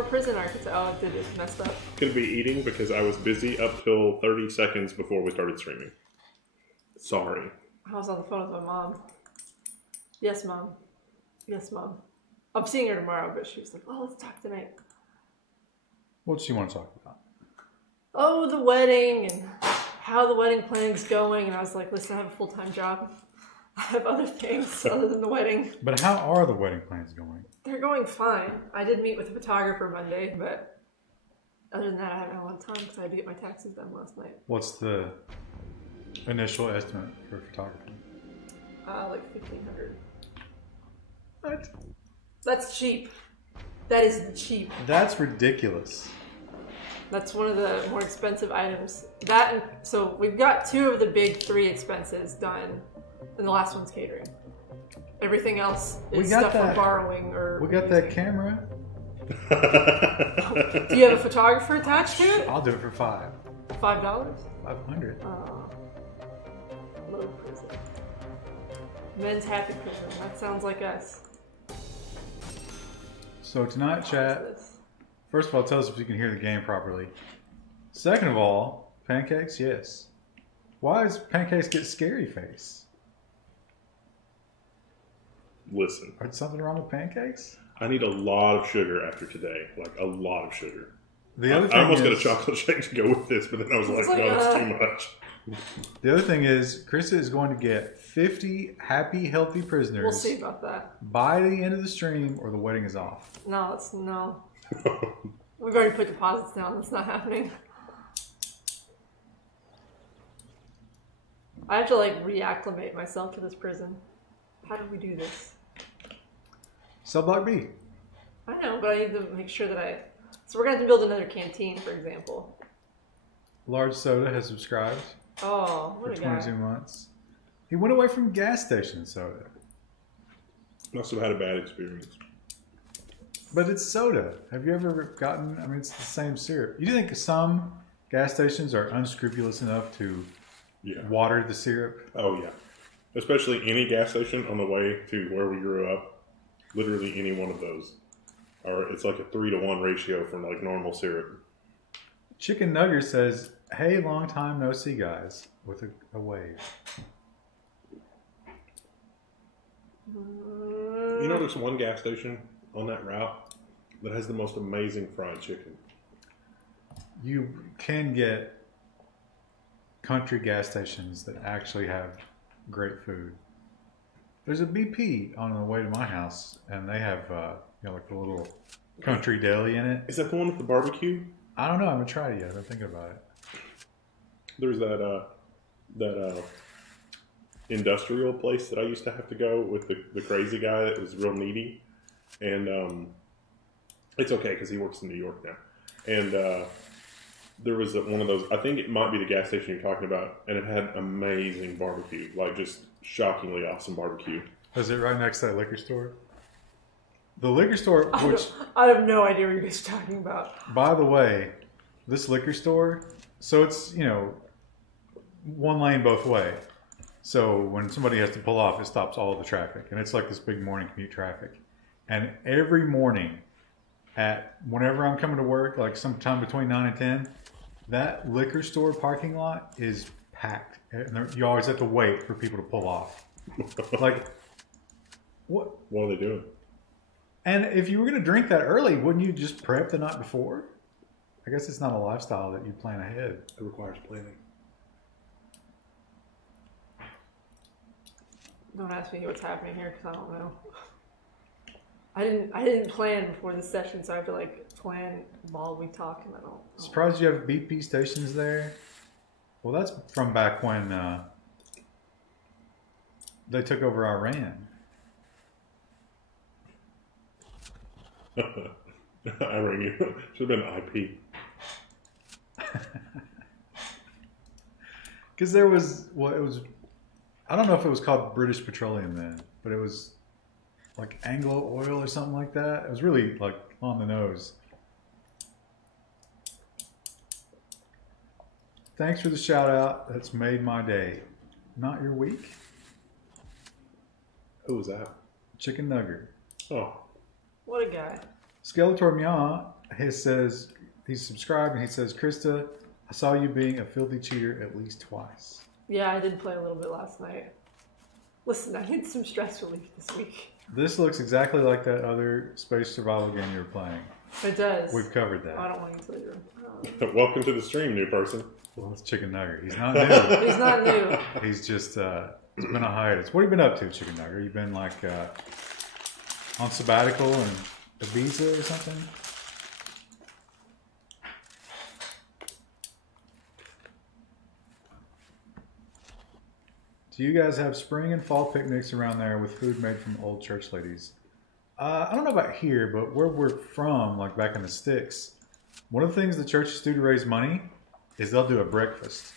Or prison architect. Oh, it is messed up. Could be eating because I was busy up till 30 seconds before we started streaming. Sorry. I was on the phone with my mom. Yes, Mom. Yes, Mom. I'm seeing her tomorrow, but she was like, oh, let's talk tonight. What does she want to talk about? Oh, the wedding and how the wedding planning's going. And I was like, listen, I have a full-time job. I have other things other than the wedding. But how are the wedding plans going? They're going fine. I did meet with a photographer Monday, but other than that, I haven't had a lot of time because I had to get my taxes done last night. What's the initial estimate for photography? Like $1,500. What? That's cheap. That is cheap. That's ridiculous. That's one of the more expensive items. That and, so we've got 2 of the big 3 expenses done, and the last one's catering. Everything else is stuff we're borrowing or. We got that camera. Do you have a photographer attached to it? I'll do it for $5. $5? $500. Low prison. Men's happy prison. That sounds like us. So tonight, chat. First of all, tell us if you can hear the game properly. Second of all, pancakes, yes. Why does pancakes get scary face? Listen. Is something wrong with pancakes? I need a lot of sugar after today. Like, a lot of sugar. The other thing I almost got a chocolate shake to go with this, but then I was like, no, that's too much. The other thing is, Krista is going to get 50 happy, healthy prisoners. We'll see about that. By the end of the stream, or the wedding is off. No, it's no. We've already put deposits down. That's not happening. I have to like reacclimate myself to this prison. How did we do this? Cell block B. I know, but I need to make sure that So we're going to have to build another canteen, for example. Large Soda has subscribed. Oh, what for a guy. 22 months. He went away from gas station soda. Must have had a bad experience. But it's soda. Have you ever gotten, I mean, it's the same syrup. You think some gas stations are unscrupulous enough to water the syrup? Oh, yeah. Especially any gas station on the way to where we grew up. Literally any one of those. Or it's like a 3-to-1 ratio from like normal syrup. Chicken Nugget says, hey, long time no see, guys, with a wave. You know, there's one gas station on that route that has the most amazing fried chicken. You can get country gas stations that actually have great food. There's a BP on the way to my house, and they have like a little country deli in it. Is that the one with the barbecue? I don't know. I haven't tried it yet. I'm thinking about it. There's that industrial place that I used to have to go with the crazy guy that was real needy, and it's okay because he works in New York now. And there was one of those. I think it might be the gas station you're talking about, and it had amazing barbecue, like just shockingly awesome barbecue. Is it right next to that liquor store? The liquor store, which I have no idea what you guys are talking about. By the way, this liquor store, so it's one lane both way. So when somebody has to pull off, it stops all the traffic, and it's like this big morning commute traffic. And every morning, whenever I'm coming to work, like sometime between 9 and 10, that liquor store parking lot is packed. And you always have to wait for people to pull off. Like, what? What are they doing? And if you were going to drink that early, wouldn't you just prep the night before? I guess it's not a lifestyle that you plan ahead. It requires planning. Don't ask me what's happening here because I don't know. I didn't plan before this session, so I have to like plan while we talk, and I don't. Surprised you have BP stations there. Well, that's from back when they took over Iran. Iran should have been IP. Because there was, it was, I don't know if it was called British Petroleum then, but it was like Anglo Oil or something like that. It was really like on the nose. Thanks for the shout out. That's made my day. Not your week? Who was that? Chicken Nugget. Oh. What a guy. Skeletor Meow, he says he's subscribed, and he says, Krista, I saw you being a filthy cheater at least twice. Yeah, I did play a little bit last night. Listen, I need some stress relief this week. This looks exactly like that other space survival game you were playing. It does. We've covered that. I don't want you to leave. Welcome to the stream, new person. Well, it's Chicken Nugget. He's not new. He's not new. He's just, it's been a hiatus. What have you been up to, Chicken Nugget? You've been like on sabbatical in Ibiza or something? Do you guys have spring and fall picnics around there with food made from old church ladies? I don't know about here, but where we're from, like back in the sticks, one of the things the churches do to raise money is they'll do a breakfast.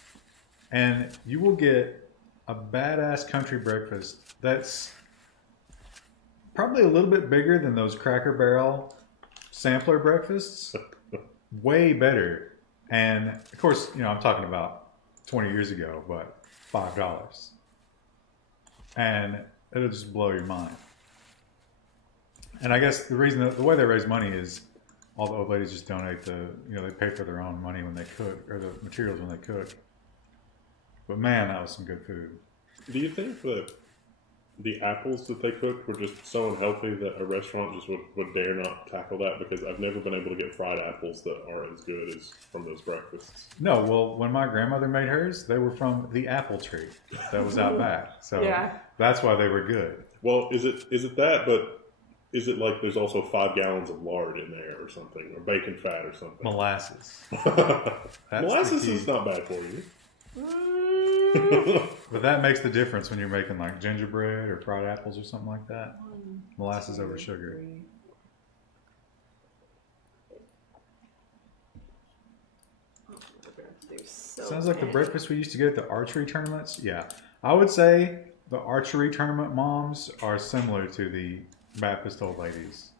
And you will get a badass country breakfast that's probably a little bit bigger than those Cracker Barrel sampler breakfasts. Way better. And of course, you know, I'm talking about 20 years ago, but $5. And it'll just blow your mind. And I guess the reason, the way they raise money is all the old ladies just donate the, you know, they pay for their own money when they cook, or the materials when they cook. But man, that was some good food. Do you think that the apples that they cooked were just so unhealthy that a restaurant just would dare not tackle that? Because I've never been able to get fried apples that are as good as from those breakfasts. No, well, when my grandmother made hers, they were from the apple tree that was out back. So yeah, that's why they were good. Well, is it that, but is it like there's also 5 gallons of lard in there or something, or bacon fat or something? Molasses. Molasses is not bad for you. But that makes the difference when you're making like gingerbread or fried apples or something like that. Molasses over sugar. Sounds like the breakfast we used to get at the archery tournaments. Yeah, I would say the archery tournament moms are similar to the Baptist old ladies.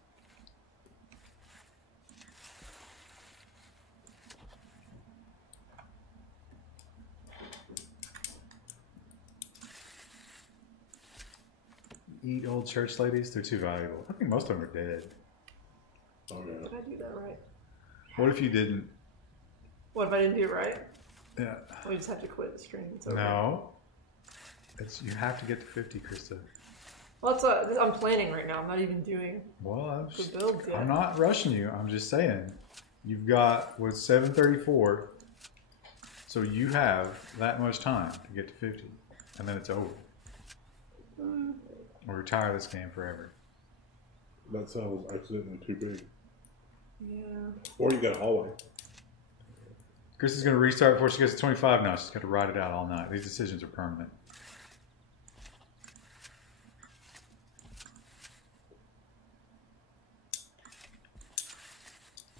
Eat old church ladies? They're too valuable. I think most of them are dead. Oh, yeah. Did I do that right? What if you didn't? What if I didn't do it right? Yeah. We just have to quit the stream. It's over. No. You have to get to 50, Krista. Well, I'm planning right now. I'm not even doing the builds yet. I'm not rushing you. I'm just saying. You've got, 7:34, so you have that much time to get to 50, and then it's over. Or retire this game forever. That sounds accidentally too big. Yeah. Or you got a hallway. Chris is going to restart before she gets to 25 now. She's got to ride it out all night. These decisions are permanent.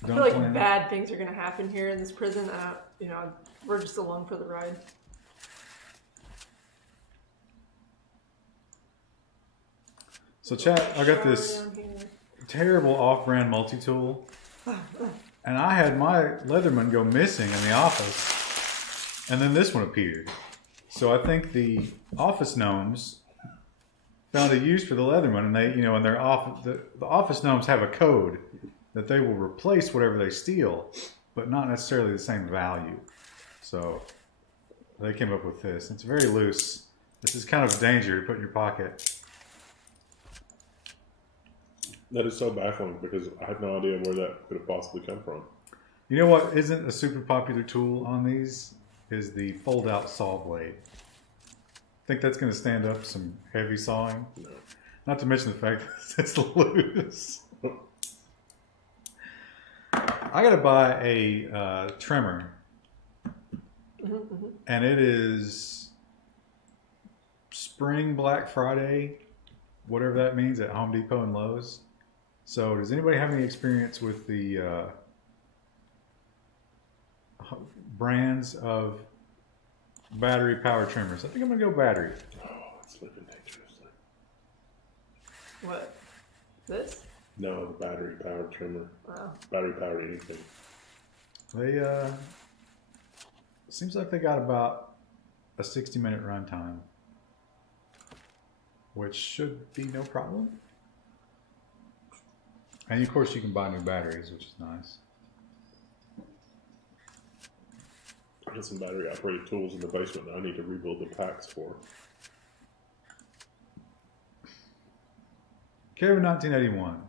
I feel like bad things are going to happen here in this prison. We're just along for the ride. So chat, I got this terrible off-brand multi-tool, and I had my Leatherman go missing in the office, and then this one appeared. So I think the office gnomes found a use for the Leatherman, and they, in their office, the office gnomes have a code that they will replace whatever they steal, but not necessarily the same value. So they came up with this. It's very loose. This is kind of a danger to put in your pocket. That is so baffling because I have no idea where that could have possibly come from. You know what isn't a super popular tool on these is the fold-out saw blade. Think that's going to stand up to some heavy sawing? No. Not to mention the fact that it's loose. I got to buy a trimmer, and it is Spring Black Friday, whatever that means, at Home Depot and Lowe's. So does anybody have any experience with the brands of battery power trimmers? I think I'm going to go battery. Oh, it's living dangerously. What? This? No, the battery powered trimmer. Wow. Battery powered anything. They, seems like they got about a 60-minute runtime, which should be no problem. And of course you can buy new batteries, which is nice. I got some battery operated tools in the basement that I need to rebuild the packs for. Kevin 1981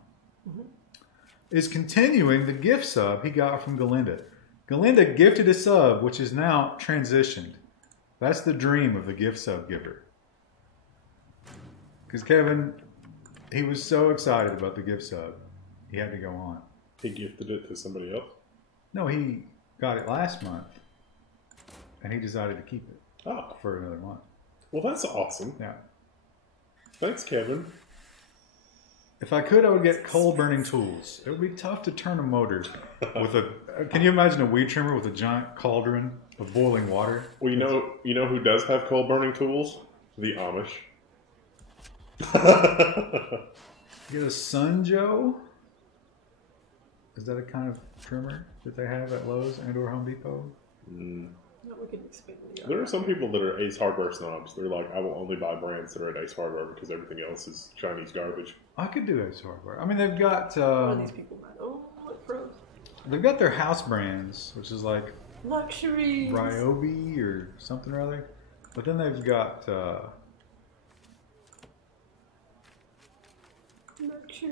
is continuing the gift sub he got from Galinda. Galinda gifted a sub which is now transitioned. That's the dream of the gift sub giver. Because Kevin, he was so excited about the gift sub, he had to go on. He gifted it to somebody else? No, he got it last month, and he decided to keep it for another month. Well, that's awesome. Yeah. Thanks, Kevin. If I could, I would get coal-burning tools. It would be tough to turn a motor with a... Can you imagine a weed trimmer with a giant cauldron of boiling water? Well, you know who does have coal-burning tools? The Amish. Get a Sunjoe? Is that a kind of trimmer that they have at Lowe's and or Home Depot? Mm. No, we can expand it. There are some people that are Ace Hardware snobs. They're like, I will only buy brands that are at Ace Hardware because everything else is Chinese garbage. I could do Ace Hardware. I mean, they've got... One of these people might. Oh, it froze. They've got their house brands, which is like... Luxury. Ryobi or something or other. But then they've got...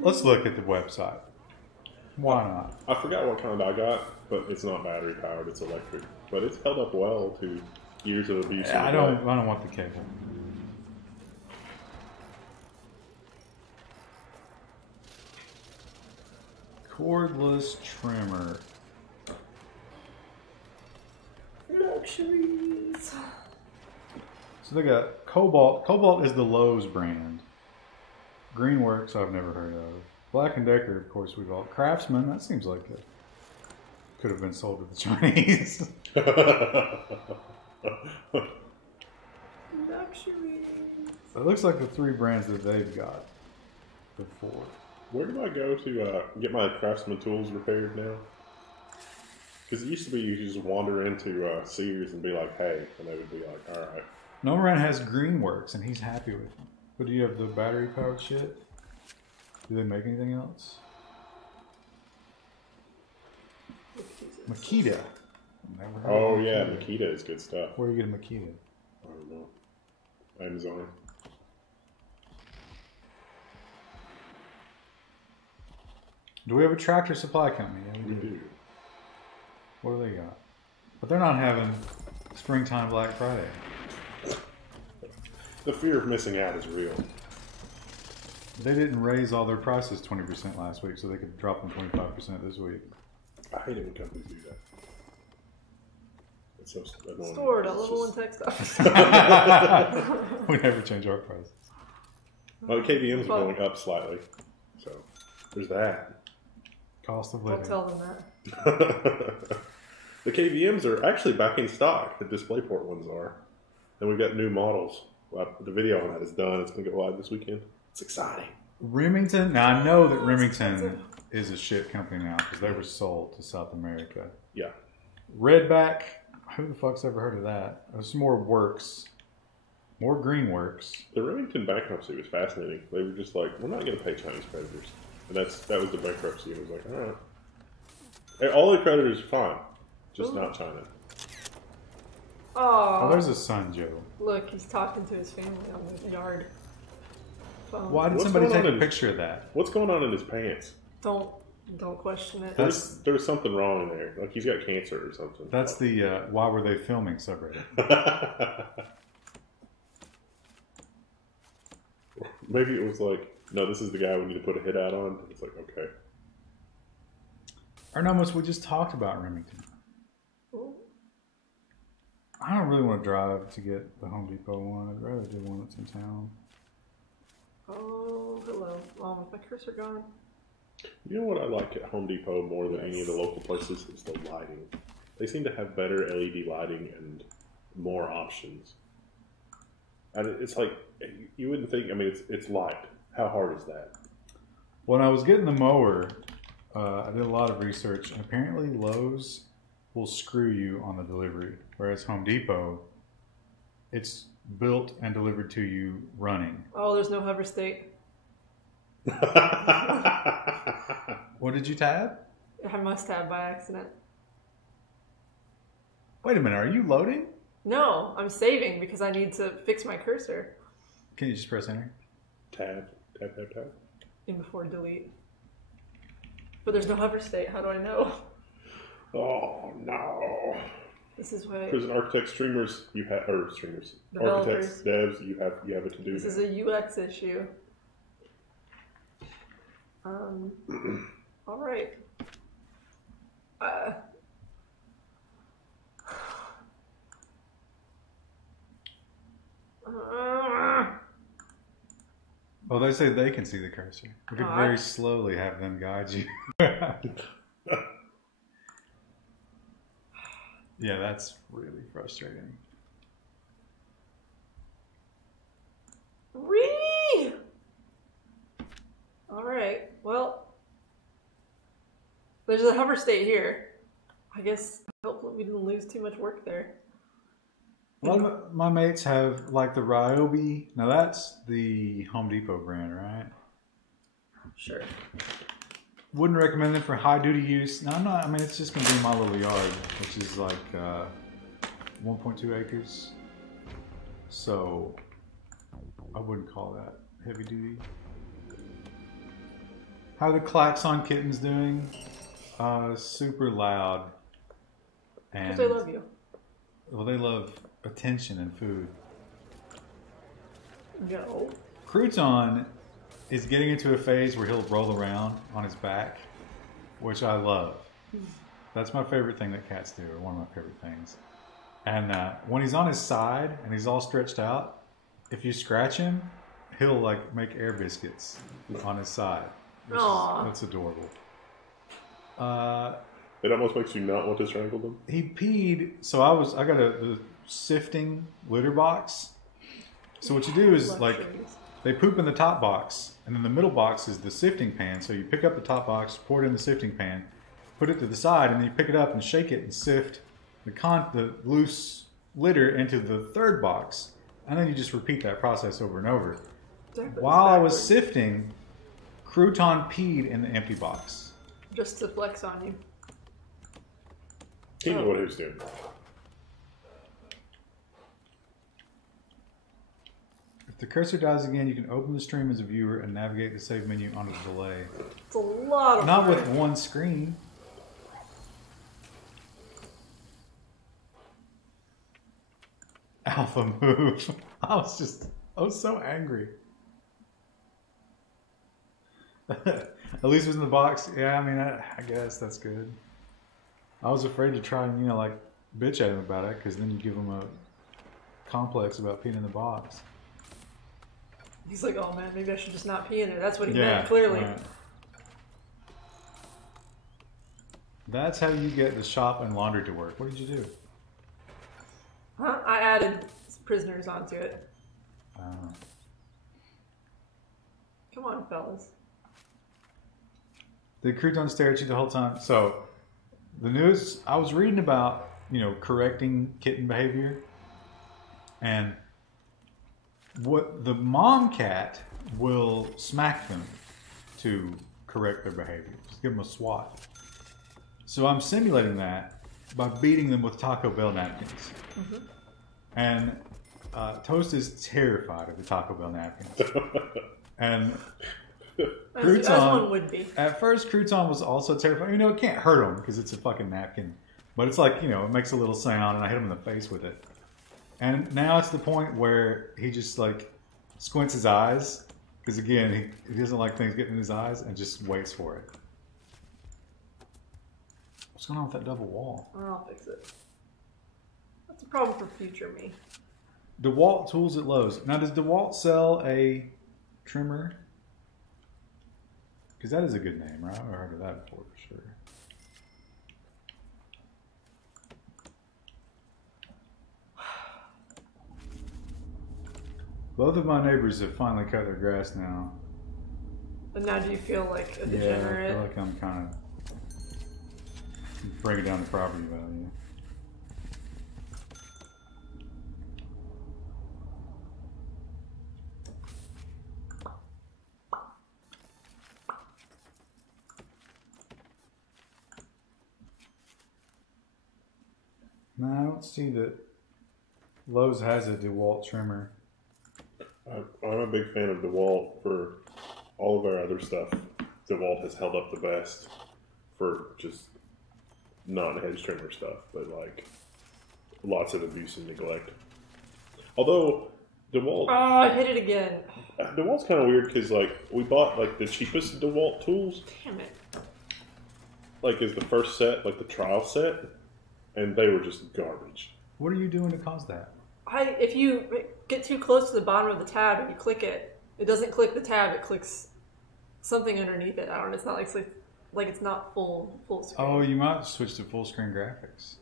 Let's look at the website. Why not? I forgot what kind I got, but it's not battery powered, it's electric. But it's held up well to years of abuse. I don't want the cable. Cordless trimmer. Luxuries. So they got Cobalt. Cobalt is the Lowe's brand. Greenworks I've never heard of. Black & Decker, of course, we've all... Craftsman, that seems like it could have been sold to the Chinese. Luxury. It looks like the three brands that they've got before. Where do I go to get my Craftsman tools repaired now? Because it used to be you could just wander into Sears and be like, hey, and they would be like, all right. Nomaran has Greenworks, and he's happy with them. But do you have the battery-powered shit? Do they make anything else? Makita. Oh, yeah, Makita is good stuff. Where do you get a Makita? I don't know. Amazon. Do we have a Tractor Supply Company? Yeah, We do. What do they got? But they're not having springtime Black Friday. The fear of missing out is real. They didn't raise all their prices 20% last week, so they could drop them 25% this week. I hate it when companies do that. It's so annoying. Stored at level 1 text office. We never change our price. Well, the KVMs are going up slightly, so there's that. Cost of Don't living. tell them that. The KVMs are actually back in stock. The DisplayPort ones are. And we've got new models. Well, the video on that is done. It's going to go live this weekend. It's exciting. Remington. Now, I know that Remington is a shit company now because they were sold to South America. Yeah. Redback. Who the fuck's ever heard of that? There's more Works. More Greenworks. The Remington bankruptcy was fascinating. They were just like, we're not going to pay Chinese creditors. And that was the bankruptcy. And it was like, all right. Hey, all the creditors are fine. Just not China. Oh, there's a Sunjoe. Look, he's talking to his family on the yard phone. Why did somebody take a picture of that? What's going on in his pants? Don't question it. There's something wrong in there. Like he's got cancer or something. That's the why were they filming subreddit. Maybe it was like, no, this is the guy we need to put a hit out on. It's like, okay. Arnomos, we just talked about Remington. I don't really want to drive to get the Home Depot one. I'd rather do one that's in town. Oh, hello. Oh, is my cursor gone? You know what I like at Home Depot more than any of the local places is the lighting. They seem to have better LED lighting and more options. And it's like, you wouldn't think, I mean, it's light. How hard is that? When I was getting the mower, I did a lot of research, and apparently Lowe's will screw you on the delivery, whereas Home Depot, it's built and delivered to you running. Oh, there's no hover state. What did you tab? I must have by accident. Wait a minute, are you loading? No, I'm saving because I need to fix my cursor. Can you just press enter? Tab. In before delete. But there's no hover state. How do I know? Oh no! This is why. Because architects, streamers, you have streamers, Developers. architects, devs, you have a to do. This is a UX issue. All right. Well, they say they can see the cursor. We could very slowly have them guide you. Yeah, that's really frustrating. All right. Well, there's a hover state here. I guess hopefully we didn't lose too much work there. A lot of my mates have like the Ryobi. Now that's the Home Depot brand, right? Sure. Wouldn't recommend them for high duty use. No, I'm not. I mean, it's just going to be my little yard, which is like 1.2 acres. So I wouldn't call that heavy duty. How are the Klaxon kittens doing? Super loud. And Because they love you. Well, they love attention and food. No. Crouton is getting into a phase where he'll roll around on his back, which I love. That's my favorite thing that cats do, or one of my favorite things. And when he's on his side and he's all stretched out, if you scratch him, he'll like make air biscuits on his side. That's adorable. It almost makes you not want to strangle them. He peed, so I got a sifting litter box. So what you do is like they poop in the top box, and then the middle box is the sifting pan. So you pick up the top box, pour it in the sifting pan, put it to the side, and then you pick it up and shake it and sift the loose litter into the third box, and then you just repeat that process over and over. While I was sifting, Crouton peed in the empty box. Just to flex on you. He knew what he was doing. If the cursor dies again, you can open the stream as a viewer and navigate the save menu on a delay. It's a lot of Not work. with one screen. Alpha move. I was so angry. At least it was in the box. Yeah, I mean, I guess that's good. I was afraid to try and, like, bitch at him about it, because then you give him a complex about peeing in the box. He's like, oh man, maybe I should just not pee in there. That's what he meant, clearly. Right. That's how you get the shop and laundry to work. What did you do? Huh? I added prisoners onto it. Come on, fellas. Did Crouton stare at you the whole time? So, the news, I was reading about, correcting kitten behavior. And what the mom cat will smack them to correct their behavior. Just give them a swat. So I'm simulating that by beating them with Taco Bell napkins. Mm-hmm. And Toast is terrified of the Taco Bell napkins. And as one would be. At first, Crouton was also terrified. It can't hurt him because it's a fucking napkin. But it's like, it makes a little sound, and I hit him in the face with it. And now it's the point where he just, like, squints his eyes. Because, again, he doesn't like things getting in his eyes and just waits for it. What's going on with that double wall? I'll fix it. That's a problem for future me. DeWalt Tools at Lowe's. Now, does DeWalt sell a trimmer? Because that is a good name, right? I've heard of that before for sure. Both of my neighbors have finally cut their grass now. And now do you feel like a degenerate? Yeah, I feel like I'm kind of bringing down the property value. No, I don't see that Lowe's has a DeWalt trimmer. I'm a big fan of DeWalt for all of our other stuff. DeWalt has held up the best for just non-hedge trimmer stuff, but like lots of abuse and neglect. Although DeWalt, oh, I hit it again. DeWalt's kind of weird because like we bought like the cheapest DeWalt tools. Damn it! Like as the first set, like the trial set, and they were just garbage. What are you doing to cause that? If you get too close to the bottom of the tab and you click it, it doesn't click the tab. It clicks something underneath it. I don't know. It's not like it's not full screen. Oh, you might switch to full screen graphics.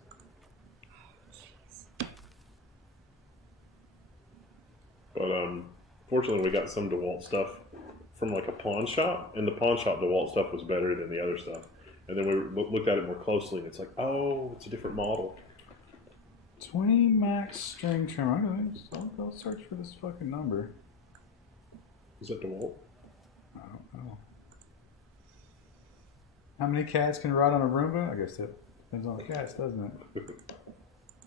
But fortunately, we got some DeWalt stuff from like a pawn shop, and the pawn shop DeWalt stuff was better than the other stuff. And then we looked at it more closely, and it's like, oh, it's a different model. 20 max string trimmer. I'll search for this fucking number. Is that DeWalt? I don't know. How many cats can ride on a Roomba? I guess that depends on the cats, doesn't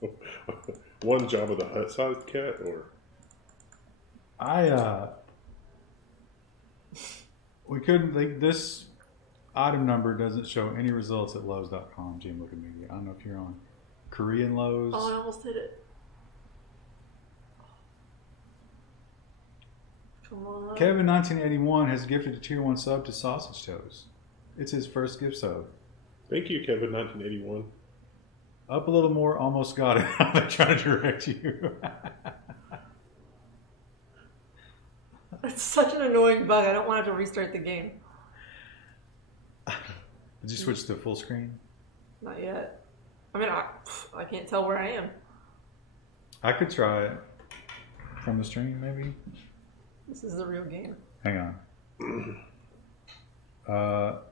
it? One Jabba the Hutt sized cat, or we couldn't. This item number doesn't show any results at Lowe's.com. Jim, look at me. I don't know if you're on Korean Lowe's. Oh, I almost hit it. Come on. Kevin 1981 has gifted a tier 1 sub to Sausage Toes. It's his first gift sub. thank you, Kevin 1981. Up a little more, almost got it. I'm trying to direct you. It's such an annoying bug. I don't want to have to restart the game. Did you switch to full screen? Not yet. I mean, I can't tell where I am. I could try it from the stream, maybe. This is the real game. Hang on.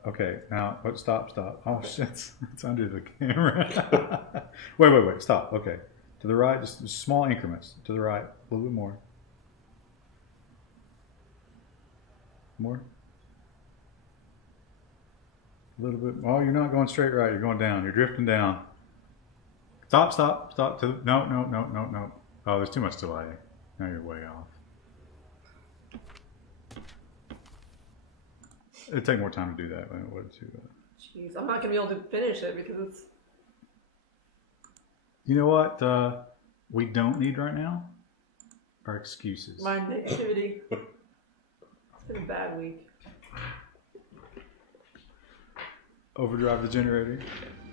Okay, now, stop. Oh, shit, it's under the camera. Wait, stop. Okay. To the right, just small increments. To the right, a little bit more. More. A little bit. Oh, you're not going straight right. You're going down. You're drifting down. Stop. No. Oh, there's too much delay. Now you're way off. It'd take more time to do that than it would to. Jeez, I'm not gonna be able to finish it because it's. You know what? We don't need right now are excuses. My negativity. It's been a bad week. Overdrive the generator.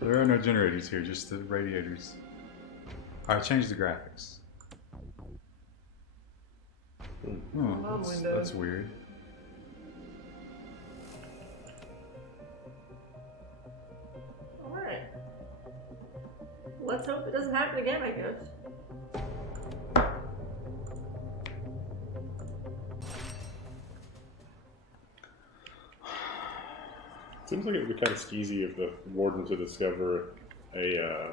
There are no generators here, just the radiators. Alright, change the graphics. Oh, that's weird. Alright. Let's hope it doesn't happen again, I guess. Seems like it would be kind of skeezy if the warden to discover a,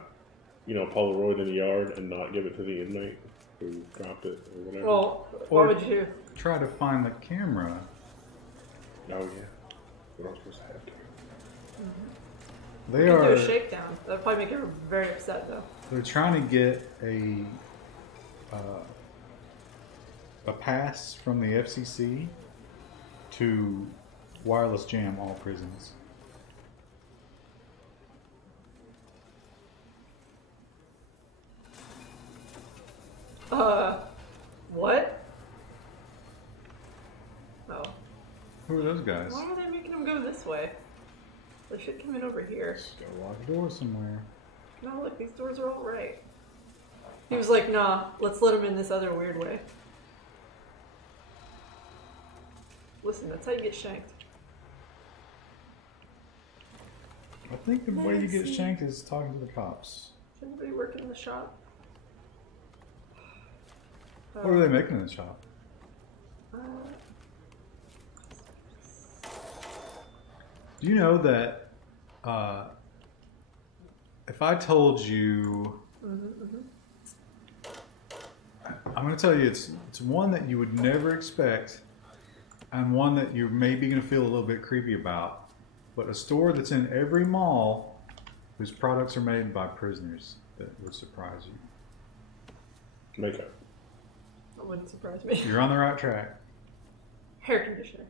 Polaroid in the yard and not give it to the inmate who dropped it or whatever. Well, what would you do? Try to find the camera. Oh yeah, we're not supposed to have camera. They You could are. do a shakedown. That would probably make her very upset, though. They're trying to get a pass from the FCC to wireless jam all prisons. What? Oh. Who are those guys? Why are they making them go this way? They should come in over here. Just gotta lock the door somewhere. No, look, these doors are all right. He was like, nah, let's let him in this other weird way. Listen, that's how you get shanked. I think the way you get shanked is talking to the cops. Is anybody working in the shop? What are they making in the shop? Do you know that if I told you, I'm going to tell you it's one that you would never expect and one that you're maybe going to feel a little bit creepy about, but a store that's in every mall whose products are made by prisoners that would surprise you. Makeup. That wouldn't surprise me. You're on the right track. Hair conditioner.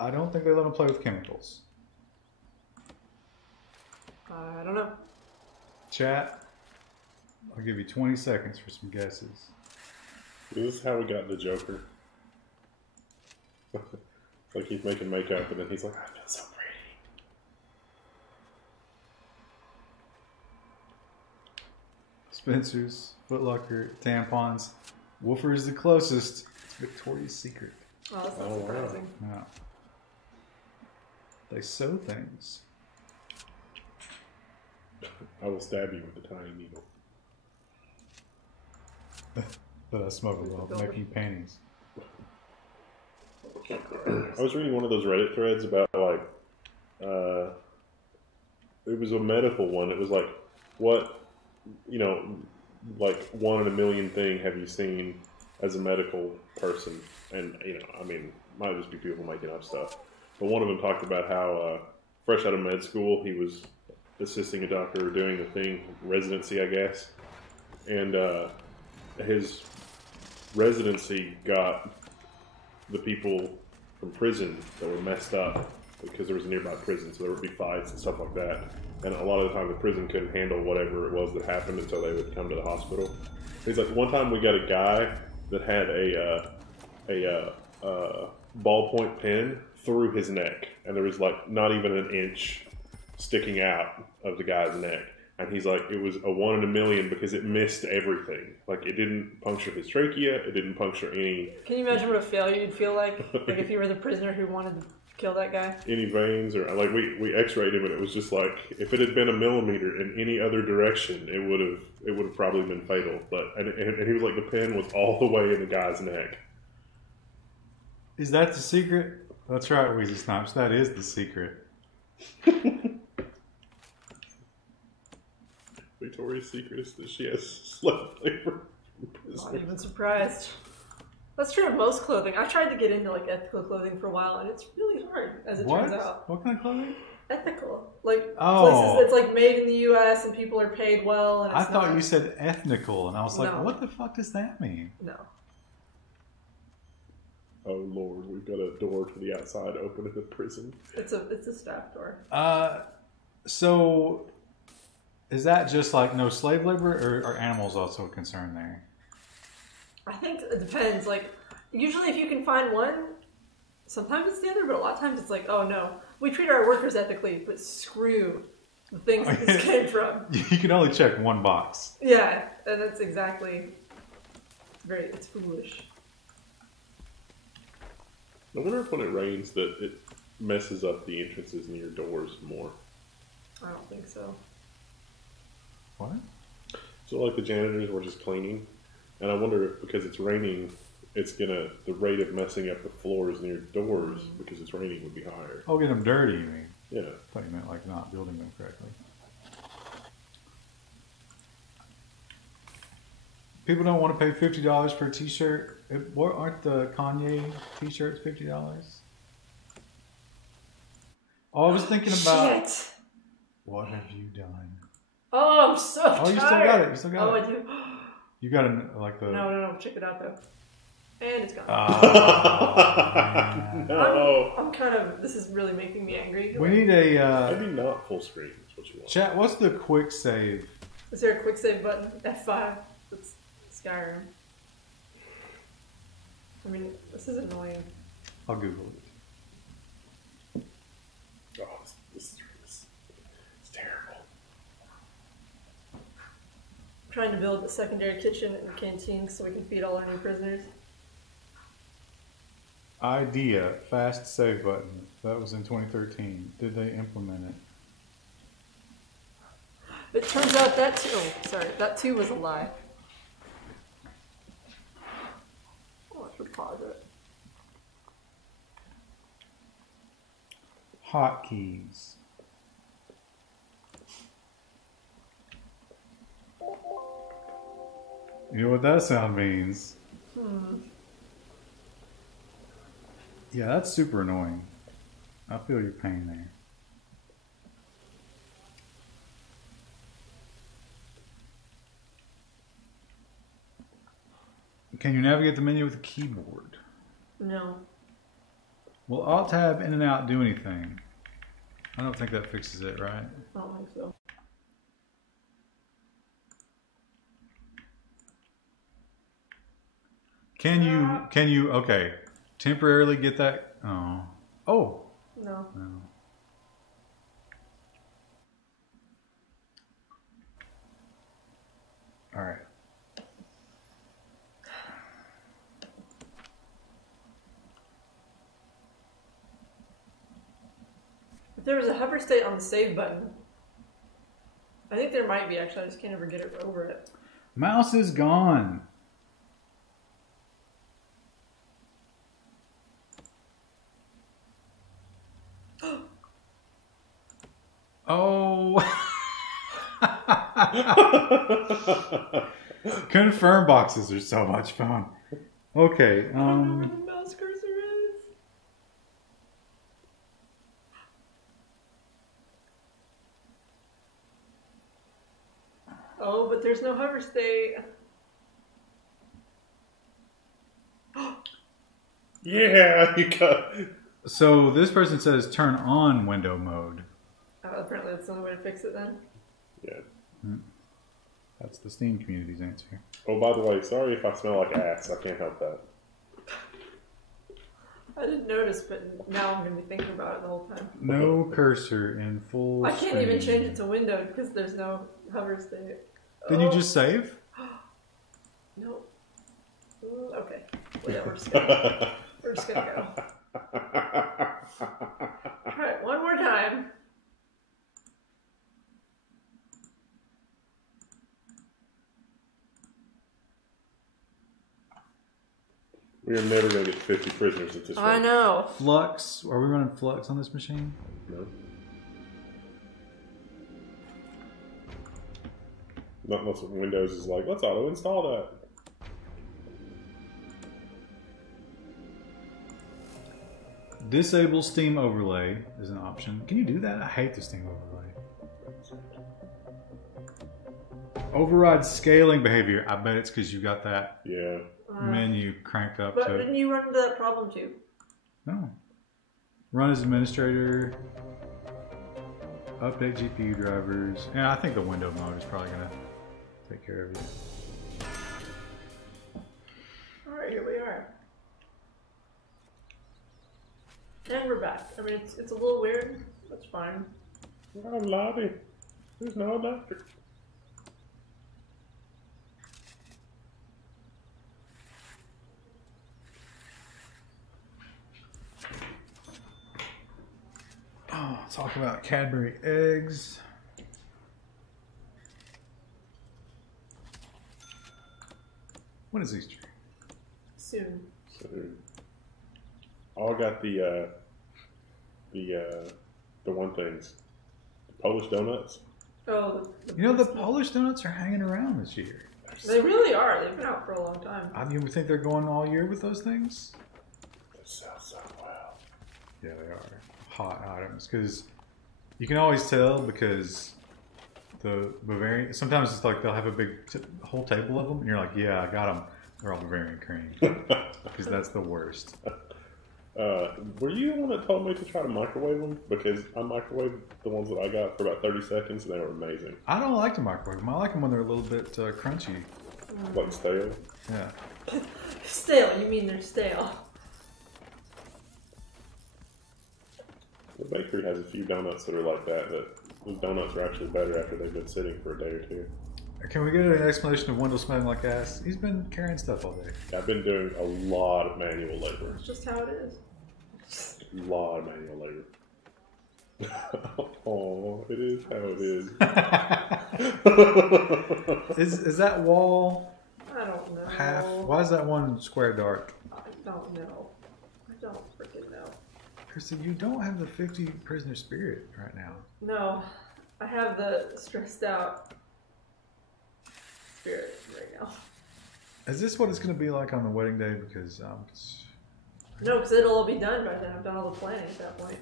I don't think they let them play with chemicals. I don't know. Chat, I'll give you 20 seconds for some guesses. This is how we got the Joker. It's like he's making makeup and then he's like, I feel so pretty. Spencer's, Foot Locker, tampons. Woofer is the closest. It's Victoria's Secret. Oh, that's not surprising. Wow. Yeah. They sew things. I will stab you with a tiny needle. That I smoke while making paintings. I was reading one of those Reddit threads about it was a medical one. It was like, what, like 1 in a million thing have you seen as a medical person? And, might just be people making up stuff. But one of them talked about how fresh out of med school, he was assisting a doctor doing a thing, residency, I guess. And his residency got the people from prison that were messed up because there was a nearby prison, so there would be fights and stuff like that. And a lot of the time the prison couldn't handle whatever it was that happened, and so they would come to the hospital. He's like, one time we got a guy that had a ballpoint pen through his neck, and there was like not even an inch sticking out of the guy's neck. And he's like, it was a 1 in a million because it missed everything. Like, it didn't puncture his trachea, it didn't puncture any... Can you imagine what a failure you'd feel like? Like if you were the prisoner who wanted to kill that guy? Any veins, or like we x-rayed him, and it was just like, if it had been a millimeter in any other direction, it would have probably been fatal. But and he was like, the pen was all the way in the guy's neck. Is that the secret? That's right, Weezy Snipes. That is the secret. Victoria's Secret is that she has slave labor. Not even surprised. That's true of most clothing. I tried to get into like ethical clothing for a while, and it's really hard, as it turns out. What kind of clothing? Ethical, like places that's like made in the U.S. and people are paid well. And I thought you said ethnical, and I was like, what the fuck does that mean? No. Oh Lord, we've got a door to the outside open in the prison. It's a staff door. So is that just like no slave labor, or are animals also concerned there? I think it depends. Like, usually if you can find one, sometimes it's the other, but a lot of times it's like, oh no, we treat our workers ethically, but screw the things that this came from. You can only check one box. Yeah, and that's exactly it's foolish. I wonder if when it rains that it messes up the entrances near doors more. I don't think so. What? So like the janitors were just cleaning, and I wonder if because it's raining, the rate of messing up the floors near doors because it's raining would be higher. Oh, get them dirty, you mean? Yeah. I thought you meant like not building them correctly. People don't want to pay $50 for a t-shirt. Aren't the Kanye t-shirts $50? Oh, I was thinking about... Shit. What have you done? Oh, I'm so tired. Oh, you still got it. You still got it. Oh, I do. You got it like the... No. Check it out, though. And it's gone. No. I'm kind of... This is really making me angry. We need a... Maybe not full screen is what you want. Chat, what's the quick save? Is there a quick save button? F5. That's Skyrim. I mean, this is annoying. I'll Google it. Oh, this is terrible. I'm trying to build a secondary kitchen and canteen so we can feed all our new prisoners. Idea, fast save button. That was in 2013. Did they implement it? It turns out that too... Oh, sorry. That too was a lie. Oh, I should pause it. Hotkeys. You know what that sound means? Yeah, that's super annoying. I feel your pain there. Can you navigate the menu with a keyboard? No. Will Alt Tab in and out do anything? I don't think that fixes it, right? I don't think so. Can you, okay, temporarily get that? Oh. No. All right. If there was a hover state on the save button, I think there might be actually. I just can't ever get it over it. Mouse is gone. Oh. Confirm boxes are so much fun. Okay. I don't know where the mouse cursor is. Oh, but there's no hover state. Yeah, you got. So this person says turn on window mode. Apparently that's the only way to fix it then. Yeah. That's the Steam community's answer. Oh, by the way, sorry if I smell like ass. I can't help that. I didn't notice, but now I'm going to be thinking about it the whole time. No cursor in full I can't screen. even change it to window because there's no hover state. Then you just save? No. Okay. Yeah, we're just gonna go. Alright, one more time. We are never going to get 50 prisoners at this rate. I know. Flux. Are we running Flux on this machine? No. Not unless Windows is like, let's auto install that. Disable Steam Overlay is an option. Can you do that? I hate the Steam Overlay. Override scaling behavior. I bet it's because you got that menu cranked up. But didn't you run into that problem too? No. Run as administrator. Update GPU drivers. Yeah, I think the window mode is probably going to take care of it. Alright, here we are. And we're back. I mean, it's a little weird. That's fine. Oh, lobby. There's no electric. Oh, talk about Cadbury eggs. When is Easter? Soon. I got the one things. The Polish donuts. Oh, you know, the Polish donuts are hanging around this year. They really are. They've been out for a long time. I mean, we think they're going all year with those things? They sell so well. Yeah, they are. Hot items. Because you can always tell because the Bavarian, sometimes it's like they'll have a big whole table of them and you're like, yeah, I got them. They're all Bavarian cream. Because that's the worst. Were you the one that told me to try to microwave them? Because I microwaved the ones that I got for about 30 seconds and they were amazing. I don't like to microwave them. I like them when they're a little bit crunchy. Like stale? Yeah. Stale? You mean they're stale? The bakery has a few donuts that are like that, but those donuts are actually better after they've been sitting for a day or two. Can we get an explanation of Wendell smelling like ass? He's been carrying stuff all day. I've been doing a lot of manual labor. That's just how it is. A lot of manual labor. Oh, it is how it is. Is that wall I don't know. half? Why is that one square dark? I don't know. I don't freaking know. Krista, you don't have the 50 prisoner spirit right now. No, I have the stressed out spirit right now. Is this what it's going to be like on the wedding day? Because no, because it'll all be done by then. I've done all the planning at that point.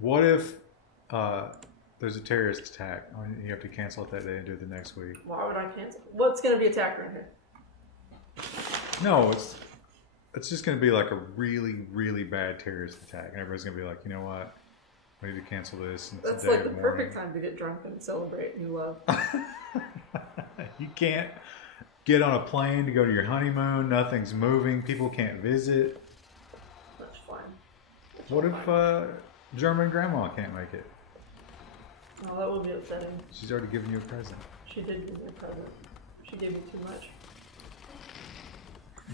what if there's a terrorist attack? You have to cancel it that day and do it the next week. Why would I cancel? What's going to be attacked right here? No, it's just going to be like a really, really bad terrorist attack. And everybody's going to be like, you know what? We need to cancel this. That's like the perfect time to get drunk and celebrate new love. You can't get on a plane to go to your honeymoon. Nothing's moving. People can't visit. That's fine. What if German grandma can't make it? Oh, that would be upsetting. She's already given you a present. She did give me a present. She gave me too much.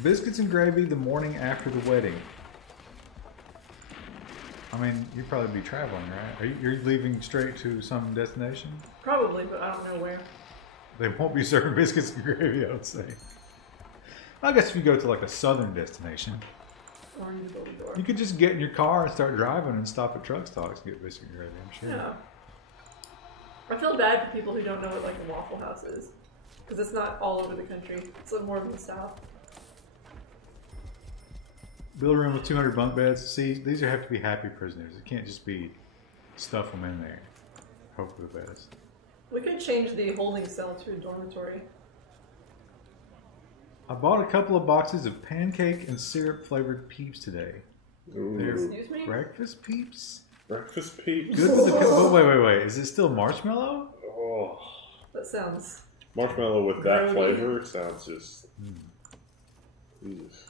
Biscuits and gravy the morning after the wedding. I mean, you'd probably be traveling, right? You're leaving straight to some destination? Probably, but I don't know where. They won't be serving biscuits and gravy, I would say. I guess if you go to like a southern destination, or you go to the door. You could just get in your car and start driving and stop at truck stops and get biscuit and gravy, I'm sure. Yeah. I feel bad for people who don't know what like a Waffle House is. Because it's not all over the country. It's like more in the South. Build a room with 200 bunk beds. See, these have to be happy prisoners. It can't just be stuff them in there. Hope for the best. We could change the holding cell to a dormitory. I bought a couple of boxes of pancake and syrup flavored Peeps today. Excuse me? Breakfast Peeps? Breakfast Peeps? Good with the... Oh, wait. Is it still marshmallow? Oh. That sounds... Marshmallow with that flavor sounds just... Jesus.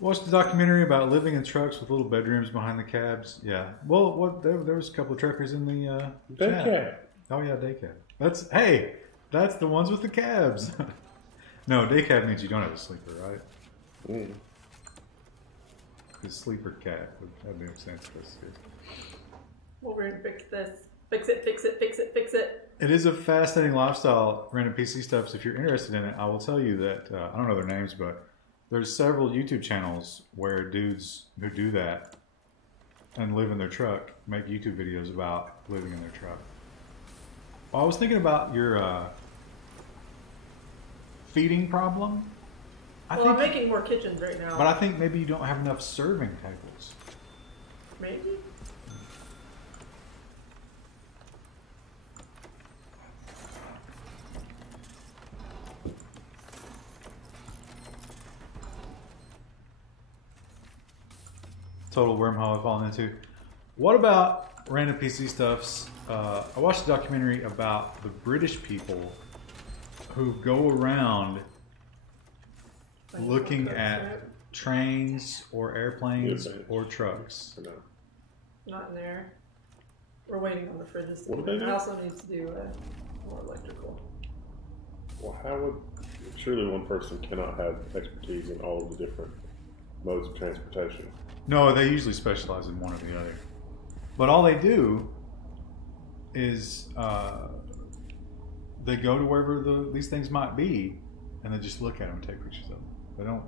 Watched the documentary about living in trucks with little bedrooms behind the cabs. Yeah. Well, there was a couple of truckers in the day cab. Oh yeah, day cab. That's the ones with the cabs. No, day cab means you don't have a sleeper, right? Because sleeper cab would make sense for us. Well, we're gonna fix this. Fix it. It is a fascinating lifestyle, random PC stuff. So if you're interested in it, I will tell you that I don't know their names, but there's several YouTube channels where dudes who do that and live in their truck make YouTube videos about living in their truck. Well, I was thinking about your feeding problem. I'm making more kitchens right now. But I think maybe you don't have enough serving tables. Maybe? Total wormhole I've fallen into. What about random PC stuffs? I watched a documentary about the British people who go around looking at trains or airplanes or trucks. Not in there. We're waiting on the fridges. What do they do? I also need to do more electrical. Well, how would... Surely one person cannot have expertise in all of the different modes of transportation. No, they usually specialize in one or the other. But all they do is they go to wherever these things might be, and they just look at them and take pictures of them. They don't,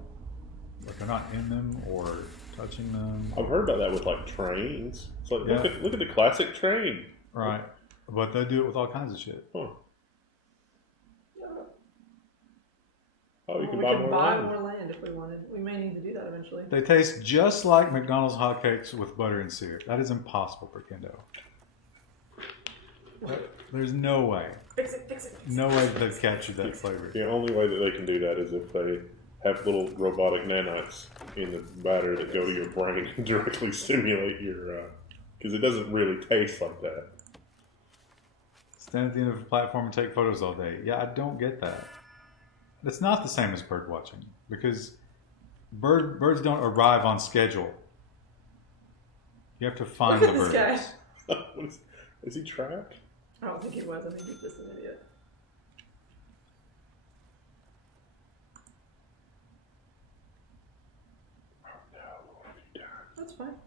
like, they're not in them or touching them. I've heard about that with like trains. It's like look at the classic train. Right, but they do it with all kinds of shit. Huh. Oh, you can buy more land if we wanted. We may need to do that eventually. They taste just like McDonald's hotcakes with butter and syrup. That is impossible for Kendo. There's no way. Fix it. No way they've captured that flavor. The only way that they can do that is if they have little robotic nanites in the batter that go to your brain and directly stimulate your... Because it doesn't really taste like that. Stand at the end of a platform and take photos all day. Yeah, I don't get that. It's not the same as bird watching because birds don't arrive on schedule. You have to find the birds. Guy. Is he trapped? I don't think he was. I think he's just an idiot. Oh no, what have you done? That's fine.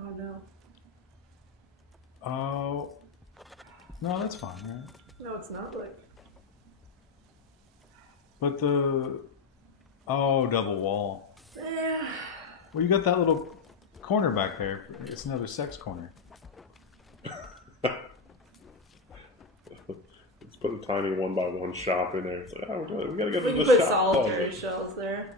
Oh no. Oh. No, that's fine, right? No, it's not like... But double wall. Yeah. Well, you got that little corner back there. It's another sex corner. Let's put a tiny 1x1 shop in there. It's like, oh, we gotta go to the shop. We can put solitary shells there.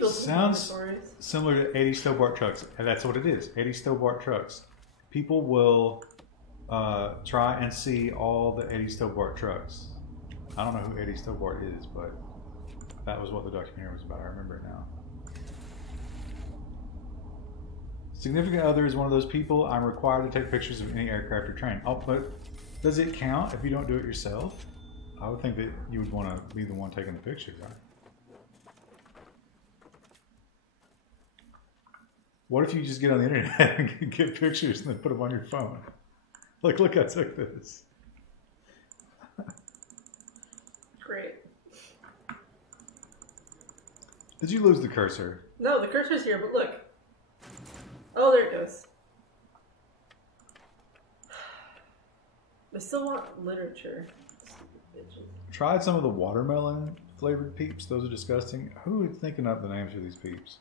built Sounds similar to 80 Stobart trucks, and that's what it is. 80 Stobart trucks. People will try and see all the 80 Stobart trucks. I don't know who 80 Stobart is, but that was what the documentary was about. I remember it now. Significant other is one of those people. I'm required to take pictures of any aircraft or train. Oh, but does it count if you don't do it yourself? I would think that you would want to be the one taking the pictures, right? What if you just get on the internet and get pictures and then put them on your phone? Like, look, I took this. Great. Did you lose the cursor? No, the cursor's here, but look. Oh, there it goes. I still want literature. Tried some of the watermelon flavored peeps. Those are disgusting. Who is thinking up the names for these peeps?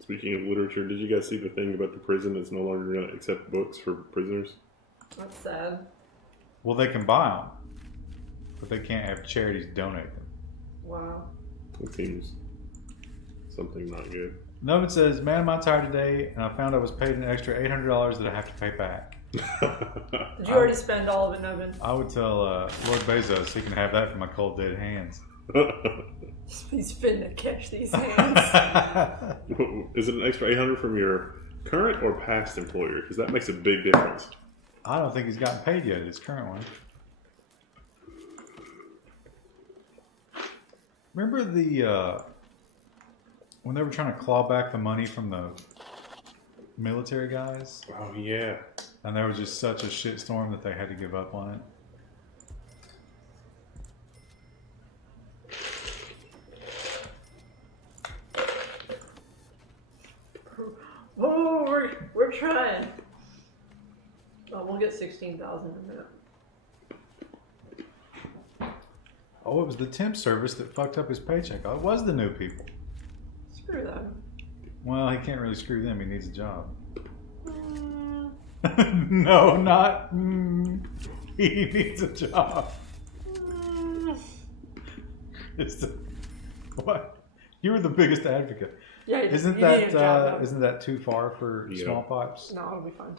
Speaking of literature, did you guys see the thing about the prison that's no longer going to accept books for prisoners? That's sad. Well, they can buy them, but they can't have charities donate them. Wow. It seems something not good. Novin says, man, am I tired today, and I found I was paid an extra $800 that I have to pay back. Did you already spend all of it, Novin? I would tell Lord Bezos he can have that for my cold dead hands. He's finna catch these hands. Is it an extra $800 from your current or past employer? Because that makes a big difference. I don't think he's gotten paid yet at his current one. Remember the when they were trying to claw back the money from the military guys? Oh, yeah. And there was just such a shitstorm that they had to give up on it. Oh, we're trying. Oh, we'll get 16,000 in a minute. Oh, it was the temp service that fucked up his paycheck. Oh, it was the new people. Screw them. Well, he can't really screw them. He needs a job. No, not. He needs a job. It's the what? You were the biggest advocate. Yeah, isn't that too far for small pipes? No, it'll be fine.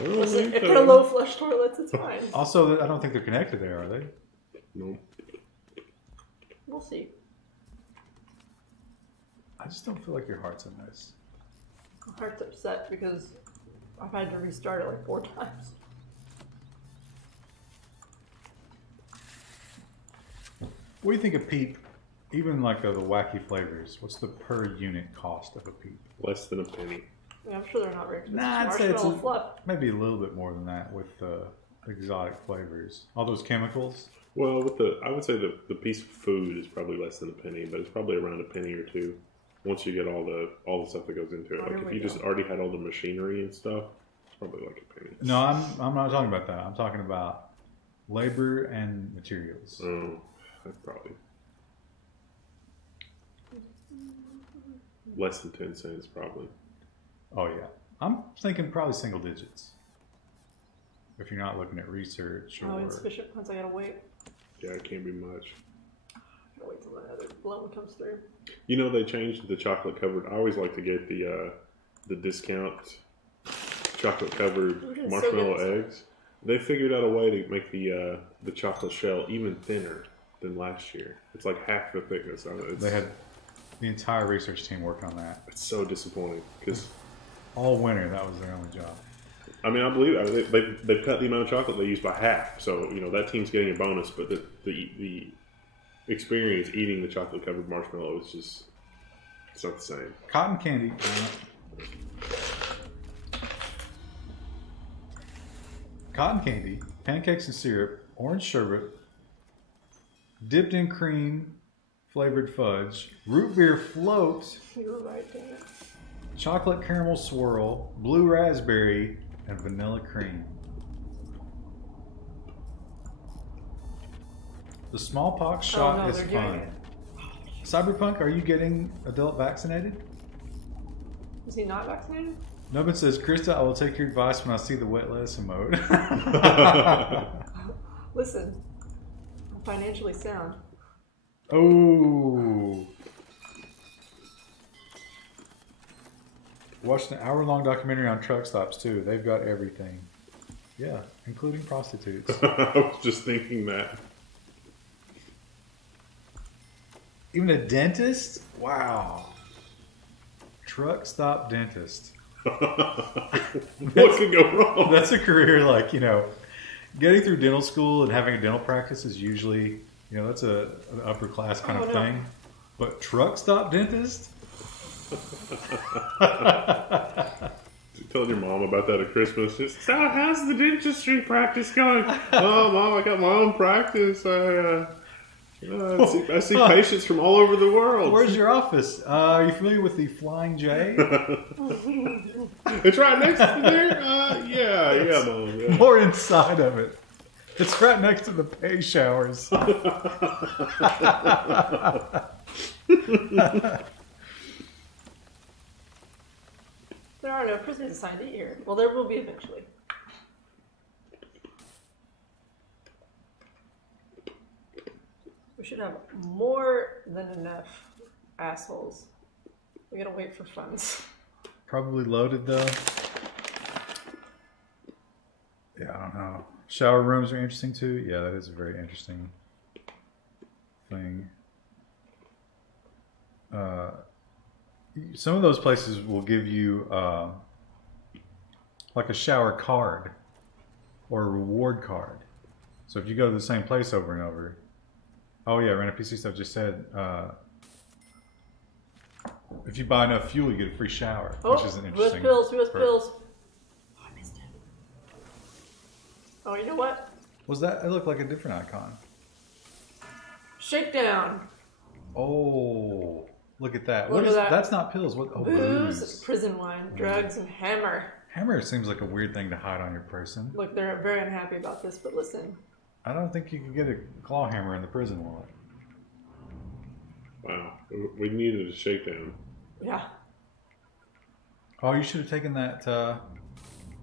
If they're low flush toilets, it's fine. Also, I don't think they're connected there, are they? No. We'll see. I just don't feel like your heart's in this. My heart's upset because I've had to restart it like 4 times. What do you think of peep? Even like the wacky flavors, what's the per unit cost of a peep? Less than a penny. Yeah, I'm sure they're not very expensive. Nah, I'd say it's fluff. Maybe a little bit more than that with exotic flavors. All those chemicals. Well, I would say the piece of food is probably less than a penny, but it's probably around a penny or two once you get all the stuff that goes into it. Like if you just already had all the machinery and stuff, it's probably like a penny. No, I'm not talking about that. I'm talking about labor and materials. Oh, that's probably less than 10 cents, probably. Oh yeah, I'm thinking probably single digits. If you're not looking at research or insufficient funds, I gotta wait. Yeah, it can't be much. I gotta wait till another loan comes through. You know, they changed the chocolate covered. I always like to get the discount chocolate covered marshmallow eggs. They figured out a way to make the chocolate shell even thinner than last year. It's like half the thickness. They had the entire research team working on that. It's so disappointing because all winter that was their only job. I mean, I believe they've cut the amount of chocolate they use by half. So that team's getting a bonus, but the experience eating the chocolate covered marshmallow is just it's not the same. Cotton candy. Cotton candy, pancakes and syrup, orange sherbet, dipped in cream, flavored fudge, root beer float, You're right, damn it. chocolate caramel swirl, blue raspberry, and vanilla cream. The smallpox shot is fun. Cyberpunk, are you getting adult vaccinated? Is he not vaccinated? Nobin says, Krista, I will take your advice when I see the wet lettuce emote. Listen, I'm financially sound. Oh. Watched an hour-long documentary on truck stops too. They've got everything. Yeah, including prostitutes. I was just thinking that. Even a dentist? Wow. Truck stop dentist. What could go wrong? That's a career, like, you know, getting through dental school and having a dental practice is usually, you know, that's an upper class kind of thing. But truck stop dentist? You told your mom about that at Christmas. Just, how's the dentistry practice going? Oh, Mom, I got my own practice. I see patients from all over the world. Where's your office? Are you familiar with the Flying J? It's right next to there? Yeah, Mom. Yeah. More inside of it. It's right next to the pay showers. There are no prisoners assigned to here. Well, there will be eventually. We should have more than enough assholes. We gotta wait for funds. Probably loaded though. Yeah, I don't know. Shower rooms are interesting too. Yeah, that is a very interesting thing. Some of those places will give you like a shower card or a reward card. So if you go to the same place over and over, oh yeah, Rent a PC Stuff just said if you buy enough fuel, you get a free shower, which is an interesting. Who has pills? Oh, I missed it. Oh, you know what? Was that? It looked like a different icon. Shakedown. Oh. Look at that. Look at that. That's not pills. What? Oh, booze. Prison wine, drugs, and hammer. Hammer seems like a weird thing to hide on your person. Look, they're very unhappy about this, but listen. I don't think you could get a claw hammer in the prison wallet. Wow. We needed a shakedown. Yeah. Oh, you should have taken that grant.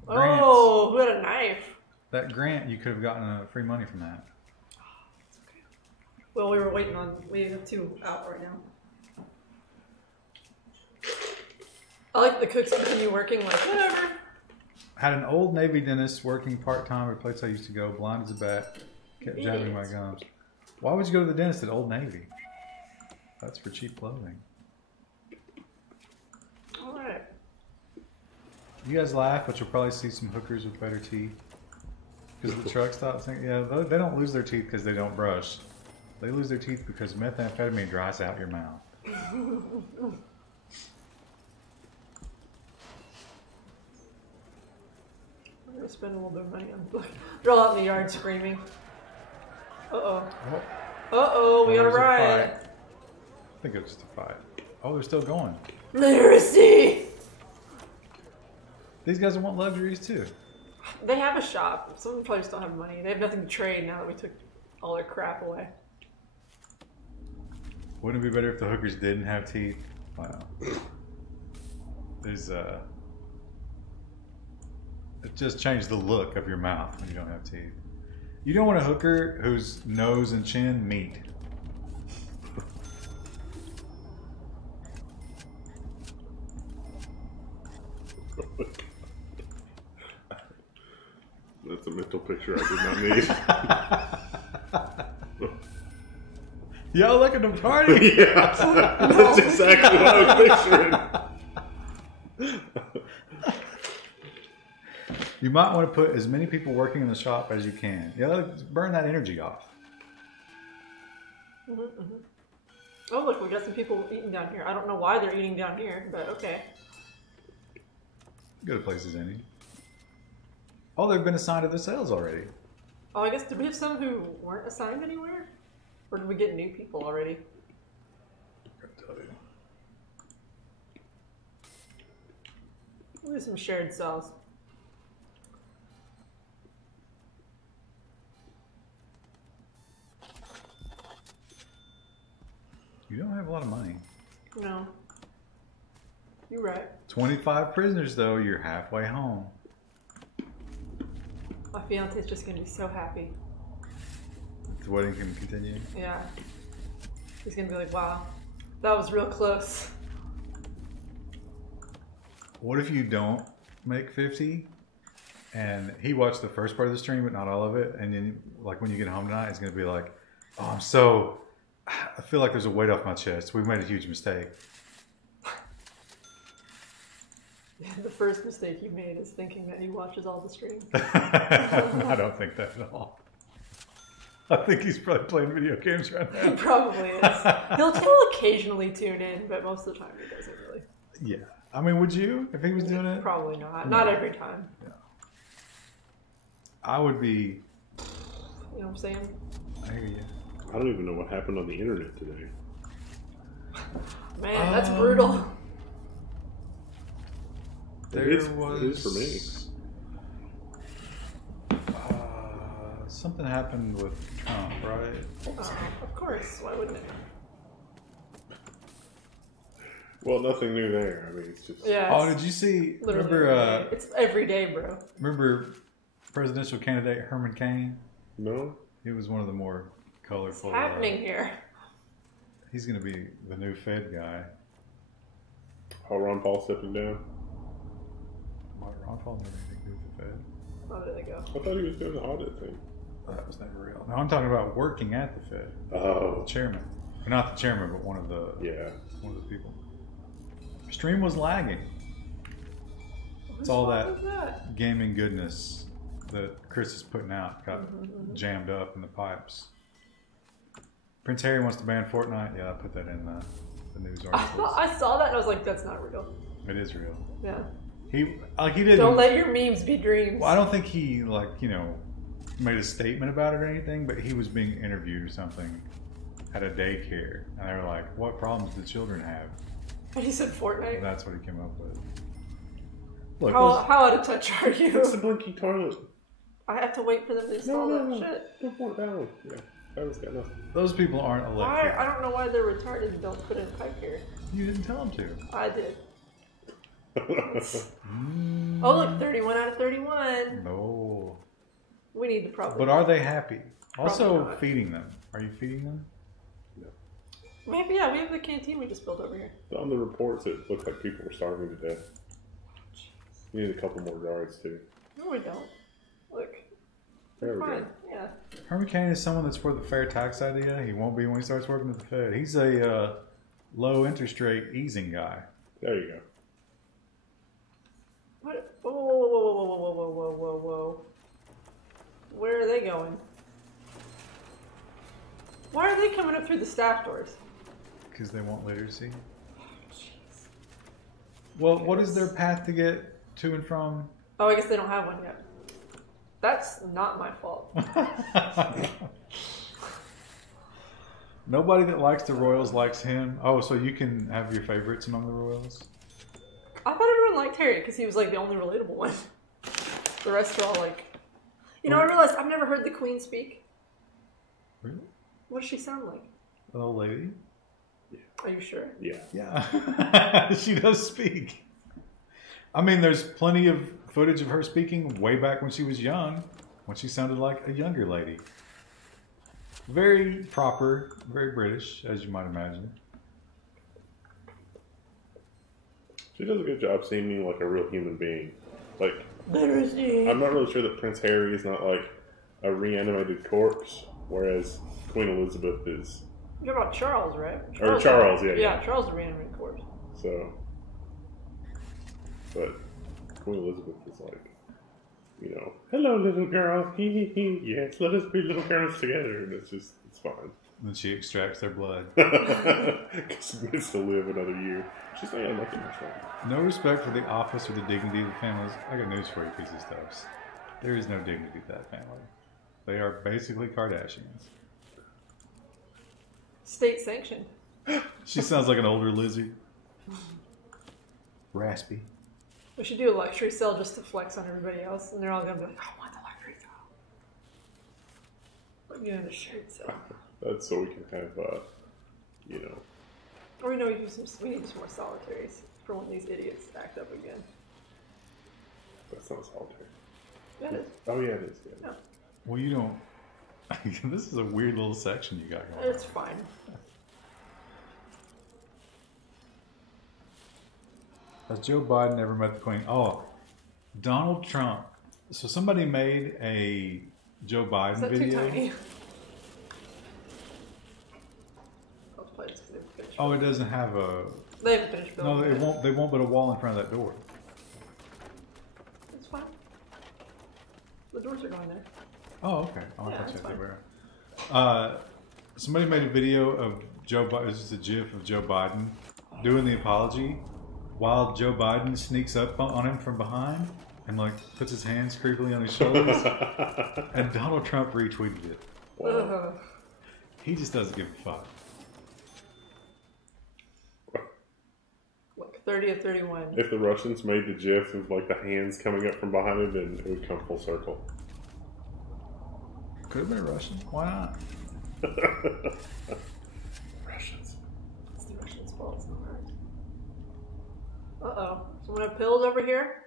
Oh, who had a knife? That grant, you could have gotten free money from that. Well, we were waiting on... We have 2 out right now. I like the cooks continue working, like, whatever. Had an old Navy dentist working part-time at a place I used to go, blind as a bat, kept jabbing my gums. Why would you go to the dentist at Old Navy? That's for cheap clothing. Alright. You guys laugh, but you'll probably see some hookers with better teeth. Because the truck stop thing, yeah, they don't lose their teeth because they don't brush. They lose their teeth because methamphetamine dries out your mouth. We're going to spend a little bit of money on... They're all out in the yard screaming. Uh-oh. Uh-oh, we got a riot. I think it was just a fight. Oh, they're still going. Literacy! These guys want luxuries too. They have a shop. Some of them probably just don't have money. They have nothing to trade now that we took all their crap away. Wouldn't it be better if the hookers didn't have teeth? Wow. There's it just changed the look of your mouth when you don't have teeth. You don't want a hooker whose nose and chin meet. That's a mental picture I did not need. Y'all looking to party? Yeah, that's exactly what I was picturing. You might want to put as many people working in the shop as you can. Yeah, burn that energy off. Mm-hmm, mm-hmm. Oh, look, we got some people eating down here. I don't know why they're eating down here, but okay. Good places, any. Oh, they've been assigned to the cells already. Oh, I guess, did we have some who weren't assigned anywhere? Or did we get new people already? I'll tell you. Look at some shared cells. You don't have a lot of money. No. You're right. 25 prisoners, though. You're halfway home. My fiance's just going to be so happy. The wedding can continue? Yeah. He's going to be like, wow, that was real close. What if you don't make 50? And he watched the first part of the stream, but not all of it. And then, like, when you get home tonight, it's going to be like, oh, I feel like there's a weight off my chest. We've made a huge mistake. The first mistake you made is thinking that he watches all the streams. I don't think that at all. I think he's probably playing video games right now. He probably is. He'll occasionally tune in, but most of the time he doesn't really. Yeah. I mean, would you if he was doing it? Probably not. No. Not every time. Yeah. I would be. You know what I'm saying? I hear you. I don't even know what happened on the internet today. Man, that's brutal. It is for me. Something happened with Trump, right? Of course. Why wouldn't it? Well, nothing new there. I mean, it's just... Yeah. Oh, did you see... Remember... it's every day, bro. Remember presidential candidate Herman Cain? No. He was one of the more colorful... What's happening here? He's going to be the new Fed guy. Oh, Ron Paul stepping down? Ron Paul never had anything to do with the Fed. How did they go? I thought he was doing the audit thing. That was never real. No, I'm talking about working at the Fed. Oh. The chairman. Or not the chairman, but one of the people. Stream was lagging. It's all that gaming goodness that Chris is putting out got jammed up in the pipes. Prince Harry wants to ban Fortnite. Yeah, I put that in the news articles. I saw that and I was like, that's not real. It is real. Yeah. He didn't. Don't let your memes be dreams. Well, I don't think he made a statement about it or anything, but he was being interviewed or something at a daycare, and they were like, "What problems do children have?" And he said Fortnite. And that's what he came up with. Look, how out of touch are you? It's the blinking toilet. I have to wait for them to install that shit. Don't want that one. Yeah, that one's got nothing. Those people aren't elected. I don't know why they're retarded and don't put in a pipe here. You didn't tell them to. I did. Oh look, 31 out of 31. No. We need to probably. But are they happy? Also, not. Feeding them. Are you feeding them? No. Maybe, yeah. We have the canteen we just built over here. On the reports, it looked like people were starving to death. We need a couple more guards too. No, we don't. Look. There we fine. go. Yeah. Herman Cain is someone that's for the fair tax idea. He won't be when he starts working at the Fed. He's a low interest rate easing guy. There you go. What? Whoa. Where are they going? Why are they coming up through the staff doors? Because they want literacy. Jeez. Well, what is their path to get to and from? Oh, I guess they don't have one yet. That's not my fault. Nobody that likes the Royals likes him. Oh, so you can have your favorites among the Royals? I thought everyone liked Harry because he was like the only relatable one. The rest are all like... You know, I realized I've never heard the Queen speak. Really? What does she sound like? An old lady? Yeah. Are you sure? Yeah. Yeah. She does speak. I mean, there's plenty of footage of her speaking way back when she was young, when she sounded like a younger lady. Very proper, very British, as you might imagine. She does a good job seeming like a real human being. Like, literacy. I'm not really sure that Prince Harry is not like a reanimated corpse, whereas Queen Elizabeth is. You're about Charles, right? Charles, yeah. Yeah, Charles is a reanimated corpse. So, but Queen Elizabeth is like, you know, hello little girl, hee hee hee, yes, let us be little girls together, and it's fine. And then she extracts their blood. Because she gets to live another year. She's not nothing much wrong. No respect for the office or the dignity of the families. I got news for you, piece of stuffs. There is no dignity to that family. They are basically Kardashians. State sanctioned. She sounds like an older Lizzie. Raspy. We should do a luxury sale just to flex on everybody else, and they're all gonna be like, I want the luxury sale. We're doing a shirt sale. That's so we can have, you know. Or we know we need some more solitaries for when these idiots act up again. That's not solitary. That is. Oh yeah, it is. Yeah. No. Well, you don't. This is a weird little section you got going. It's fine. Has Joe Biden ever met the Queen? Oh, Donald Trump. So somebody made a Joe Biden Is that video. too tiny? Oh, it doesn't have a. They haven't finished building. No, it won't. They won't put a wall in front of that door. It's fine. The doors are going there. Oh, okay. Oh, Yeah, I thought that's you had to. Somebody made a video of Joe Biden. It's just a GIF of Joe Biden doing the apology, while Joe Biden sneaks up on him from behind and like puts his hands creepily on his shoulders. And Donald Trump retweeted it. Wow. He just doesn't give a fuck. Like 30 of 31. If the Russians made the GIF of like the hands coming up from behind him, then it would come full circle. Could have been a Russian. Why not? Russians. It's the Russians' fault. It's not ours. Uh-oh. Someone have pills over here?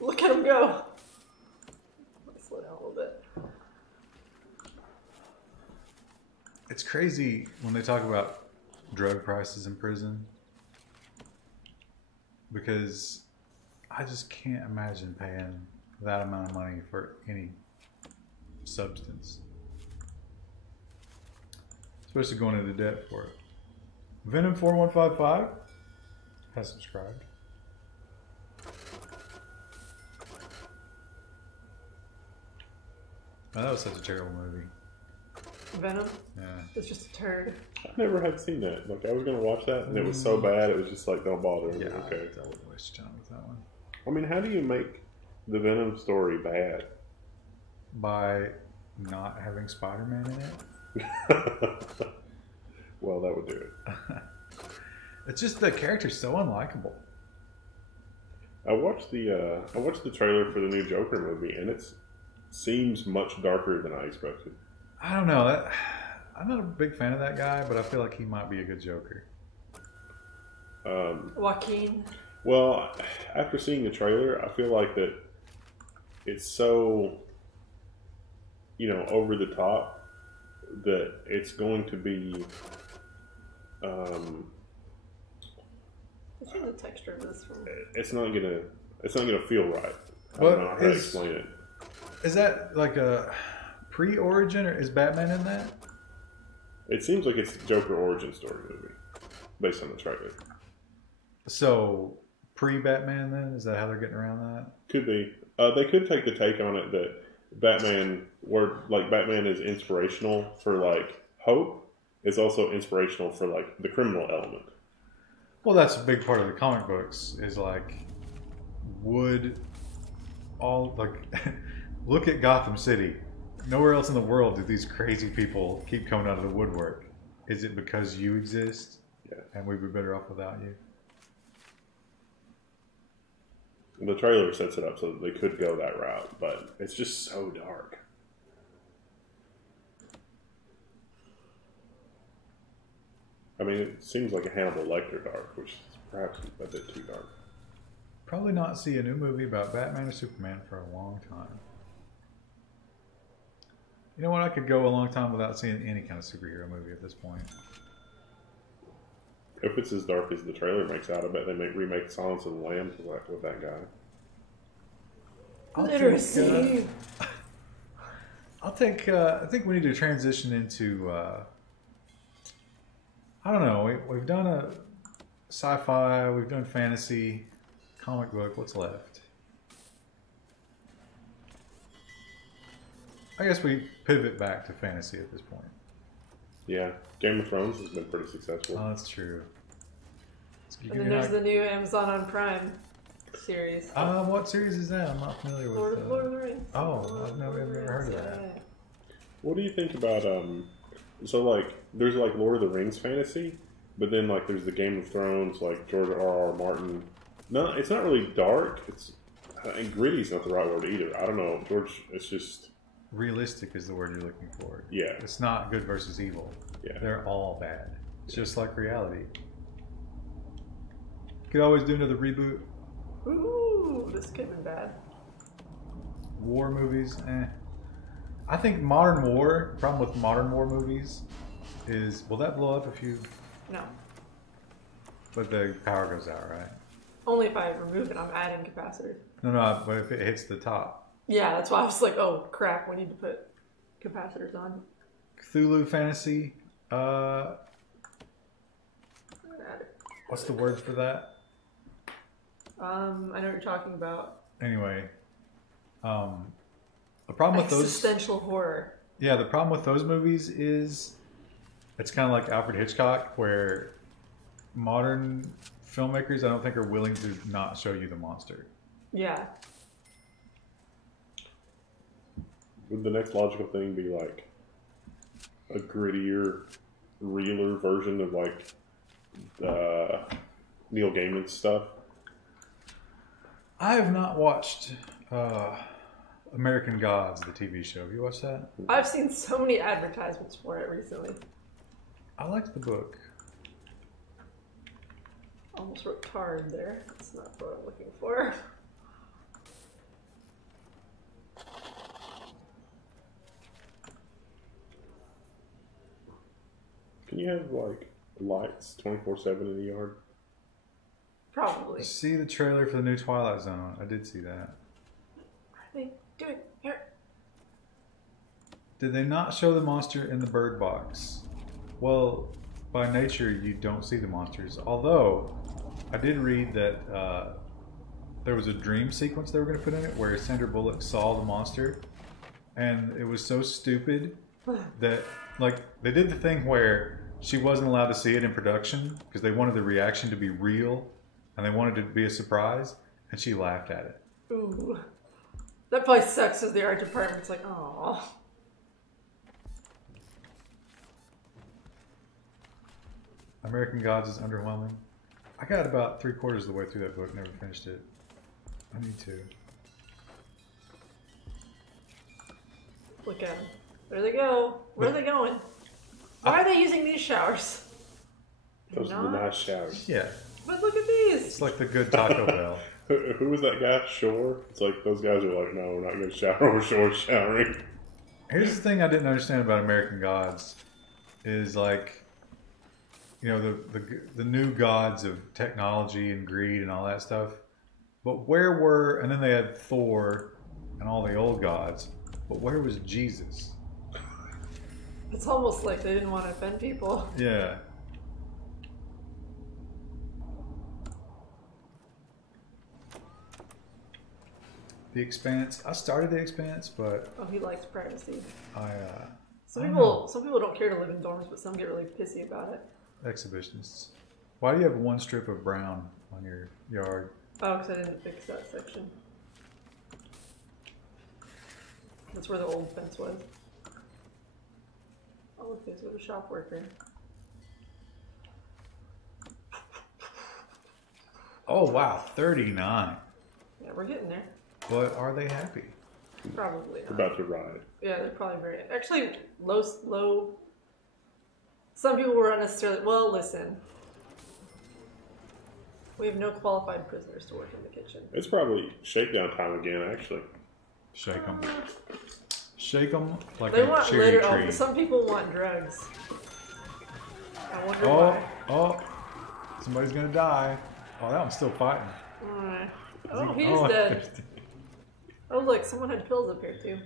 Look at him go. Let me slow down a little bit. It's crazy when they talk about drug prices in prison, because I just can't imagine paying that amount of money for any substance, especially going into debt for it. Venom 4155 has subscribed. Oh, that was such a terrible movie. Venom? Yeah. It's just a turd. I never had seen that. Like I was gonna watch that, and it was so bad. It was just like, don't bother. Yeah, Okay. I wouldn't waste your time with that one. I mean, how do you make the Venom story bad? By not having Spider-Man in it. Well, that would do it. It's just the character's so unlikable. I watched the trailer for the new Joker movie, and it seems much darker than I expected. I don't know. I'm not a big fan of that guy, but I feel like he might be a good Joker. Joaquin. Well, after seeing the trailer, I feel like that it's so, over the top that it's going to be. Let's see the texture of this one. It's not gonna feel right. I But don't know how to explain it. Is that like a pre-origin, or is Batman in that? It seems like it's the Joker origin story movie, based on the trailer. So pre-Batman, then, is that how they're getting around that? Could be. They could take the take on it that Batman is inspirational for like hope. It's also inspirational for like the criminal element. Well, that's a big part of the comic books. Is like, would all like look at Gotham City. Nowhere else in the world do these crazy people keep coming out of the woodwork. Is it because you exist? Yeah. And we'd be better off without you? The trailer sets it up so that they could go that route, but it's just so dark. I mean, it seems like a Hannibal Lecter dark, which is perhaps a bit too dark. Probably not see a new movie about Batman or Superman for a long time. You know what? I could go a long time without seeing any kind of superhero movie at this point. If it's as dark as the trailer makes out, I bet they remake Silence of the Lambs with that guy. Literacy. I think we need to transition into. I don't know. We've done a sci-fi. We've done fantasy, comic book. What's left? I guess we pivot back to fantasy at this point. Yeah, Game of Thrones has been pretty successful. Oh, that's true. And then there's the new Amazon on Prime series. What series is that? I'm not familiar with. Lord of the Rings. Oh, I've never heard of that. What do you think about so like there's like Lord of the Rings fantasy, but then like there's the Game of Thrones, like George R.R. Martin. No, it's not really dark. And gritty's not the right word either. I don't know, George. It's just realistic is the word you're looking for. Yeah, it's not good versus evil. Yeah, they're all bad. It's just like reality. Could always do another reboot. Ooh, this could have been bad. War movies, I think modern war. Problem with modern war movies is, will that blow up if you? No. But the power goes out, right? Only if I remove it, I'm adding capacitors. No, but if it hits the top. Yeah, that's why I was like, oh crap, we need to put capacitors on. Cthulhu Fantasy. What's the word for that? I know what you're talking about. Anyway, the problem with those existential horror. Yeah, the problem with those movies is it's kind of like Alfred Hitchcock, where modern filmmakers, I don't think, are willing to not show you the monster. Yeah. Would the next logical thing be like a grittier, realer version of like Neil Gaiman's stuff? I have not watched American Gods, the TV show. Have you watched that? I've seen so many advertisements for it recently. I liked the book. Almost wrote tard there. That's not what I'm looking for. Can you have like lights 24/7 in the yard? Probably. See the trailer for the new Twilight Zone. I did see that. What are they doing here? Did they not show the monster in the bird box? Well, by nature, you don't see the monsters. Although, I did read that there was a dream sequence they were going to put in it where Sandra Bullock saw the monster. And it was so stupid that, like, they did the thing where she wasn't allowed to see it in production because they wanted the reaction to be real and they wanted it to be a surprise. And she laughed at it. Ooh. That probably sucks as the art department. It's like, oh. American Gods is underwhelming. I got about 3/4 of the way through that book, never finished it. I need to. Look at them. There they go. Where are they going? Why are they using these showers? Those are the nice showers. Yeah. But look at these. It's like the good Taco Bell. Who was that guy? Shore? It's like those guys are like, no, we're not going to shower. We're shore showering. Here's the thing I didn't understand about American Gods is like, you know, the new gods of technology and greed and all that stuff. But where were, and then they had Thor and all the old gods, but where was Jesus? It's almost like they didn't want to offend people. Yeah. The Expanse. I started The Expanse, but Oh, he likes privacy. some people don't care to live in dorms, but some get really pissy about it. Exhibitionists. Why do you have one strip of brown on your yard? Oh, because I didn't fix that section. That's where the old fence was. Oh, look, there's a shop worker. Oh wow, 39. Yeah, we're getting there. But are they happy? Probably not. About to ride. Yeah, they're probably very... Actually, low... Some people were unnecessarily... Well, listen. We have no qualified prisoners to work in the kitchen. It's probably shakedown time again, actually. Shake them. Shake them like They a want cherry litter. tree. Oh, some people want drugs. I wonder why. Oh, somebody's gonna die. Oh, that one's still fighting. Oh, he's dead. Oh, look, someone had pills up here, too.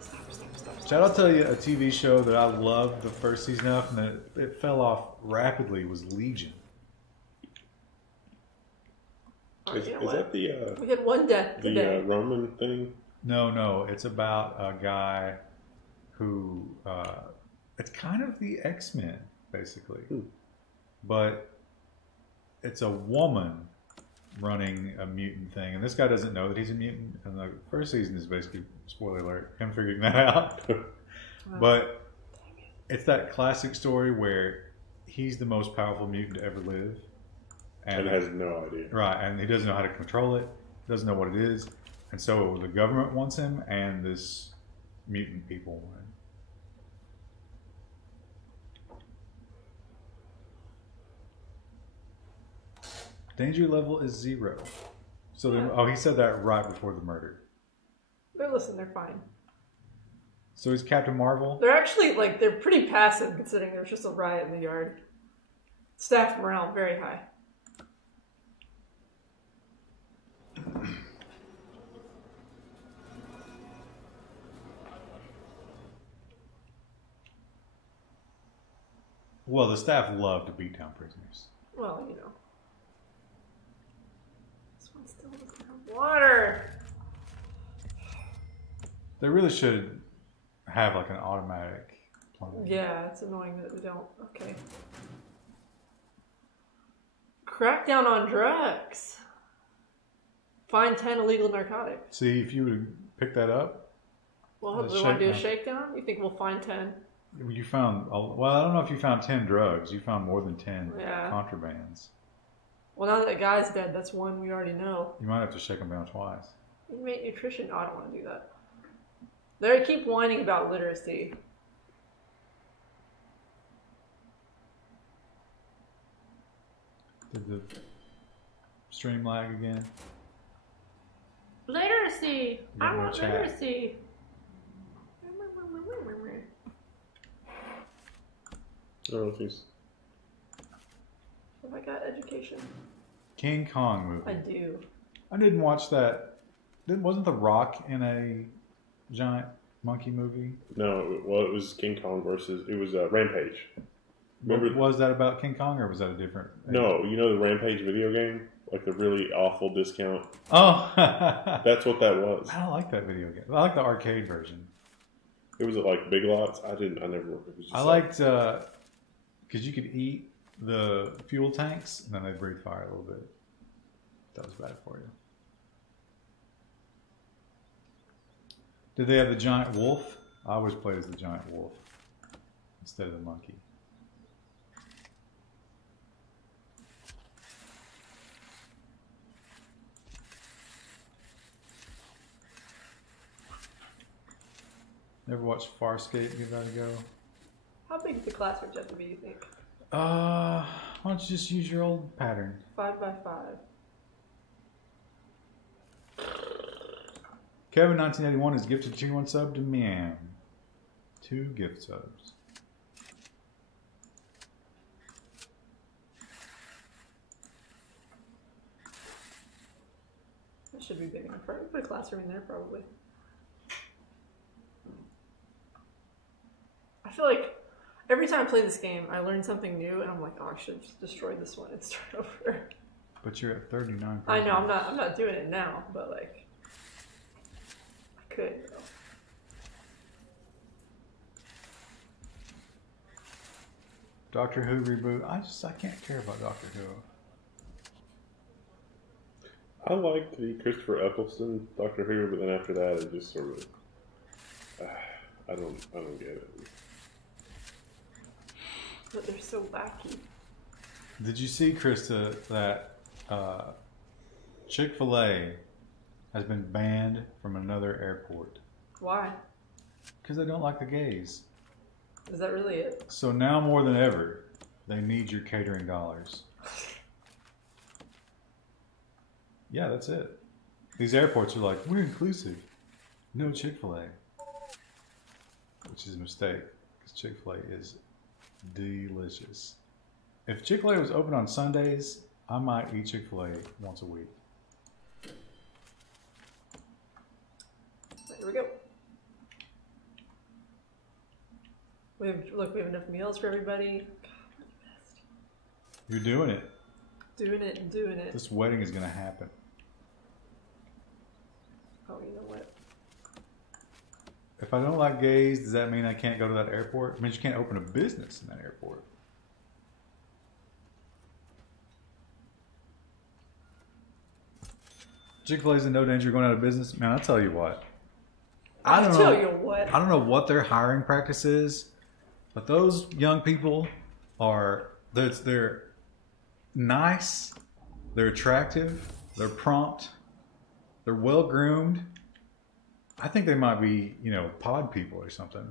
Stop. Chad, I'll tell you a TV show that I loved the first season of, and it fell off rapidly, was Legion. Oh, Is you know that what? the We had one death today. Roman thing? No, it's about a guy who, it's kind of the X-Men, basically. But it's a woman running a mutant thing, and this guy doesn't know that he's a mutant, and the first season is basically, spoiler alert, him figuring that out. But it's that classic story where he's the most powerful mutant to ever live. And has no idea. Right, and he doesn't know how to control it, doesn't know what it is, and so the government wants him, and this mutant people want him. Danger level is 0. So, he said that right before the murder. They're fine. So he's Captain Marvel? They're actually, they're pretty passive considering there's just a riot in the yard. Staff morale, very high. Well, the staff love to beat down prisoners. Well, you know. This one still doesn't have water. They really should have like an automatic plumbing. Yeah, it's annoying that they don't. Okay. Crackdown on drugs. Fine 10 illegal narcotics. See, if you would pick that up. Well, do we want to do a shakedown? You think we'll find 10? You found, well, I don't know if you found 10 drugs. You found more than 10 contrabands. Well, now that the guy's dead, that's one we already know. You might have to shake them down twice. Inmate nutrition. Oh, I don't want to do that. They keep whining about literacy. Did the stream lag again? Literacy! I want literacy! I don't know if he's... Have I got education? King Kong movie. I do. I didn't watch that. Wasn't The Rock in a giant monkey movie? No, well, it was King Kong versus... It was Rampage. Remember, was that about King Kong, or was that a different... No, you know the Rampage video game? Like the really awful discount? Oh! That's what that was. I don't like that video game. I like the arcade version. It was like Big Lots? I never... It was just liked... Because you could eat the fuel tanks, and then they'd breathe fire a little bit. That was bad for you. Did they have the giant wolf? I always played as the giant wolf instead of the monkey. Never watched Farscape give that a go? How big is the classroom have to be, you think? Why don't you just use your old pattern? 5 by 5. Kevin 1981 has gifted a 2-1 sub to Miam. 2 gift subs. That should be big enough. Right? Put a classroom in there, probably. I feel like every time I play this game, I learn something new, and I'm like, oh, I should just destroy this one and start over. But you're at 39%. I know, I'm not doing it now, but like, I could, though. Doctor Who reboot. I can't care about Doctor Who. I liked the Christopher Eccleston Doctor Who, but then after that, it just sort of... I don't get it. But they're so wacky. Did you see, Krista, that Chick-fil-A has been banned from another airport? Why? Because they don't like the gays. Is that really it? So now more than ever, they need your catering dollars. Yeah, that's it. These airports are like, we're inclusive. No Chick-fil-A. Which is a mistake, because Chick-fil-A is delicious. If Chick-fil-A was open on Sundays, I might eat Chick-fil-A once a week. Here we go. We have enough meals for everybody. God, we're the best. You're doing it. Doing it and doing it. This wedding is going to happen. Oh, you know what? If I don't like gays, does that mean I can't go to that airport? It means you can't open a business in that airport. Chick-fil-A's in no danger of going out of business. Man, I'll tell you what. I don't know what their hiring practice is, but those young people are, they're nice, they're attractive, they're prompt, they're well groomed. I think they might be, pod people or something.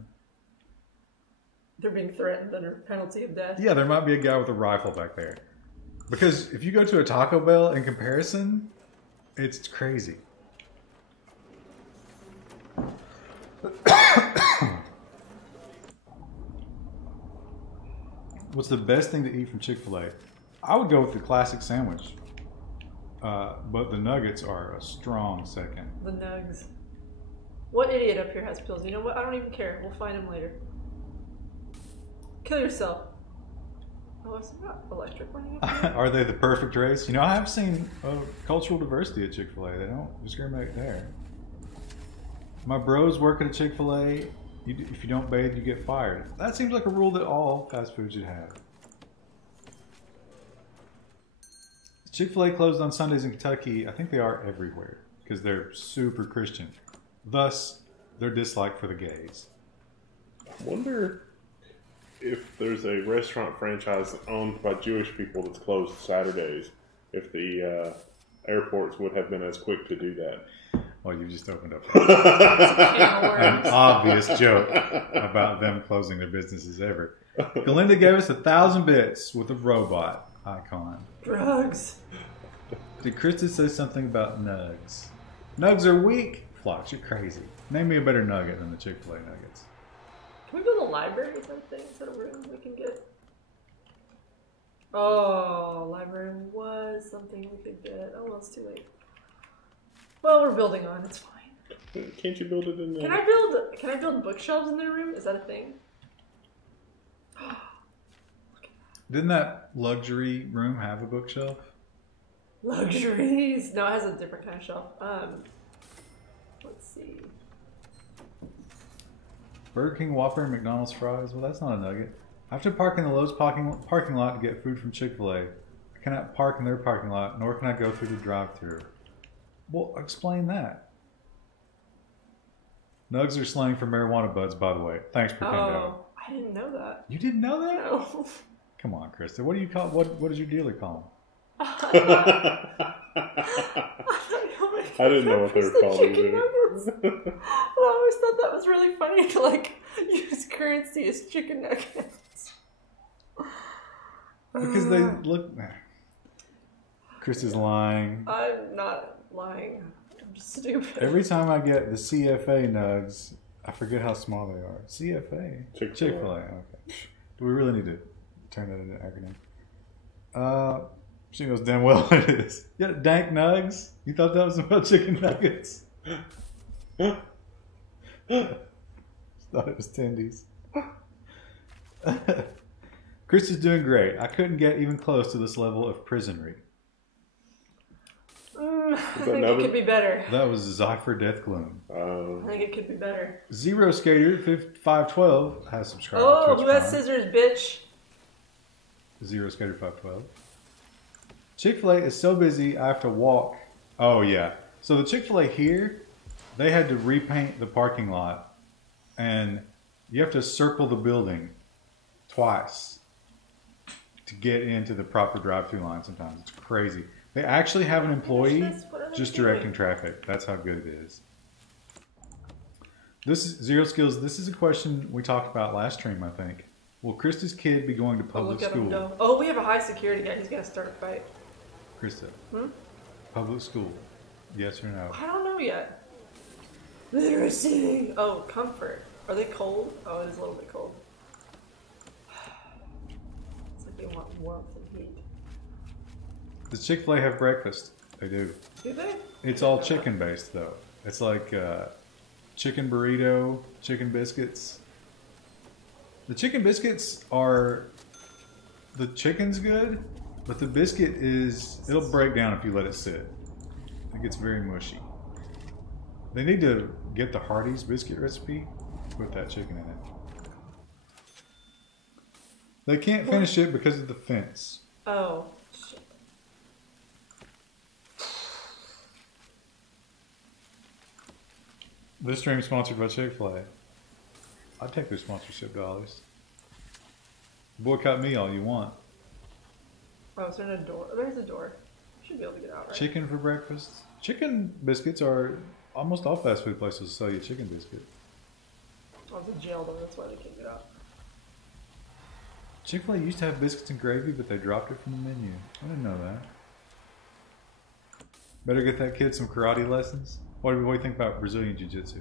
They're being threatened under penalty of death. Yeah, there might be a guy with a rifle back there. Because if you go to a Taco Bell in comparison, it's crazy. What's the best thing to eat from Chick-fil-A? I would go with the classic sandwich. But the nuggets are a strong second. The nugs. What idiot up here has pills? You know what? I don't even care. We'll find him later. Kill yourself. Oh, is that electric running? Are they the perfect race? You know, I have seen cultural diversity at Chick-fil-A. They don't discriminate there. My bros work at a Chick-fil-A. If you don't bathe, you get fired. That seems like a rule that all fast food should have. Chick-fil-A closed on Sundays in Kentucky. I think they are everywhere because they're super Christian. Thus, their dislike for the gays. I wonder if there's a restaurant franchise owned by Jewish people that's closed Saturdays, if the airports would have been as quick to do that. Well, you just opened up an obvious joke about them closing their businesses ever. Galinda gave us 1,000 bits with a robot icon. Drugs. Did Krista say something about nugs? Nugs are weak. Flox, you're crazy. Name me a better nugget than the Chick-fil-A nuggets. Can we build a library or something? Is that a room we can get? Oh, library was something we could get. Oh, well, it's too late. Well, we're building on. It's fine. Can't you build it in there? Can I build bookshelves in their room? Is that a thing? Didn't that luxury room have a bookshelf? Luxuries? No, it has a different kind of shelf. Let's see. Burger King, Whopper, and McDonald's fries. Well, that's not a nugget. I have to park in the Lowe's parking lot to get food from Chick-fil-A. I cannot park in their parking lot, nor can I go through the drive-thru. Well, explain that. Nugs are slang for marijuana buds, by the way. Thanks, Pretendo. Oh, I didn't know that. You didn't know that? No. Come on, Krista. What do you call? What does your dealer call them? I didn't know what they were called either. I always thought that was really funny to like use currency as chicken nuggets. Because they look. Krista's lying. I'm not lying. I'm just stupid. Every time I get the CFA nugs, I forget how small they are. CFA? Chick-fil-A. Okay. Do we really need to turn that into an acronym? She knows damn well what it is. Yeah, dank nugs? You thought that was about chicken nuggets? Thought it was tendies. Chris is doing great. I couldn't get even close to this level of prisonry. I think it could be better. That was Zypher Death Gloom. I think it could be better. Zero Skater 512 has subscribed. Oh, who has scissors, bitch? Zero Skater 512. Chick-fil-A is so busy I have to walk. Oh yeah. So the Chick-fil-A here, they had to repaint the parking lot, and you have to circle the building twice to get into the proper drive-through line. Sometimes it's crazy. They actually have an employee just directing traffic. That's how good it is. This is Zero Skills. This is a question we talked about last stream, I think. Will Krista's kid be going to public school? Oh, we have a high security guy. He's going to start a fight. Krista. Public school. Yes or no? I don't know yet. Literacy. Oh, comfort. Are they cold? Oh, it is a little bit cold. It's like they want warmth and heat. Does Chick-fil-A have breakfast? They do. Do they? It's all chicken based though. It's like chicken burrito, chicken biscuits. The chicken biscuits are, the chicken's good, but the biscuit it'll break down if you let it sit. It gets very mushy. They need to get the Hardee's biscuit recipe, put that chicken in it. They can't finish it because of the fence. Oh, shit. This stream is sponsored by Chick-fil-A. I'd take their sponsorship dollars. Boycott me all you want. Oh, is there a door? There's a door. Should be able to get out, right? Chicken for breakfast. Chicken biscuits are almost all fast food places sell you chicken biscuit. Oh, it's a jail though. That's why they can't get out. Chick-fil-A used to have biscuits and gravy, but they dropped it from the menu. I didn't know that. Better get that kid some karate lessons. What do you think about Brazilian Jiu-Jitsu?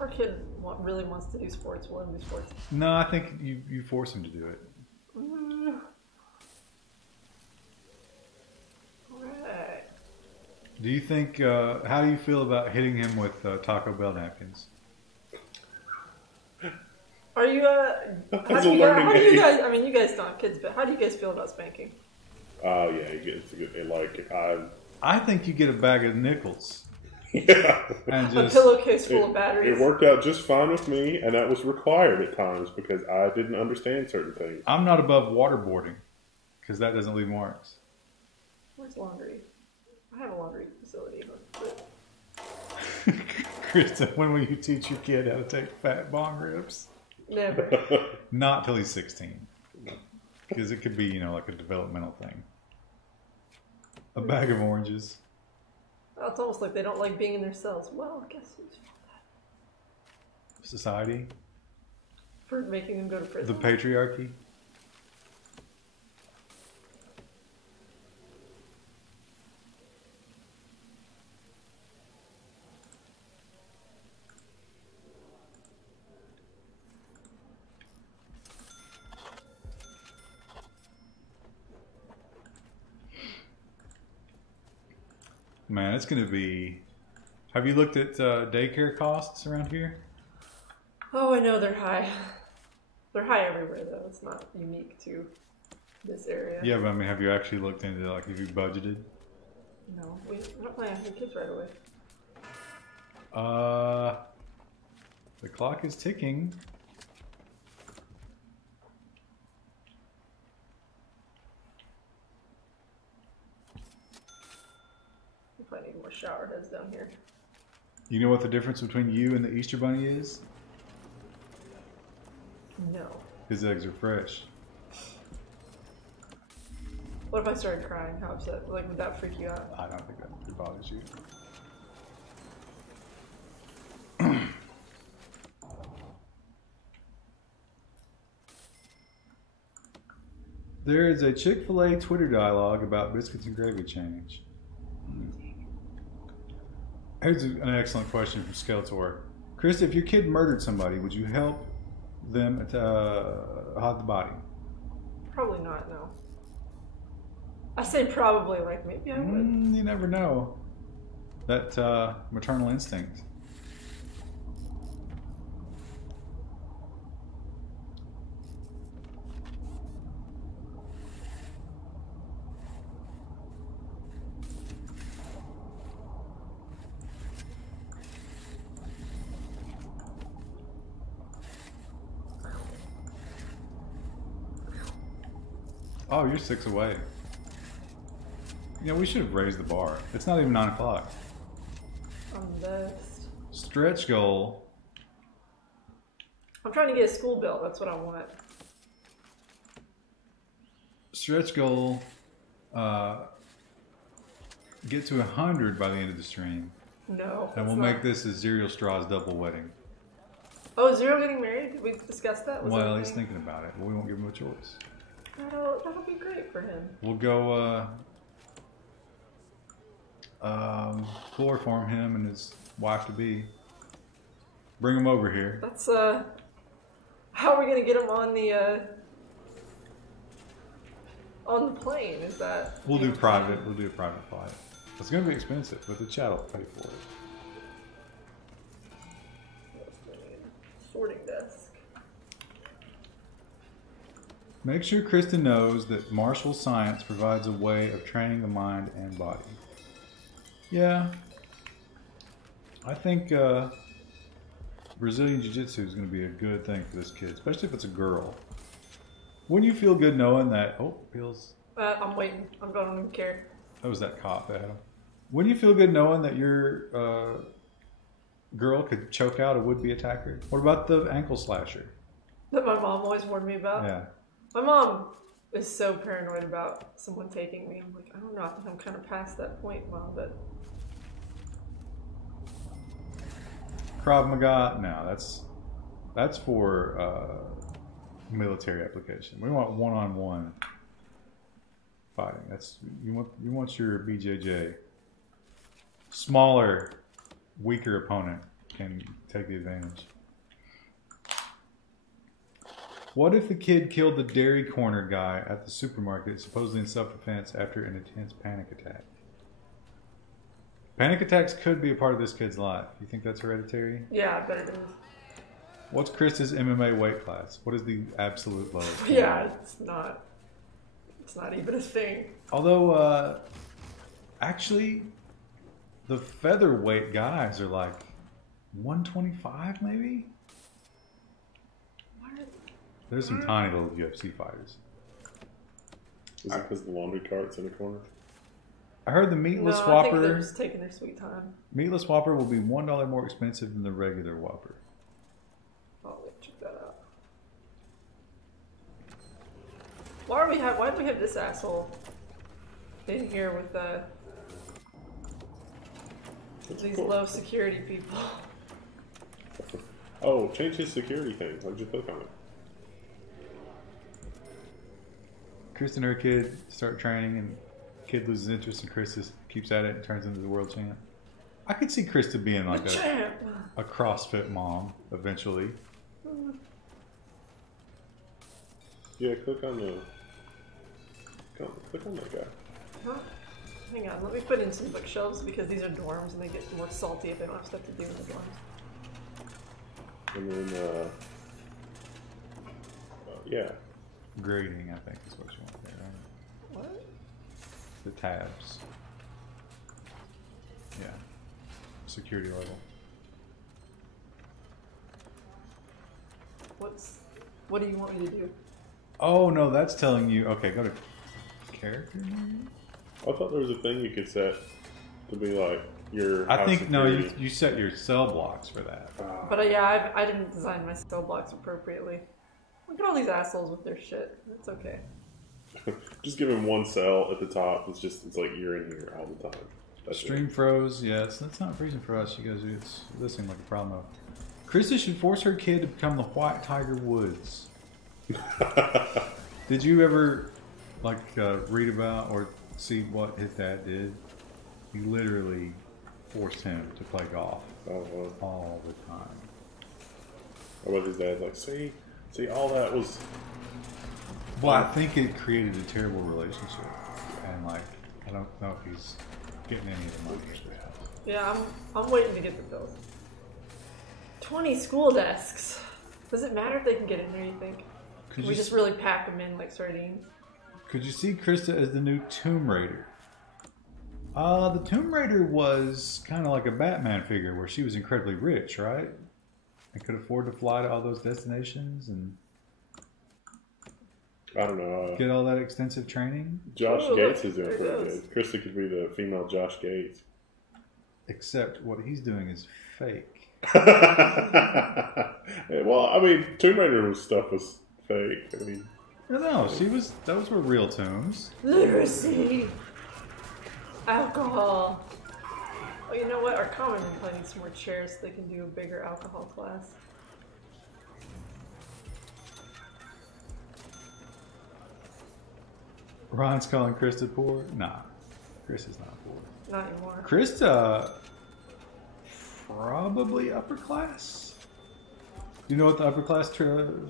Our kid really wants to do sports. We'll let him do sports. No, I think you force him to do it. Alright. Do you think, how do you feel about hitting him with Taco Bell napkins? Are you, how do you guys, I mean, you guys don't have kids, but how do you guys feel about spanking? Oh, yeah, it's a good, like, I think you get a bag of nickels. Yeah. And just, a pillowcase full of batteries. It worked out just fine with me, and that was required at times because I didn't understand certain things. I'm not above waterboarding because that doesn't leave marks. Where's laundry? I have a laundry facility. But... Krista, when will you teach your kid how to take fat bong rips? Never. Not till he's 16. Because it could be, you know, like a developmental thing. A bag of oranges. Oh, it's almost like they don't like being in their cells. Well, I guess who's that? Society. For making them go to prison. The patriarchy. Man, it's going to be... Have you looked at daycare costs around here? Oh, I know they're high. They're high everywhere, though. It's not unique to this area. Yeah, but I mean, have you actually looked into, like, have you budgeted? No, we're not planning on having kids right away. The clock is ticking. I need more shower heads down here. You know what the difference between you and the Easter Bunny is? No. His eggs are fresh. What if I started crying? How upset? Like, would that freak you out? I don't think that bothers you. There is a Chick-fil-A Twitter dialogue about biscuits and gravy change. Here's an excellent question from Skeletor. Chris, if your kid murdered somebody, would you help them hide the body? Probably not, no. I say probably, like maybe I would. You never know. That maternal instinct. Oh, you're 6 away. Yeah, we should have raised the bar. It's not even 9 o'clock. I'm the best. Stretch goal. I'm trying to get a school built. That's what I want. Stretch goal. Get to 100 by the end of the stream. No. And we'll make this a Zero Straw's double wedding. Oh, Zero getting married? Did we discuss that? Well, he's thinking about it. But we won't give him a choice. That'll be great for him. We'll go chloroform him and his wife-to-be. Bring him over here. That's, how are we going to get him on the plane? Is that... We'll do private. We'll do a private flight. It's going to be expensive, but the chat will pay for it. Sorting desk. Make sure Kristen knows that martial science provides a way of training the mind and body. Yeah. I think Brazilian Jiu-Jitsu is going to be a good thing for this kid, especially if it's a girl. Wouldn't you feel good knowing that... Oh, feels... I'm waiting. I don't even care. That was that cop, Adam. Wouldn't you feel good knowing that your girl could choke out a would-be attacker? What about the ankle slasher? That my mom always warned me about? Yeah. My mom is so paranoid about someone taking me. I'm like, I don't know. I think I'm kind of past that point, Mom, but... Krav Maga? No, that's for military application. We want one-on-one fighting. That's you want your BJJ. Smaller, weaker opponent can take the advantage. What if the kid killed the dairy corner guy at the supermarket, supposedly in self-defense after an intense panic attack? Panic attacks could be a part of this kid's life. You think that's hereditary? Yeah, I bet it is. What's Krista's MMA weight class? What is the absolute lowest? Yeah, it's not even a thing. Although, actually, the featherweight guys are like 125 maybe? What? There's some tiny little UFC fighters. Is it because the laundry cart's in the corner? I heard the meatless I Whopper. think they're just taking their sweet time. Meatless Whopper will be $1 more expensive than the regular Whopper. Oh, check that out. Why do we have this asshole in here with these low security people? Oh, change his security thing. Why'd you click on it? Krista and her kid start training, and kid loses interest, and Krista keeps at it and turns into the world champ. I could see Krista being like a CrossFit mom eventually. Yeah, click on that guy. Huh? Hang on, let me put in some bookshelves because these are dorms and they get more salty if they don't have stuff to do in the dorms. And then, yeah. Grading, I think, is what you want there, right? What? The tabs. Yeah. Security level. What do you want me to do? Oh, no, that's telling you... Okay, go to character. I thought there was a thing you could set to be like your I house think, security. no, you set your cell blocks for that. But yeah, I didn't design my cell blocks appropriately. Look at all these assholes with their shit. It's okay. Just give him one cell at the top. It's like you're in here all the time. That's Stream froze. Yeah, that's not freezing for us. You guys, this seemed like a problem though. Krista should force her kid to become the White Tiger Woods. Did you ever read about or see what his dad did? He literally forced him to play golf all the time. Or was his dad like, see, all that was... Well, I think it created a terrible relationship. And I don't know if he's getting any of the money for that. Yeah, I'm waiting to get the bill. 20 school desks. Does it matter if they can get in there, you think? Can we just really pack them in like sardines? Could you see Krista as the new Tomb Raider? The Tomb Raider was kind of like a Batman figure where she was incredibly rich, right? And could afford to fly to all those destinations and I don't know. Get all that extensive training. Josh Gates is doing pretty good. Krista could be the female Josh Gates. Except what he's doing is fake. Well, I mean, Tomb Raider stuff was fake. I mean, no, those were real tombs. Literacy. Alcohol. Oh, you know what? Our common room probably needs some more chairs so they can do a bigger alcohol class. Ron's calling Krista poor? Nah, Krista's not poor. Not anymore. Krista, probably upper class. Do you know what the upper class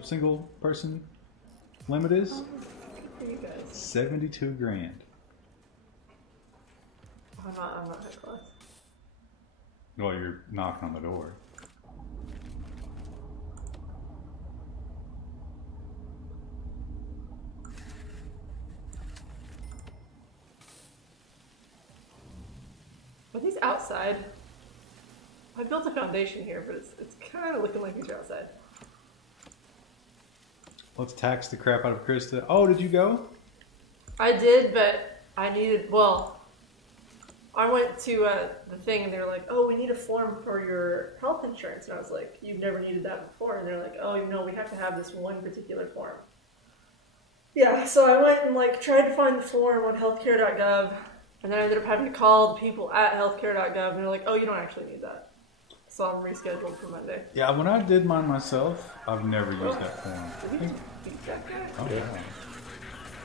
single person limit is? For you guys. 72 grand. I'm not high class. Well, you're knocking on the door. Are these outside? I built a foundation here, but it's kind of looking like these are outside. Let's tax the crap out of Krista. Oh, did you go? I did, but I needed, I went to the thing and they were like, oh, we need a form for your health insurance. And I was like, you've never needed that before. And they're like, oh, no, we have to have this one particular form. Yeah, so I went and tried to find the form on healthcare.gov. And then I ended up having to call the people at healthcare.gov, and they're like, oh, you don't actually need that. So I'm rescheduled for Monday. Yeah, when I did mine myself, I've never used that form. Did he beat that guy? Oh, yeah.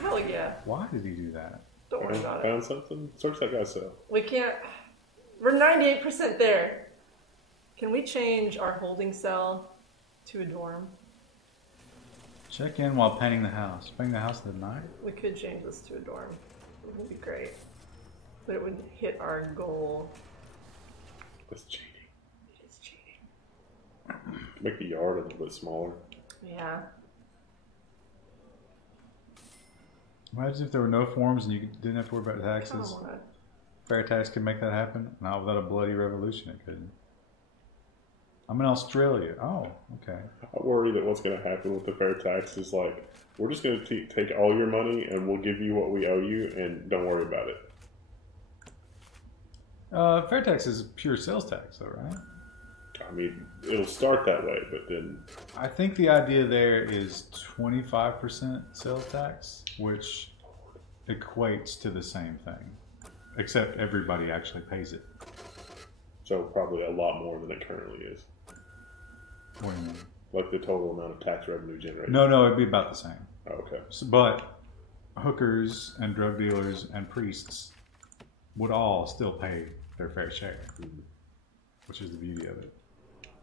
Hell yeah. Why did he do that? Don't worry about it. Found something? Search that guy's cell. We can't... We're 98% there. Can we change our holding cell to a dorm? Check in while painting the house. Painting the house at night? We could change this to a dorm. It would be great. But it would hit our goal. That's cheating. It is cheating. Make the yard a little bit smaller. Yeah. Imagine if there were no forms and you didn't have to worry about taxes. Fair tax could make that happen. Not without a bloody revolution, it couldn't. I'm in Australia. Oh, okay. I worry that what's going to happen with the fair tax is like, we're just going to take all your money and we'll give you what we owe you and don't worry about it. Fair tax is pure sales tax, though, right? I mean, it'll start that way, but then... I think the idea there is 25% sales tax, which equates to the same thing, except everybody actually pays it. So probably a lot more than it currently is. What do you mean? Like the total amount of tax revenue generated. No, it'd be about the same. Oh, okay. So, but hookers and drug dealers and priests would all still pay their fair share, which is the beauty of it.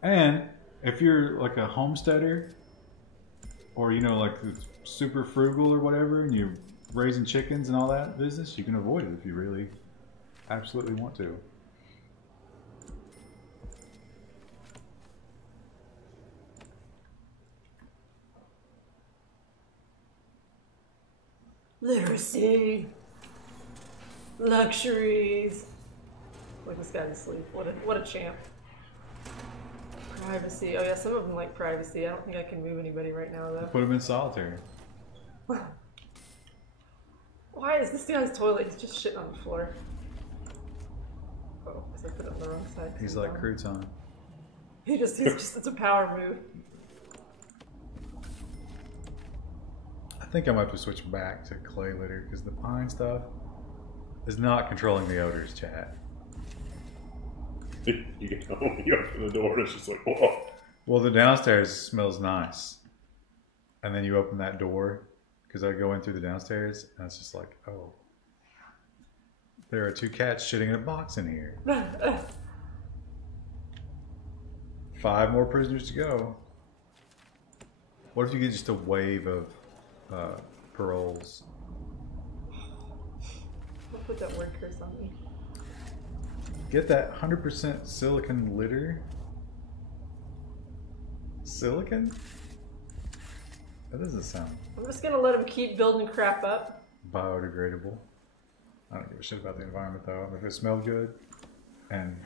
And if you're like a homesteader or, you know, like super frugal or whatever, and you're raising chickens and all that business, you can avoid it if you really absolutely want to. Literacy. Luxuries. Like this guy's asleep. What a champ. Privacy. Oh yeah, some of them like privacy. I don't think I can move anybody right now though. Put them in solitary. Why is this guy's toilet? He's just shitting on the floor. Oh, because I put it on the wrong side. He's like crouton. It's a power move. I think I might have to switch back to clay litter because the pine stuff is not controlling the odors, chat. You get home, you open the door, and it's just like, whoa. Well, the downstairs smells nice. And then you open that door, because I go in through the downstairs, and it's just like, oh. There are 2 cats shitting in a box in here. 5 more prisoners to go. What if you get just a wave of paroles? I'll put that word curse on me. Get that 100% silicon litter. Silicon? That doesn't sound... I'm just gonna let him keep building crap up. Biodegradable. I don't give a shit about the environment though. If it smelled good and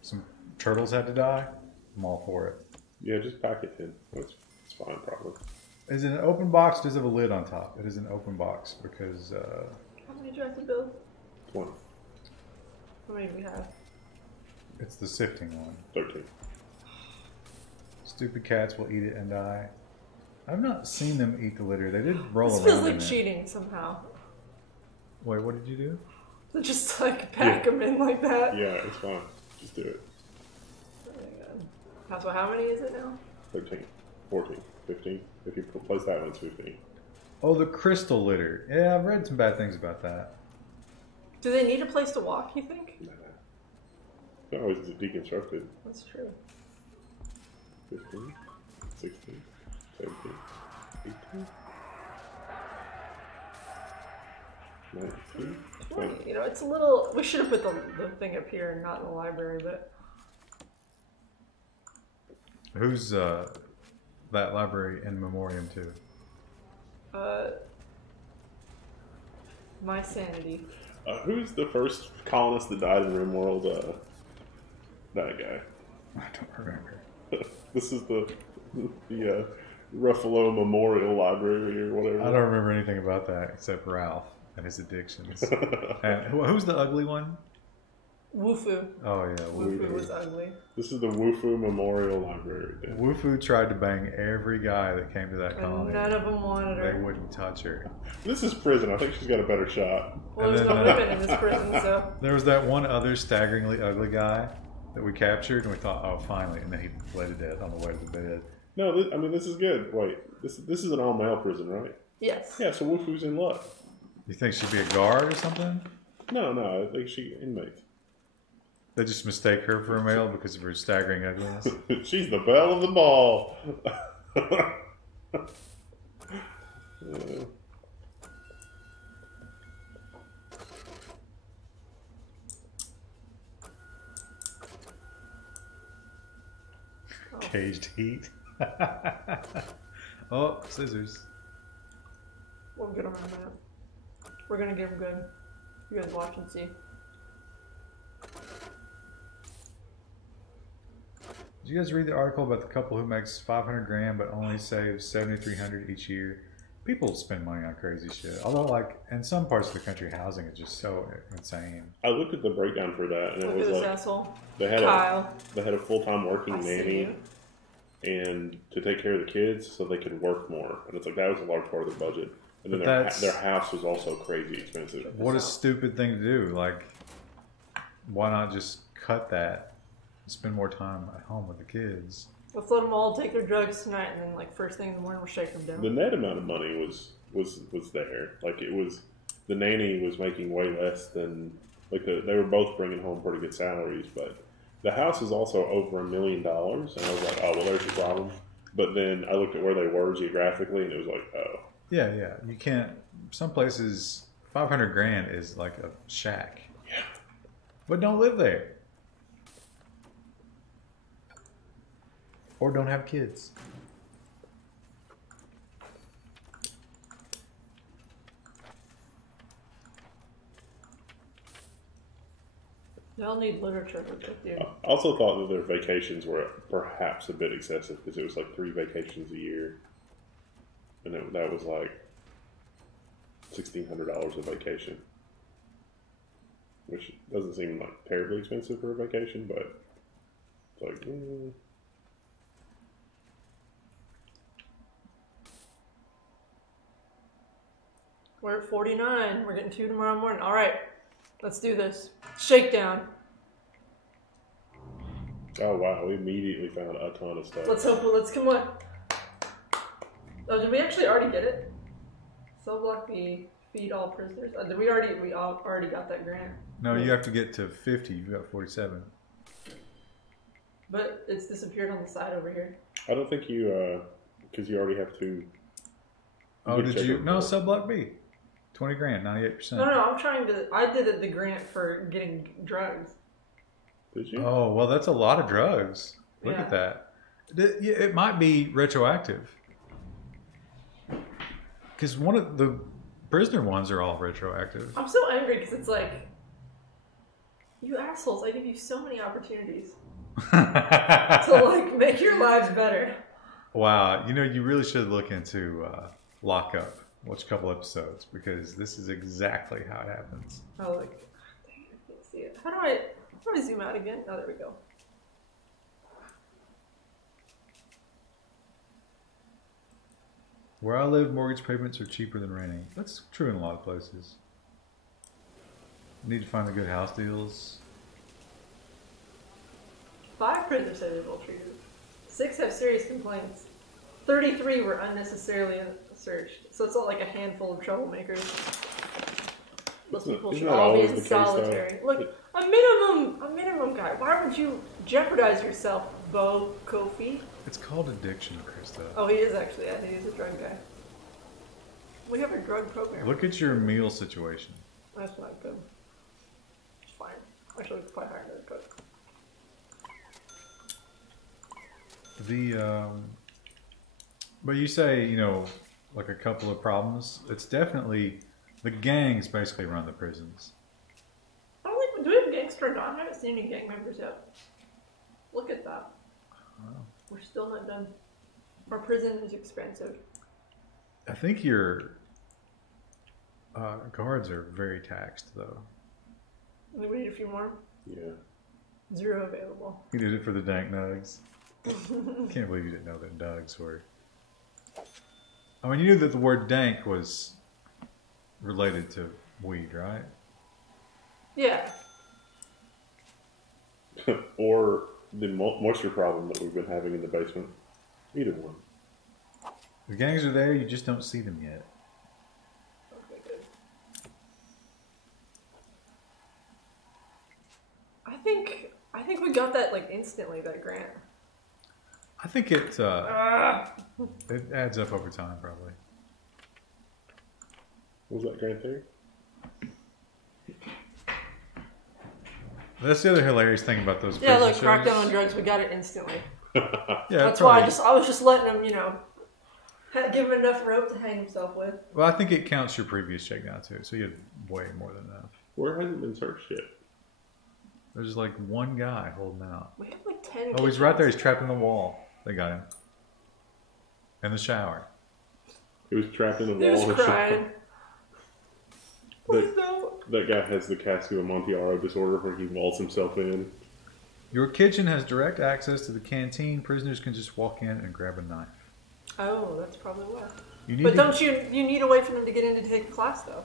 some turtles had to die, I'm all for it. Yeah, just pack it in. It's fine, probably. Is it an open box? Does it have a lid on top? It is an open box because... How many do you have to build? 20. How many do we have? It's the sifting one. 13. Stupid cats will eat it and die. I've not seen them eat the litter. They did roll this around. This feels like in cheating somehow. Wait, what did you do? Just like pack them in like that. Yeah, it's fine. Just do it. Oh my god. So how many is it now? 13, 14, 15. If you place that one, it's 15. Oh, the crystal litter. Yeah, I've read some bad things about that. Do they need a place to walk, you think? Nah. They're always deconstructed. That's true. 15, 16, 17, 18, 19, 20. You know, it's a little... We should have put the thing up here and not in the library, but... Who's that library in memoriam to? My sanity. Who's the first colonist that died in RimWorld? That guy. I don't remember. This is the Ruffalo Memorial Library or whatever. I don't remember anything about that except Ralph and his addictions. And who's the ugly one? Wufu. Oh yeah, Wufu was ugly. This is the Wufu Memorial Library. Wufu tried to bang every guy that came to that colony. None of them wanted her. They wouldn't touch her. This is prison. I think she's got a better shot. Well, there's no women in this prison, so... There was that one other staggeringly ugly guy that we captured, and we thought, oh, finally, and then he bled to death on the way to the bed. No, I mean, this is good. Wait, this is an all-male prison, right? Yes. Yeah, so Wufu's in luck. You think she'd be a guard or something? No, I think she inmate. They just mistake her for a male because of her staggering ugliness. She's the belle of the ball. Oh, Caged heat. Oh, scissors. We'll get them in a minute. We're gonna get them good. You guys watch and see. Did you guys read the article about the couple who makes $500,000 but only saves $7,300 each year? People spend money on crazy shit. Although, like, in some parts of the country, housing is just so insane. I looked at the breakdown for that, and it was like asshole. they had Kyle. They had a full-time working nanny, and to take care of the kids so they could work more. And it's like that was a large part of their budget. And then their house was also crazy expensive. What a stupid thing to do! Like, why not just cut that? Spend more time at home with the kids. Let's let them all take their drugs tonight, and then like first thing in the morning, we'll shake them down. The net amount of money was there. Like it was, the nanny was making way less than like they were both bringing home pretty good salaries, but the house is also over $1 million, and I was like, oh well, there's the problem. But then I looked at where they were geographically, and it was like, oh, yeah, you can't. Some places, $500,000 is like a shack. Yeah, but don't live there. Or don't have kids. They all need literature with you. I also thought that their vacations were perhaps a bit excessive because it was like 3 vacations a year, and that was like $1,600 a vacation, which doesn't seem like terribly expensive for a vacation, but it's like. We're at 49. We're getting 2 tomorrow morning. All right, let's do this. Shakedown. Oh wow, we immediately found a ton of stuff. Let's hope. Let's come on. Oh, did we actually already get it? Cell block B, feed all prisoners. Did we already? We already got that grant. No, you have to get to 50. You got 47. But it's disappeared on the side over here. I don't think you, because you already have to. Oh, did you? No, sub block B. 20 grand, 98%. No, I'm trying to. I did the grant for getting drugs. Did you? Oh, well, that's a lot of drugs. Look at that. It might be retroactive. Because one of the prisoner ones are all retroactive. I'm so angry because it's like, you assholes, I give you so many opportunities to like make your lives better. Wow, you really should look into Lockup. Watch a couple episodes because this is exactly how it happens. Oh, like, dang, I can't see it. How do I zoom out again? Oh, there we go. Where I live, mortgage payments are cheaper than renting. That's true in a lot of places. Need to find the good house deals. 5 prisoners said they were treated. 6 have serious complaints. 33 were unnecessarily searched. So it's not like a handful of troublemakers. Those people should all be in solitary. Look, a minimum guy. Why would you jeopardize yourself, Bo Kofi? It's called addiction, Krista. Oh, he is actually. Yeah, he is a drug guy. We have a drug program. Look at your meal situation. That's not good. It's fine. Actually, we could probably hire another cook. But you say, like a couple of problems. It's definitely, the gangs basically run the prisons. I don't think, do we have gangs turned on? I haven't seen any gang members yet. Look at that. Wow. We're still not done. Our prison is expensive. I think your guards are very taxed, though. I think we need a few more. Yeah. 0 available. You did it for the dank nugs. Can't believe you didn't know that nugs were... I mean, you knew that the word dank was related to weed, right? Yeah. Or the moisture problem that we've been having in the basement. Either one. The gangs are there, you just don't see them yet. Okay, good. I think we got that like instantly, that grant. I think it adds up over time, probably. What was that grant there? That's the other hilarious thing about those Yeah, prison look, shows. crackdown on drugs, we got it instantly. Yeah, that's why I was just letting him, give him enough rope to hang himself with. Well, I think it counts your previous check now too, so you had way more than enough. Where hasn't been searched yet? There's like one guy holding out. We have like 10. Oh, he's right there. He's trapped in the wall. They got him. In the shower. He was trapped in the He wall. was crying. That guy has the Casco Amontillado disorder where he walls himself in. Your kitchen has direct access to the canteen. Prisoners can just walk in and grab a knife. Oh, that's probably why. But don't you need a way for them to get in to take a class, though?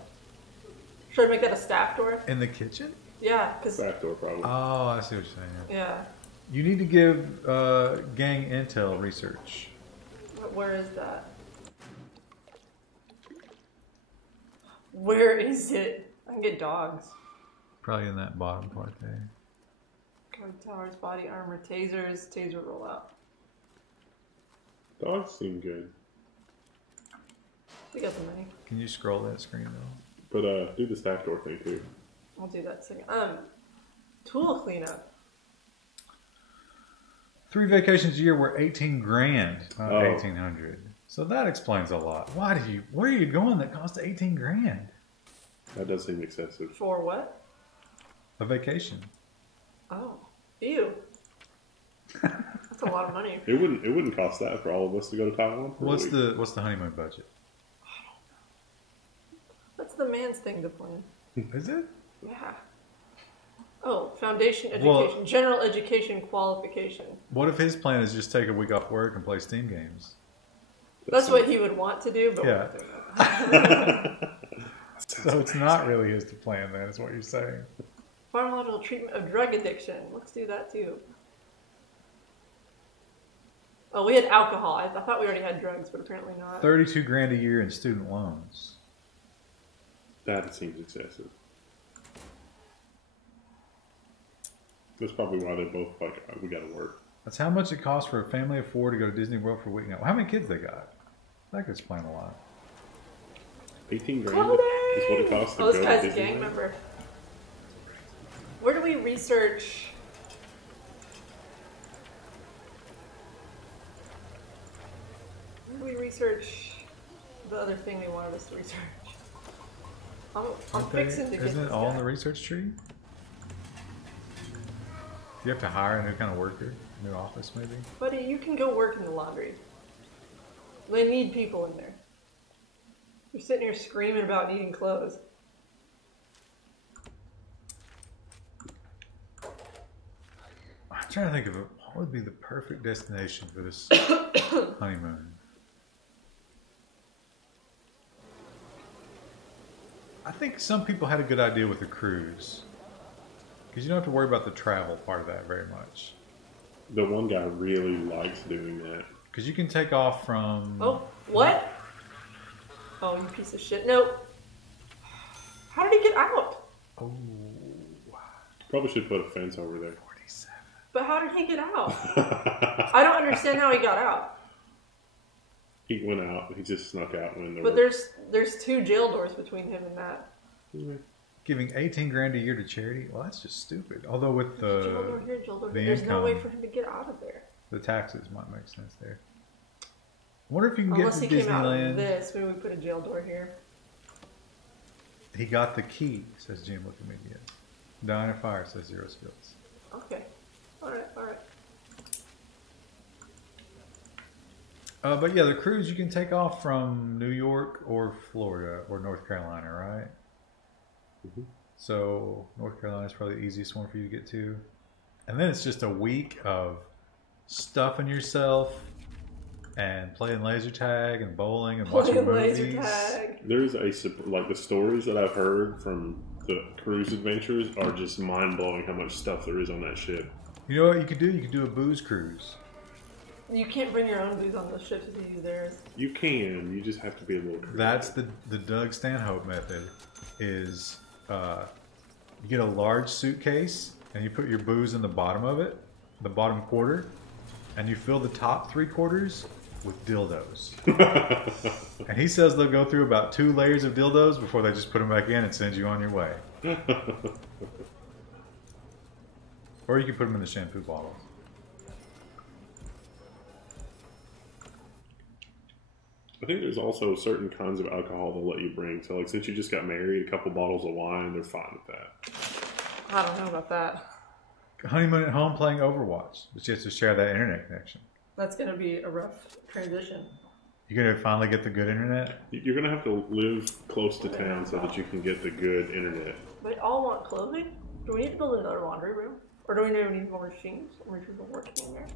Should I make that a staff door? In the kitchen? Yeah, because... Staff door, probably. Oh, I see what you're saying. Yeah. You need to give gang intel research. Where is that? Where is it? I can get dogs. Probably in that bottom part there. Guard towers, body armor, tasers, taser rollout. Dogs seem good. We got the money. Can you scroll that screen though? But do the staff door thing too. I'll do that second. Tool cleanup. 3 vacations a year were 18 grand, not 1,800. So that explains a lot. Where are you going that costs 18 grand? That does seem excessive. For what? A vacation. Oh, ew. That's a lot of money. It wouldn't cost that for all of us to go to Taiwan. What's the honeymoon budget? That's the man's thing to plan. Is it? Yeah. Oh, foundation education, general education qualification. What if his plan is just take a week off work and play Steam games? That's what he would want to do, but yeah. we're not doing that. So it's not really his plan then, is what you're saying. Pharmacological treatment of drug addiction. Let's do that too. Oh, we had alcohol. I thought we already had drugs, but apparently not. 32 grand a year in student loans. That seems excessive. That's probably why they're both like, we gotta work. That's how much it costs for a family of 4 to go to Disney World for a week now. How many kids they got? That could explain a lot. 18 grand is what it costs to go to Disney. Oh, this guy's a gang member. Where do we research? Where do we research the other thing they wanted us to research? I'm fixing to get Isn't it this all guy. in the research tree? You have to hire a new kind of worker, new office maybe. Buddy, you can go work in the laundry. They need people in there. You're sitting here screaming about needing clothes. I'm trying to think of what would be the perfect destination for this honeymoon. I think some people had a good idea with the cruise. Because you don't have to worry about the travel part of that very much. The one guy really likes doing that. Because you can take off from... Oh, what? Oh, you piece of shit. No. How did he get out? Oh. Probably should put a fence over there. 47. But how did he get out? I don't understand how he got out. He went out. He just snuck out when there But were... there's 2 jail doors between him and that. Yeah. Giving 18 grand a year to charity? Well, that's just stupid. Although with the... Jail door here, jail door the here. There's income, no way for him to get out of there. The taxes might make sense there. I wonder if you can Unless get he to came out of Disneyland. this, maybe we put a jail door here. He got the key, says Jim Wikimedia. Dying of fire, says Zero Skills. Okay. Alright. But yeah, the cruise you can take off from New York or Florida or North Carolina, right? Mm-hmm. So North Carolina is probably the easiest one for you to get to. And then it's just a week of stuffing yourself and playing laser tag and bowling and watching movies. Laser tag. There's like the stories that I've heard from the cruise adventures are just mind blowing how much stuff there is on that ship. You know what you could do? You could do a booze cruise. You can't bring your own booze on those ships if you use theirs. You can. You just have to be a little creative. That's the Doug Stanhope method. Is you get a large suitcase and you put your booze in the bottom of it, the bottom quarter, and you fill the top 3 quarters with dildos. And he says they'll go through about 2 layers of dildos before they just put them back in and send you on your way. Or you can put them in the shampoo bottles. think there's also certain kinds of alcohol they'll let you bring. So, like, since you just got married, a couple bottles of wine, they're fine with that. I don't know about that. Honeymoon at home playing Overwatch. But you have to share that internet connection. That's going to be a rough transition. You're going to finally get the good internet? You're going to have to live close to town so that you can get the good internet. They all want clothing? Do we need to build another laundry room? Or do we need more machines? More people working in there?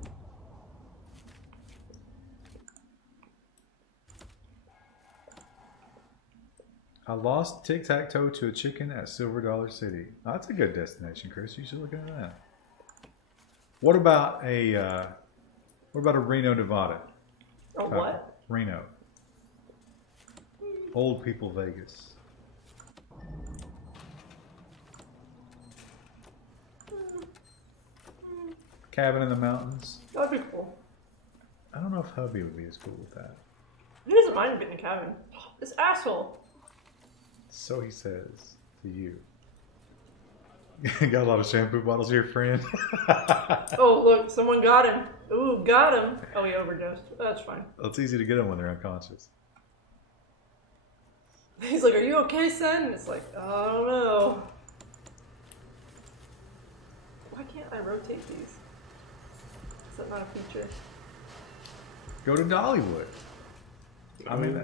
I lost tic-tac-toe to a chicken at Silver Dollar City. Oh, that's a good destination, Chris. You should look into that. What about a Reno, Nevada? A what? Reno. Old people Vegas. Cabin in the mountains. That'd be cool. I don't know if hubby would be as cool with that. He doesn't mind getting a cabin. This asshole. So he says to you. Got a lot of shampoo bottles here, friend. Oh, look, someone got him. Ooh, got him. Oh, he overdosed. That's fine. Well, it's easy to get them when they're unconscious. He's like, are you okay, son? And it's like, I don't know. Why can't I rotate these? Is that not a feature? Go to Dollywood. I mean,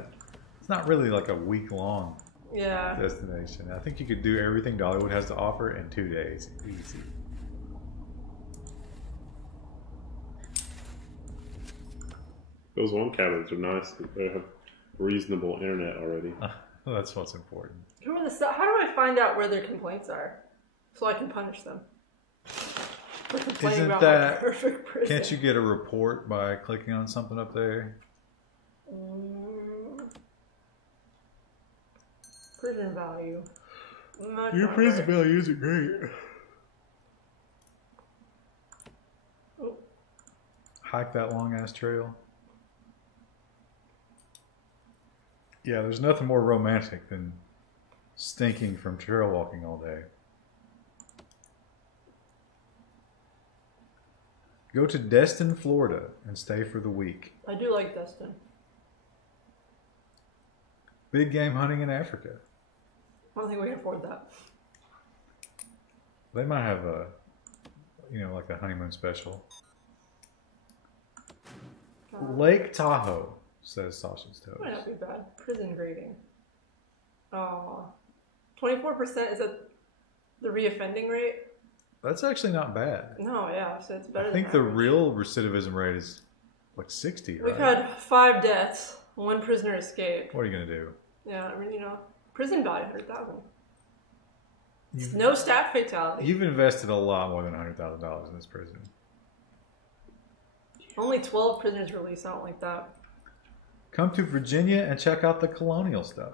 it's not really like a week-long destination. I think you could do everything Dollywood has to offer in 2 days. Easy. Those one cabins are nice. They have reasonable internet already. Well, that's what's important. How do I find out where their complaints are so I can punish them? For complaining Isn't about that my perfect prison. Can't you get a report by clicking on something up there? Prison value. Your prison value isn't great. Oh. Hike that long ass trail. Yeah, there's nothing more romantic than stinking from trail walking all day. Go to Destin, Florida, and stay for the week. I do like Destin. Big game hunting in Africa. I don't think we can afford that. They might have a, like a honeymoon special. Lake Tahoe, says Sausage Toast. Might not be bad. Prison grading. Oh, 24%, is that the reoffending rate? That's actually not bad. No, yeah, so it's better. I think the real recidivism rate is like 60, right? We've had 5 deaths. 1 prisoner escaped. What are you going to do? Yeah, I mean, prison value, 100,000. No staff fatality. You've invested a lot more than $100,000 in this prison. Only 12 prisoners released. I don't like that. Come to Virginia and check out the colonial stuff.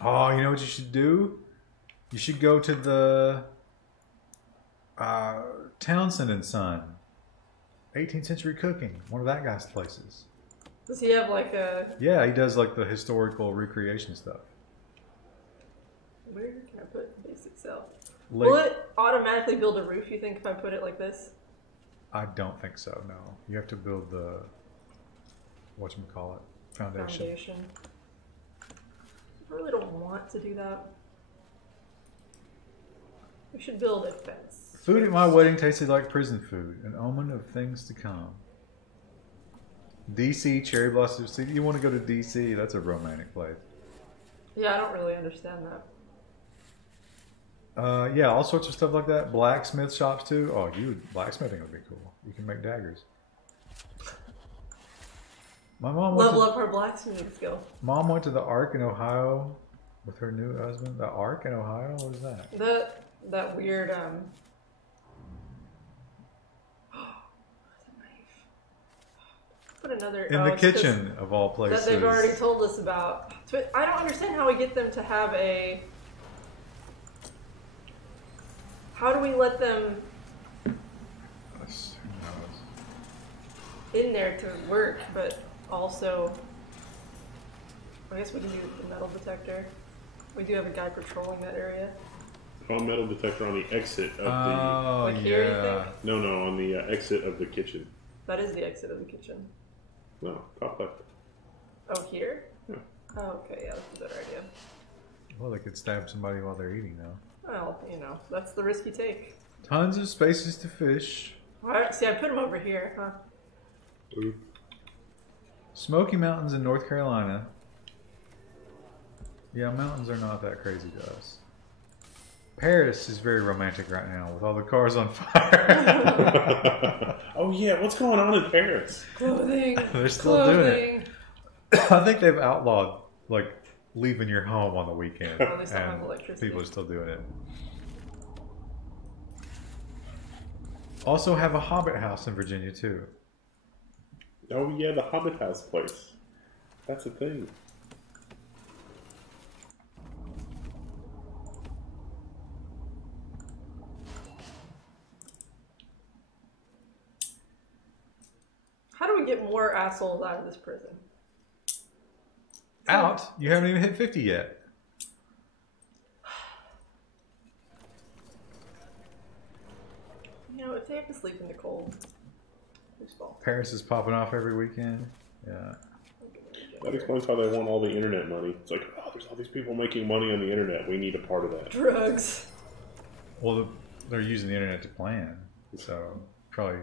Oh, you know what you should do? You should go to the Townsend and Son 18th century cooking. One of that guy's places. Does he have like a... Yeah, he does like the historical recreation stuff. Where can I put basic cell? Will it automatically build a roof, you think, if I put it like this? I don't think so, no. You have to build the, whatchamacallit, foundation. I really don't want to do that. We should build a fence. Food at my wedding tasted like prison food, an omen of things to come. DC, Cherry Blossom City. You want to go to DC? That's a romantic place. Yeah, I don't really understand that. Yeah, all sorts of stuff like that. Blacksmith shops too. Oh, blacksmithing would be cool. You can make daggers. My mom level up our blacksmithing skill. Mom went to the Ark in Ohio with her new husband. The Ark in Ohio? What is that? That weird Put another in the kitchen of all places that they've already told us about. So I don't understand how we get them to have a. How do we let them in there to work, but also, I guess we can do the metal detector. We do have a guy patrolling that area. Oh, metal detector on the exit of the... Oh, like here, you think? No, on the exit of the kitchen. That is the exit of the kitchen. No, top left. Oh, here? Yeah. Oh, okay, yeah, that's a better idea. Well, they could stab somebody while they're eating, though. Well, that's the risk you take. Tons of spaces to fish. Alright, see, I put them over here, huh? Ooh. Smoky Mountains in North Carolina. Yeah, mountains are not that crazy to us. Paris is very romantic right now with all the cars on fire. Oh yeah, what's going on in Paris? Clothing. They're still doing it. I think they've outlawed like leaving your home on the weekend. Oh, they still have electricity. People are still doing it. Also have a Hobbit house in Virginia too. Oh yeah, the Hobbit House place. That's a thing. How do we get more assholes out of this prison? Out? You haven't even hit 50 yet. If they have to sleep in the cold, whose fault? Paris is popping off every weekend. Yeah. That explains how they want all the internet money. It's like, oh, there's all these people making money on the internet. We need a part of that. Drugs. Well, they're using the internet to plan, so probably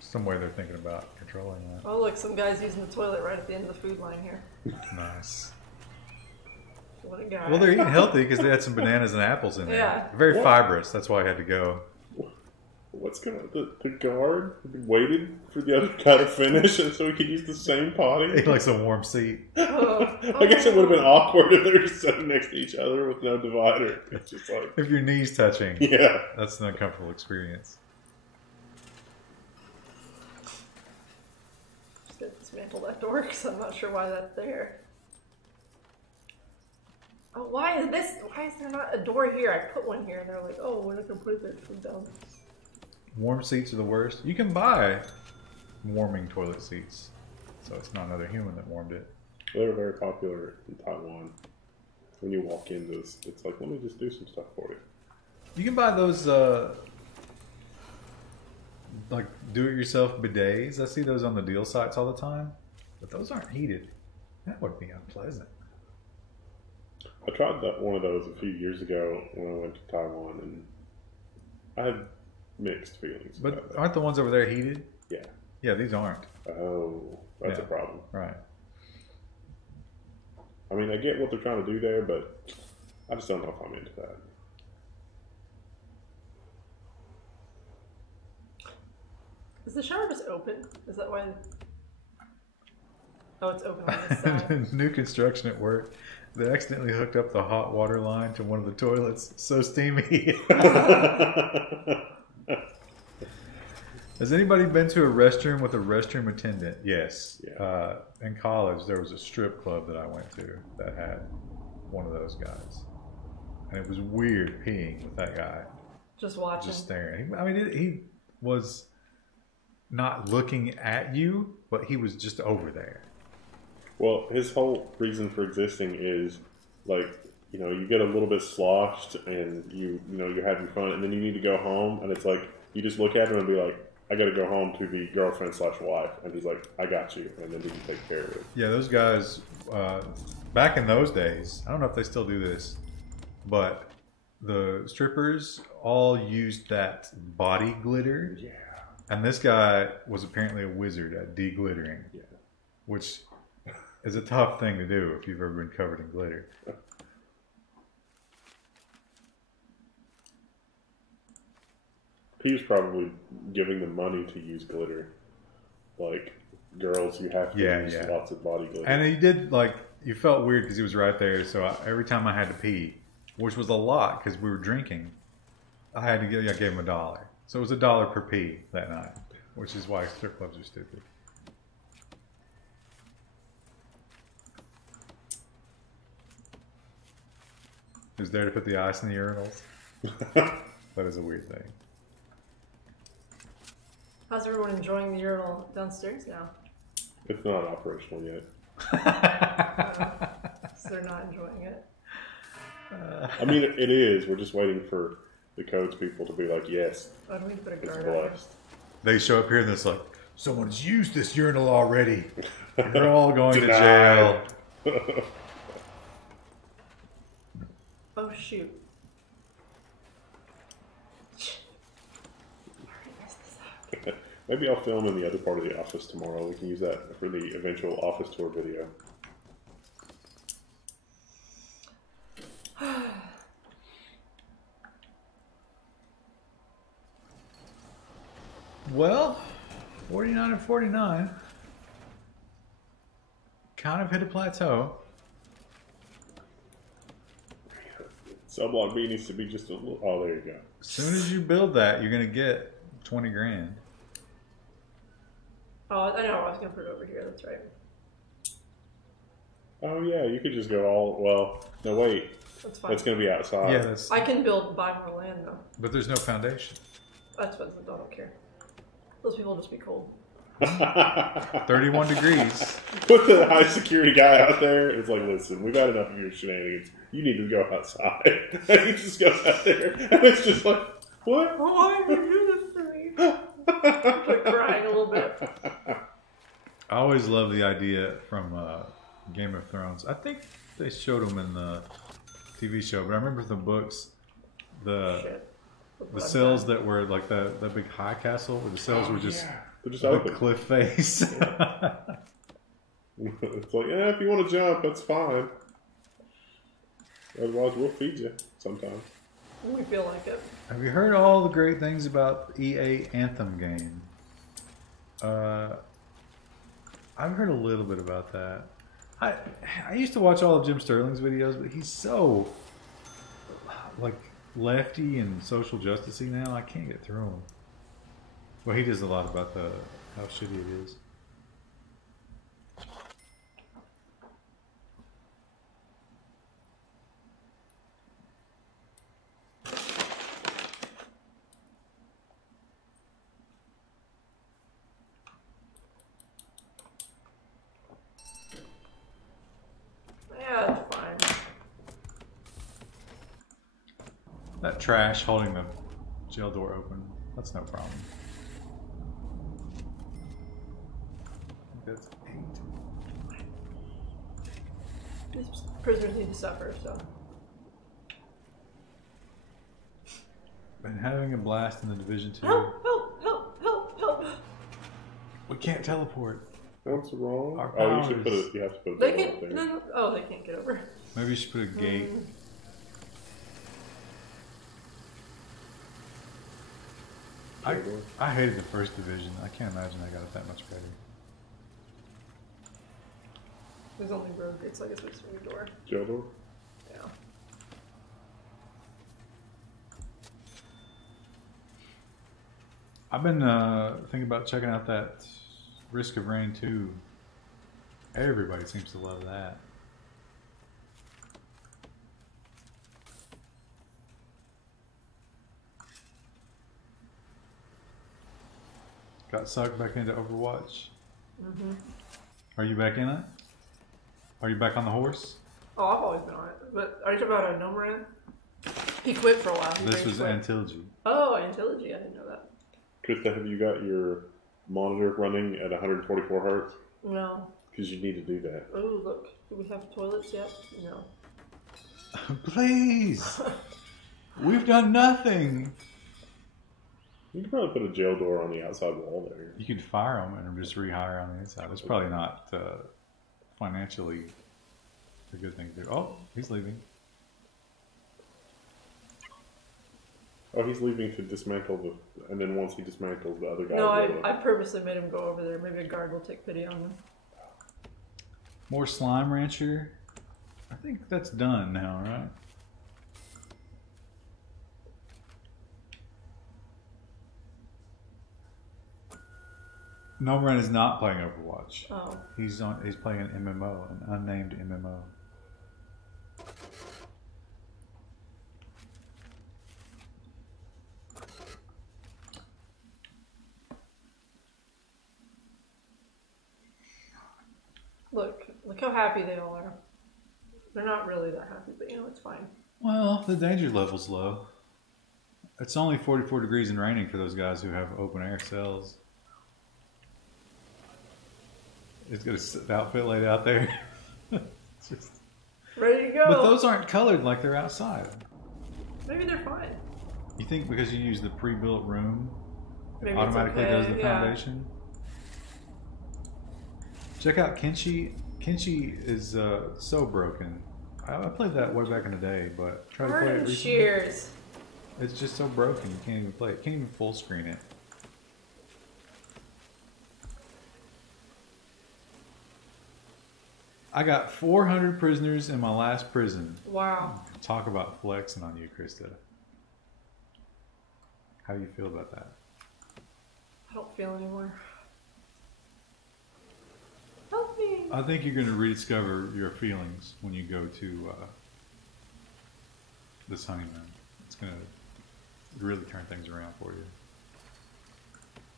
some way they're thinking about controlling that. Oh, look, some guy's using the toilet right at the end of the food line here. Nice. What a guy. Well, they're eating healthy because they had some bananas and apples in there. Yeah. Very fibrous. That's why I had to go. What's going on? The guard waited for the other guy to finish and so he could use the same potty? He likes a warm seat. I guess it would have been awkward if they were just sitting next to each other with no divider. It's just like... If your knees touching. Yeah. That's an uncomfortable experience. Just gonna dismantle that door because I'm not sure why that's there. Oh, why is there not a door here? I put one here and they're like, oh, we're not gonna put it there. It's so dumb. Warm seats are the worst. You can buy warming toilet seats. So it's not another human that warmed it. They were very popular in Taiwan. When you walk in, it's like, let me just do some stuff for you. You can buy those like do-it-yourself bidets. I see those on the deal sites all the time. But those aren't heated. That would be unpleasant. I tried one of those a few years ago when I went to Taiwan, and I had mixed feelings. But aren't the ones over there heated? Yeah. Yeah, these aren't. Oh, that's a problem. Right. I mean, I get what they're trying to do there, but I just don't know if I'm into that. Is the shower just open? Is that why? Oh, it's open on this side. New construction at work. They accidentally hooked up the hot water line to one of the toilets. So steamy. Has anybody been to a restroom with a restroom attendant? Yes. Yeah. In college, there was a strip club that I went to that had one of those guys. And it was weird peeing with that guy. Just watching. Just staring. I mean, he was not looking at you, but he was just over there. Well, his whole reason for existing is, like, you get a little bit sloshed and you you're having fun and then you need to go home and it's like, you just look at him and be like, I got to go home to the girlfriend/wife. And he's like, I got you. And then he can take care of it. Yeah, those guys, back in those days, I don't know if they still do this, but the strippers all used that body glitter. Yeah. And this guy was apparently a wizard at de-glittering. Yeah. Which is a tough thing to do if you've ever been covered in glitter. He was probably giving them money to use glitter. Like, girls, you have to use lots of body glitter. And he did, like, you felt weird because he was right there. So every time I had to pee, which was a lot because we were drinking, I gave him $1. So it was $1 per pee that night, which is why strip clubs are stupid. Who's there to put the ice in the urinals? That is a weird thing. How's everyone enjoying the urinal downstairs now? It's not operational yet. So they're not enjoying it. I mean, it is. We're just waiting for the codes people to be like, yes. Oh, do we put a It's guard out? blessed. They show up here and it's like, Someone's used this urinal already. You're all going to jail. Oh, shoot. Maybe I'll film in the other part of the office tomorrow. We can use that for the eventual office tour video. Well, 49 and 49. Kind of hit a plateau. Sublog B needs to be just a little... Oh, there you go. As soon as you build that, you're going to get 20 grand. Oh, I know. I was going to put it over here. That's right. Oh, yeah. You could just go all... Well, no, wait. That's fine. That's going to be outside. Yeah, that's... I can buy more land, though. But there's no foundation. That's what I don't care. Those people will just be cold. 31 degrees. Put the high security guy out there. It's like, listen, we've had enough of your shenanigans. You need to go outside. And he just goes out there. And it's just like, what? Why did you do this to me? I'm like crying a little bit. I always love the idea from Game of Thrones. I think they showed them in the TV show, but I remember from the books, the cells that were like that big high castle, where the cells were just a cliff face. It's like, yeah, if you want to jump, that's fine. Otherwise, we'll feed you sometime. We feel like it. Have you heard all the great things about the EA Anthem game? I've heard a little bit about that. I used to watch all of Jim Sterling's videos, but he's so like lefty and social justicey now. I can't get through him. Well, he does a lot about how shitty it is. Yeah, it's fine. That trash holding the jail door open, that's no problem. That's 8. These prisoners need to suffer, so. Been having a blast in the Division 2. Help! Help! Help! Help! Help! We can't teleport. What's wrong? Our Oh, powers. you have to put a They door up can. there. No. Oh, they can't get over. Maybe you should put a gate. I hated the first division. I can't imagine I got it that much better. There's only road gates, so I guess we just need a door. Jail door? Yeah. I've been thinking about checking out that Risk of Rain 2. Everybody seems to love that. Got sucked back into Overwatch. Mm-hmm. Are you back in it? Are you back on the horse? Oh, I've always been on it. But are you talking about Nomaran? He quit for a while. This was Antilogy. Oh, Antilogy. I didn't know that. Krista, have you got your monitor running at 144 hertz? No. Because you need to do that. Oh, look. Do we have toilets yet? No. Please! We've done nothing! You could probably put a jail door on the outside wall there. You could fire them and just rehire on the inside. It's probably not financially a good thing to do. Oh, he's leaving. Oh, he's leaving to dismantle and then once he dismantles the other guy. No, I purposely made him go over there. Maybe a guard will take pity on him. More Slime Rancher. I think that's done now, right? Nomaran is not playing Overwatch. Oh. He's playing an MMO, an unnamed MMO. Look how happy they all are. They're not really that happy, but you know, it's fine. Well, the danger level's low. It's only 44 degrees and raining for those guys who have open air cells. It's got his outfit laid out there. It's just... Ready to go. But those aren't colored like they're outside. Maybe they're fine. You think because you use the pre-built room, it Maybe automatically it's okay. does the foundation? Check out Kenshi. Kenshi is so broken. I played that way back in the day, but try to play it recently. Shears. It's just so broken you can't even play it. Can't even full screen it. I got 400 prisoners in my last prison. Wow. Talk about flexing on you, Krista. How do you feel about that? I don't feel anymore. Help me. I think you're going to rediscover your feelings when you go to this honeymoon. It's going to really turn things around for you.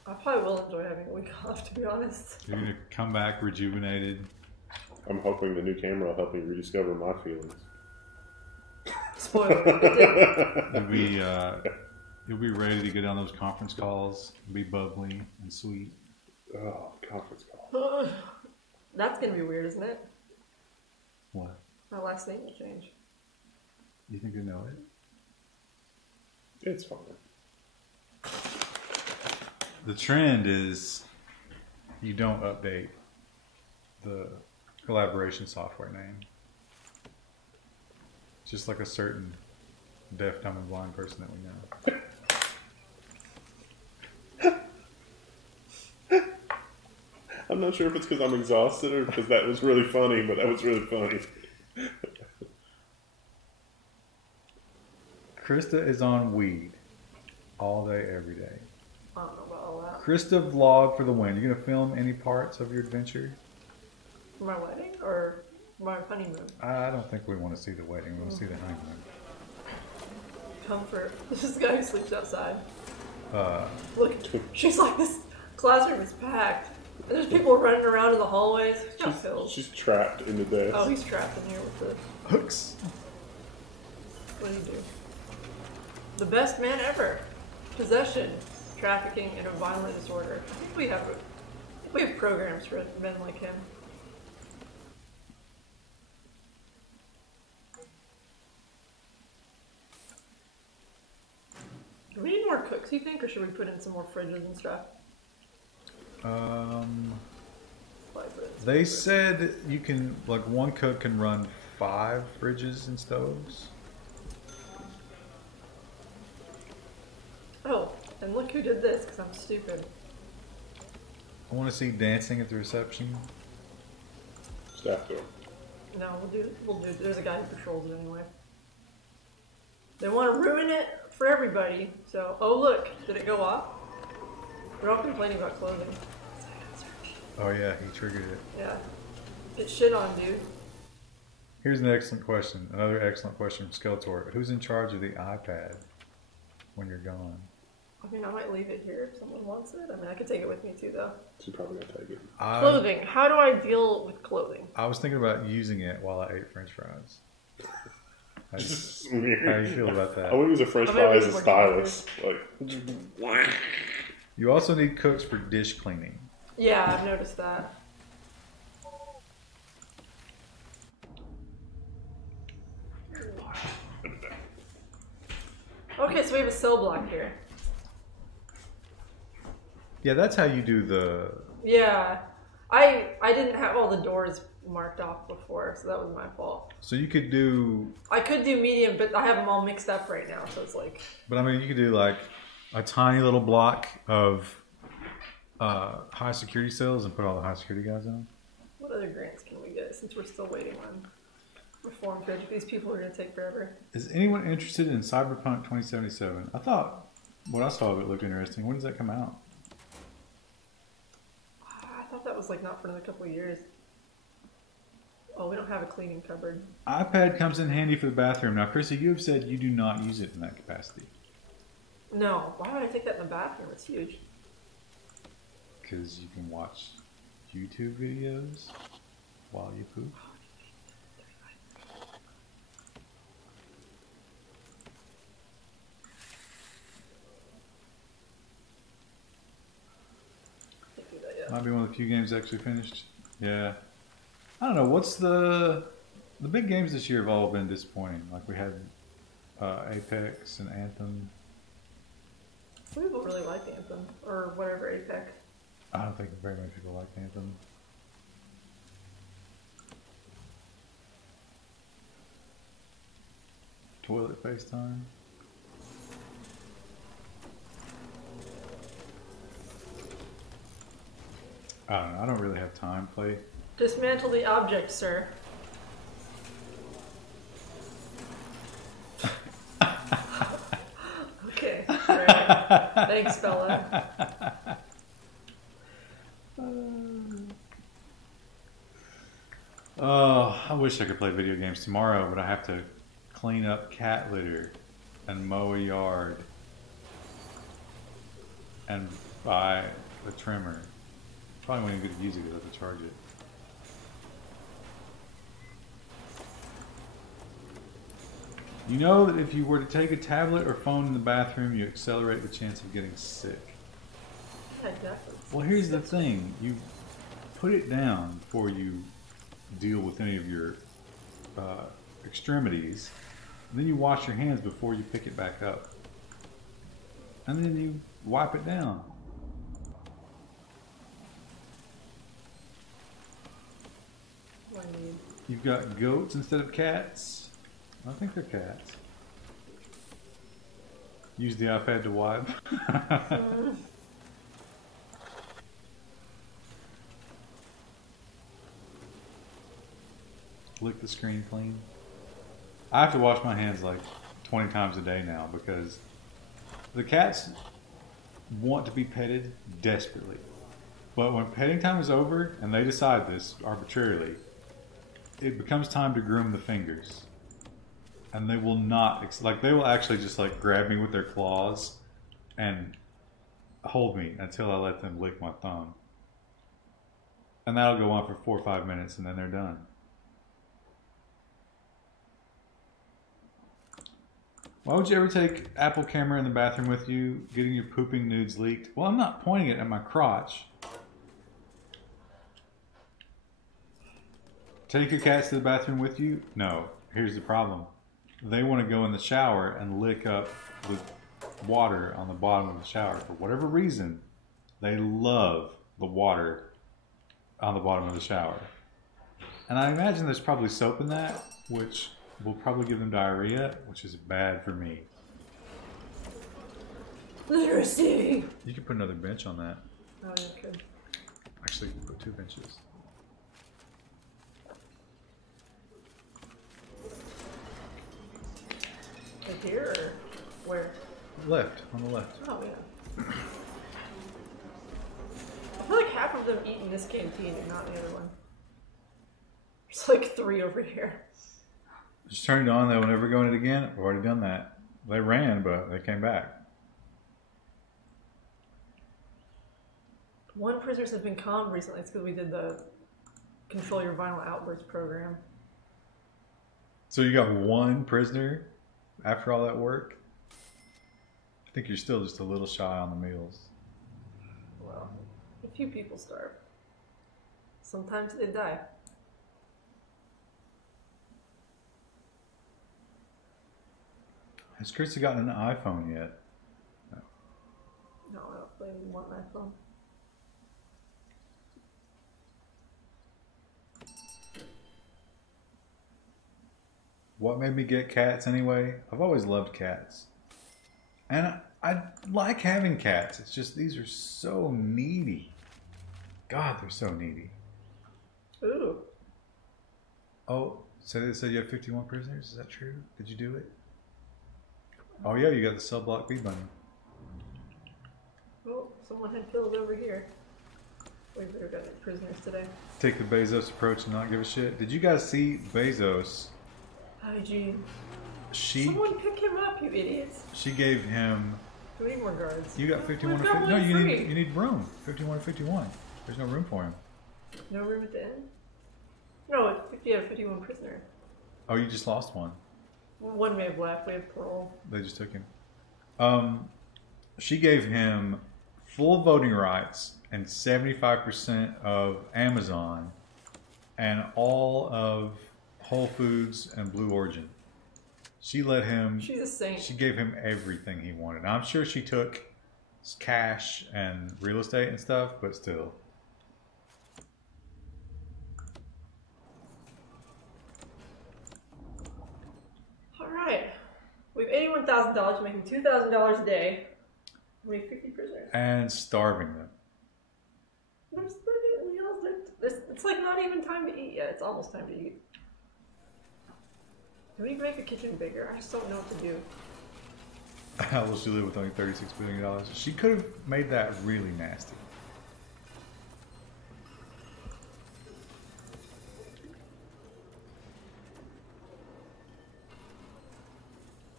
I probably will enjoy having a week off, to be honest. You're going to come back rejuvenated. I'm hoping the new camera will help me rediscover my feelings. Spoiler. You'll be ready to get on those conference calls, be bubbly and sweet. Oh, conference call. That's going to be weird, isn't it? What? My last name will change. You think you know it? It's fine. The trend is you don't update the collaboration software name. Just like a certain deaf, dumb, and blind person that we know. I'm not sure if it's because I'm exhausted or because that was really funny, but that was really funny. Krista is on weed all day, every day. I don't know about all that. Krista vlog for the win. You gonna film any parts of your adventure? For my wedding or my honeymoon? I don't think we want to see the wedding. We want to see the honeymoon. Comfort. This guy who sleeps outside. Look, she's like, this classroom is packed. And there's people running around in the hallways. She's trapped in the desk. Oh, he's trapped in here with the hooks. What do you do? The best man ever. Possession, trafficking, and a violent disorder. I think we have programs for men like him. Do we need more cooks, you think, or should we put in some more fridges and stuff? They said you can, like, one cook can run 5 fridges and stoves. Oh, and look who did this, because I'm stupid. I want to see dancing at the reception. Staff door. No, we'll do, there's a guy who patrols it anyway. They want to ruin it for everybody, so, oh look, did it go off? We're all complaining about clothing. Oh yeah, he triggered it. Yeah. Get shit on, dude. Here's an excellent question. Another excellent question from Skeletor. Who's in charge of the iPad when you're gone? I mean, I might leave it here if someone wants it. I mean, I could take it with me too, though. She's probably going to take it. Clothing. How do I deal with clothing? I was thinking about using it while I ate French fries. How do you feel about that? I would use a French fry as a stylus. Like, you also need cooks for dish cleaning. Yeah, I've noticed that. Okay, so we have a cell block here. Yeah, that's how you do the... Yeah. I didn't have all the doors marked off before, so that was my fault. So you could do... I could do medium, but I have them all mixed up right now, so it's like... But I mean, you could do like a tiny little block of high security cells and put all the high security guys on. What other grants can we get since we're still waiting on reform fridge? These people are going to take forever. Is anyone interested in Cyberpunk 2077? I thought what I saw of it looked interesting. When does that come out? I thought that was like not for another couple of years. Oh, we don't have a cleaning cupboard. iPad comes in handy for the bathroom. Now, Chrissy, you have said you do not use it in that capacity. No. Why would I take that in the bathroom? It's huge. Because you can watch YouTube videos while you poop. Might be one of the few games actually finished. Yeah. I don't know. What's the big games this year have all been disappointing. Like we had Apex and Anthem. Some people really like Anthem or whatever Apex. I don't think very many people like Anthem. Toilet FaceTime. I don't know. I don't really have time to play. Dismantle the object, sir. Okay. Right. Thanks, fella. Oh, I wish I could play video games tomorrow, but I have to clean up cat litter and mow a yard and buy a trimmer. Probably won't even get to use it because I have to charge it. You know that if you were to take a tablet or phone in the bathroom, you accelerate the chance of getting sick. Yeah, definitely. Well, here's the thing. You put it down before you deal with any of your extremities. Then you wash your hands before you pick it back up. And then you wipe it down. What do you need? You've got goats instead of cats. I think they're cats. Use the iPad to wipe. Lick the screen clean. I have to wash my hands like 20 times a day now because the cats want to be petted desperately. But when petting time is over, and they decide this arbitrarily, it becomes time to groom the fingers. And they will not, they will actually just like grab me with their claws and hold me until I let them lick my thumb. And that'll go on for 4 or 5 minutes and then they're done. Why would you ever take Apple camera in the bathroom with you, getting your pooping nudes leaked? Well, I'm not pointing it at my crotch. Take your cats to the bathroom with you? No. Here's the problem. They want to go in the shower and lick up the water on the bottom of the shower. For whatever reason, they love the water on the bottom of the shower. And I imagine there's probably soap in that, which will probably give them diarrhea, which is bad for me. Literacy! You could put another bench on that. Oh, you could. Actually, you could put 2 benches. Like here or where? Left, on the left. Oh, yeah. I feel like half of them eat in this canteen and not in the other one. There's like 3 over here. Just turn it on, they will never go in it again. I've already done that. They ran, but they came back. One prisoners have been calmed recently. It's because we did the Control Your Violent Outbursts program. So you got 1 prisoner after all that work? I think you're still just a little shy on the meals. Well, a few people starve. Sometimes they die. Has Krista gotten an iPhone yet? No, I don't really want my phone. What made me get cats anyway? I've always loved cats. And I like having cats. It's just these are so needy. God, they're so needy. Ooh. Oh, so they said you have 51 prisoners? Is that true? Did you do it? Oh yeah, you got the cell block B button. Oh, someone had killed over here. We better got prisoners today. Take the Bezos approach and not give a shit. Did you guys see Bezos? Hygiene. Someone pick him up, you idiots. She gave him. Do we need more guards? You got 51 to 50. No, you need room. 51 to 51. There's no room for him. No room at the end? No, you have 51 prisoner. Oh, you just lost one. One may have left. We have parole. They just took him. She gave him full voting rights and 75% of Amazon and all of Whole Foods and Blue Origin. She let him. She's a saint. She gave him everything he wanted. Now, I'm sure she took cash and real estate and stuff, but still. All right, we have $81,000, making $2,000 a day. We have 50%. And starving them. It's like not even time to eat yet. It's almost time to eat. Do we need to make the kitchen bigger? I just don't know what to do. How will she live with only $36 billion? She could have made that really nasty.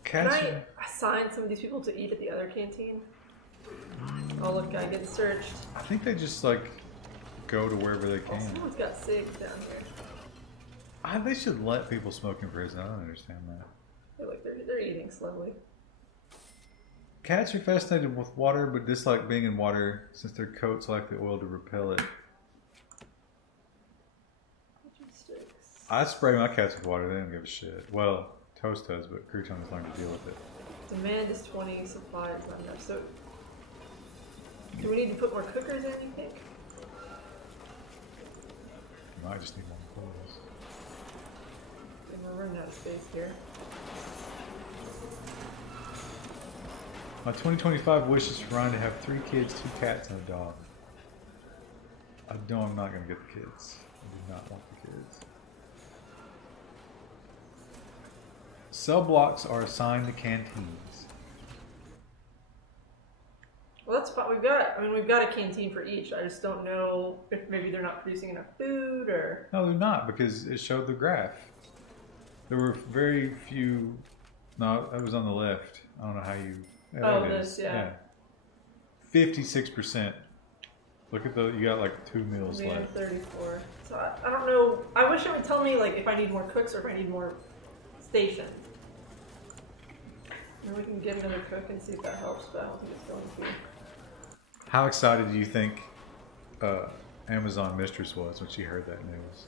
Can I assign some of these people to eat at the other canteen? Oh, look, guy getting searched. I think they just like go to wherever they can. Oh, someone's got cigs down here. They should let people smoke in prison. I don't understand that. Hey, look, they're eating slowly. Cats are fascinated with water, but dislike being in water since their coats lack the oil to repel it. I spray my cats with water. They don't give a shit. Well, Toast does, but Crouton has learned to deal with it. Demand is 20, supply is not enough. So, do we need to put more cookers in, you think? You might just need more clothes. We're running out of space here. My 2025 wish is for Ryan to have 3 kids, 2 cats, and a dog. I know I'm not going to get the kids. I do not want the kids. Cell blocks are assigned to canteens. Well, that's fine. We've got a canteen for each. I just don't know if maybe they're not producing enough food or. No, they're not, because it showed the graph. There were very few. No, it was on the left. I don't know how you. Yeah, this, yeah. 56%. Look at you got like 2 meals We have left. 34. So I don't know. I wish it would tell me like if I need more cooks or if I need more stations. And we can get another cook and see if that helps, but I don't think it's going to. How excited do you think Amazon Mistress was when she heard that news?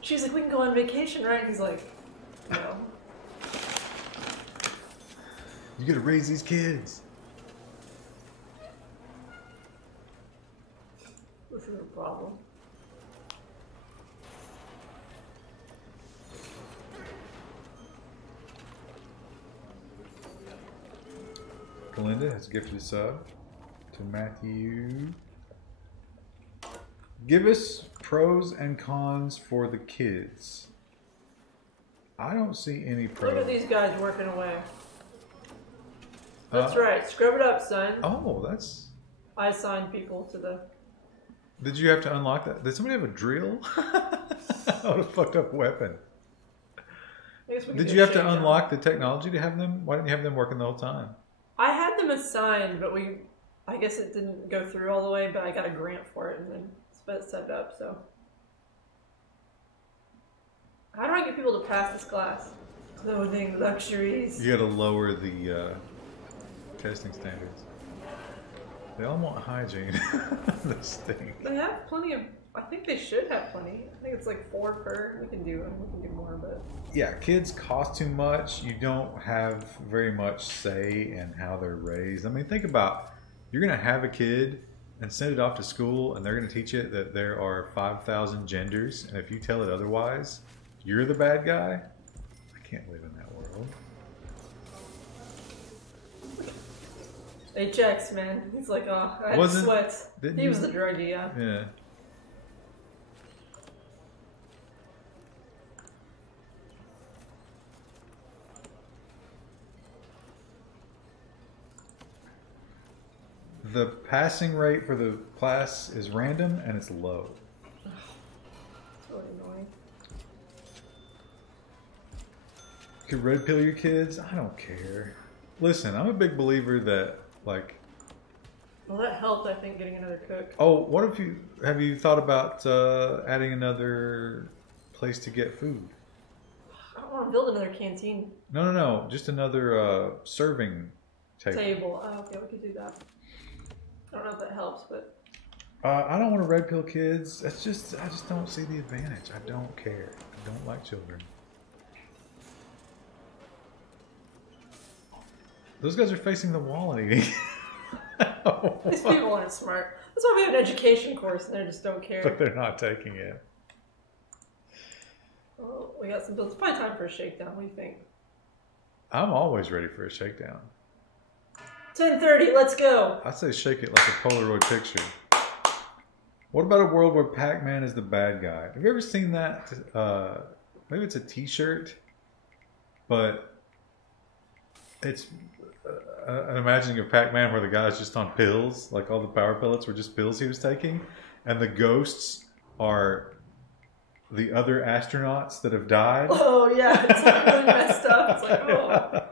She's like, we can go on vacation, right? He's like, no. You gotta raise these kids. This is a problem. Galinda has gifted a sub to Matthew. Give us pros and cons for the kids. I don't see any pros. Look at these guys working away. That's right. Scrub it up, son. Oh, that's... I assigned people to the... Did you have to unlock that? Did somebody have a drill? What a fucked up weapon. Did you have to unlock the technology to have them? Why didn't you have them working the whole time? I had them assigned, but I guess it didn't go through all the way, but I got a grant for it and then set it up, so. How do I get people to pass this class? Clothing, luxuries. You gotta lower the testing standards. They all want hygiene. This thing. They have plenty of. I think they should have plenty. I think it's like 4 per. We can do more, but. Yeah, kids cost too much. You don't have very much say in how they're raised. I mean, think about you're gonna have a kid and send it off to school, and they're gonna teach it that there are 5,000 genders, and if you tell it otherwise, you're the bad guy. I can't live in that world. HX, man. He's like, oh, I had sweats. He was the druggie, yeah. Yeah. The passing rate for the class is random and it's low. It's really annoying. Could red pill your kids? I don't care. Listen, I'm a big believer that, like... Well, that helped, I think, getting another cook. Oh, what if have you thought about adding another place to get food? I don't want to build another canteen. No. Just another serving table. Oh, okay, we could do that. I don't know if that helps, but... I don't want to red pill kids. I just don't see the advantage. I don't care. I don't like children. Those guys are facing the wall and eating. These people aren't smart. That's why we have an education course and they just don't care. But they're not taking it. Well, we got some bills. It's probably time for a shakedown. What do you think? I'm always ready for a shakedown. 10:30, let's go. I say shake it like a Polaroid picture. What about a world where Pac-Man is the bad guy? Have you ever seen that? Maybe it's a t-shirt, but it's an imagining of Pac-Man where the guy's just on pills, like all the power pellets were just pills he was taking, and the ghosts are the other astronauts that have died. Oh yeah, it's like really messed up. It's like, oh.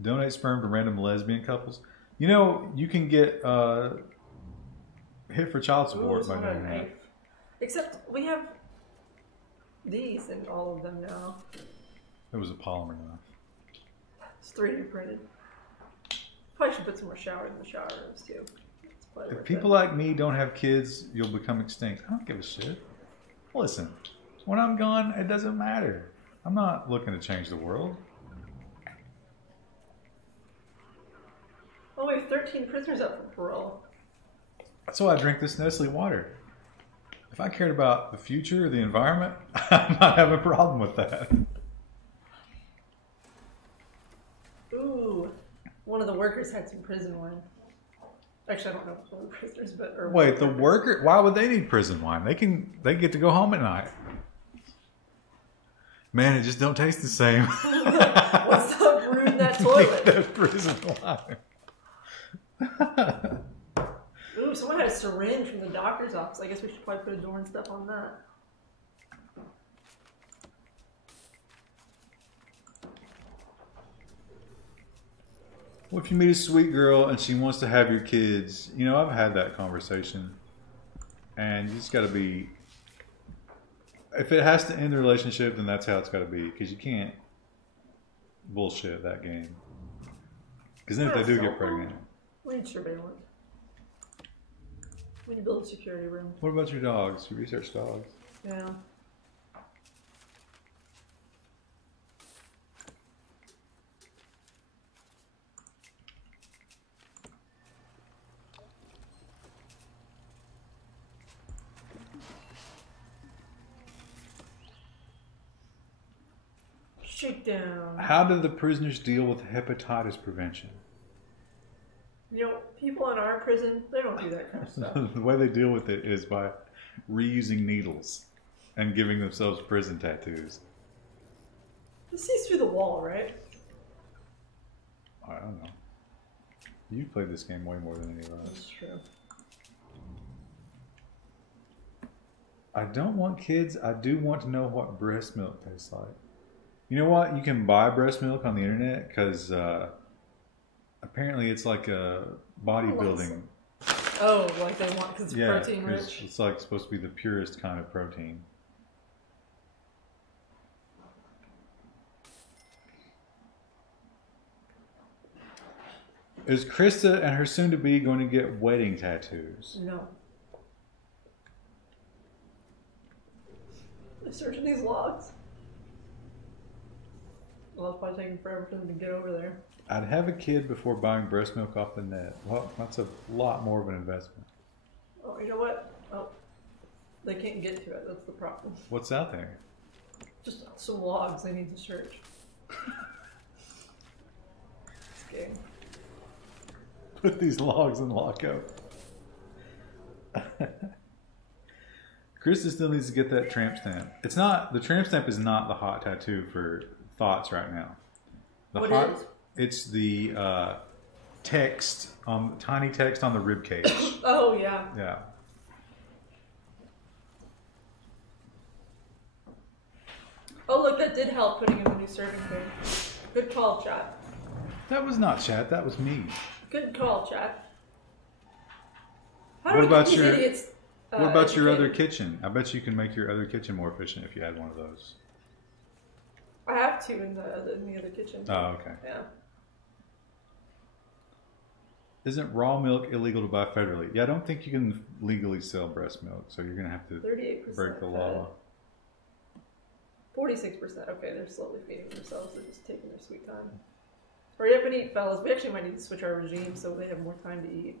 Donate sperm to random lesbian couples. You know, you can get hit for child support by doing that. Except we have these in all of them now. It was a polymer knife. It's 3D printed. Probably should put some more showers in the shower rooms too. If people like me don't have kids, you'll become extinct. I don't give a shit. Listen, when I'm gone, it doesn't matter. I'm not looking to change the world. Oh, we have 13 prisoners up for parole. That's why I drink this Nestle water. If I cared about the future or the environment, I might have a problem with that. Ooh, one of the workers had some prison wine. Actually, I don't know if it's one of the prisoners, but... Wait, the worker? Why would they need prison wine? They get to go home at night. Man, it just don't taste the same. What's up brewed in that toilet? That prison wine. Ooh, someone had a syringe from the doctor's office. I guess we should probably put a door and stuff on that. Well, if you meet a sweet girl and she wants to have your kids, you know, I've had that conversation. And you just got to be... If it has to end the relationship, then that's how it's got to be. Because you can't bullshit that game. Because then if they do get pregnant... We need surveillance. We need to build a security room. What about your dogs? You research dogs? Yeah. Shakedown. How do the prisoners deal with hepatitis prevention? You know, people in our prison, they don't do that kind of stuff. The way they deal with it is by reusing needles and giving themselves prison tattoos. This sees through the wall, right? I don't know. You've played this game way more than any of us. That's true. I don't want kids. I do want to know what breast milk tastes like. You know what? You can buy breast milk on the internet because apparently it's like a bodybuilding. Oh, like they want because it's protein rich. It's like supposed to be the purest kind of protein. Is Krista and her soon-to-be going to get wedding tattoos? No. They're searching these logs. Well, it's probably taking forever for them to get over there. I'd have a kid before buying breast milk off the net. Well, that's a lot more of an investment. Oh, you know what? Oh, they can't get to it. That's the problem. What's out there? Just some logs they need to search. Okay. Put these logs in lockup. Krista still needs to get that tramp stamp. It's not, the tramp stamp is not the hot tattoo for thoughts right now. What is? It's the text, tiny text on the rib cage. Oh, yeah. Yeah. Oh, look, that did help putting in the new serving page. Good call, chat. That was not chat, that was me. Good call, chat. How What do about these your idiots, what about your other educated? kitchen? I bet you can make your other kitchen more efficient if you had one of those. I have two in the other kitchen. Oh, okay. Yeah. Isn't raw milk illegal to buy federally? Yeah, I don't think you can legally sell breast milk, so you're going to have to 38% break the law. 46%. Okay, they're slowly feeding themselves. They're just taking their sweet time. Hurry up and eat, fellas. We actually might need to switch our regime so they have more time to eat.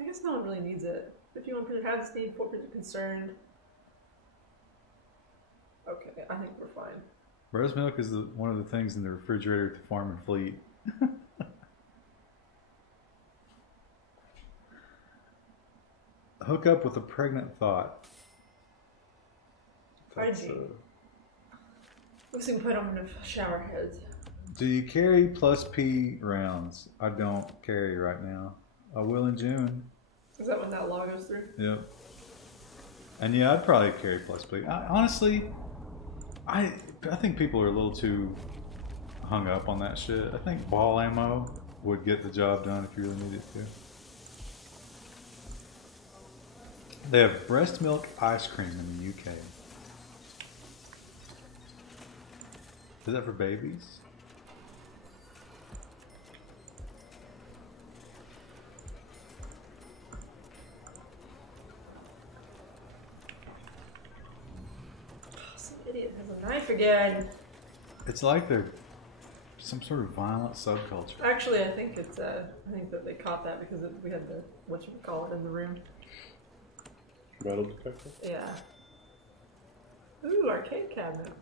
I guess no one really needs it. 51% have this need, 4% concerned. Okay, I think we're fine. Breast milk is one of the things in the refrigerator at the farm and fleet. Hook up with a pregnant thought. Hygiene. Looks like we put them in shower heads. Do you carry plus P rounds? I don't carry right now. I will in June. Is that when that law goes through? Yep. And yeah, I'd probably carry plus P. Honestly, I think people are a little too hung up on that shit. I think ball ammo would get the job done if you really needed to. They have breast milk ice cream in the UK. Is that for babies? Some idiot has a knife again. It's like they're some sort of violent subculture. Actually, I think it's I think that they caught that because we had the whatchamacallit in the room. Metal detector? Yeah. Ooh, arcade cabinet.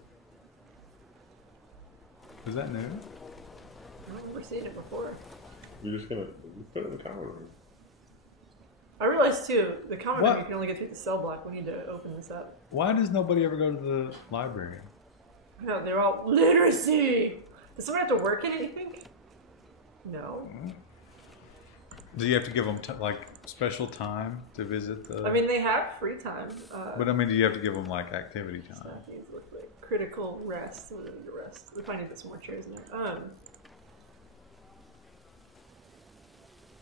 Is that new? I've never seen it before. You're just gonna put it in the common room. I realized too, the common room you can only get through the cell block. We need to open this up. Why does nobody ever go to the library? No, they're all literacy. Does someone have to work in it, you think? No. Do you have to give them like special time to visit the? I mean, they have free time. But I mean, do you have to give them like activity time? Critical rest. What is the rest? We probably need to put some more chairs in there.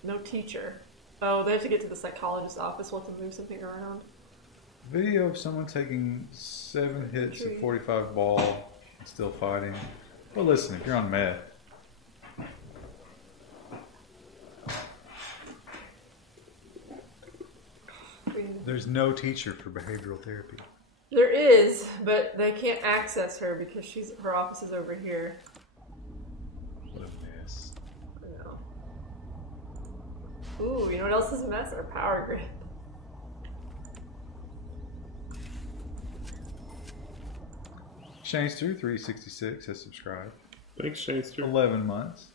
No teacher. Oh, they have to get to the psychologist's office. We'll have to move something around. Video of someone taking 7 hits of 45 ball and still fighting. Well, listen, if you're on meth. There's no teacher for behavioral therapy. There is, but they can't access her because her office is over here. What a mess. I know. Ooh, you know what else is a mess? Our power grid. Shane's through 366 has subscribed. Thanks, Shane's through 11 months.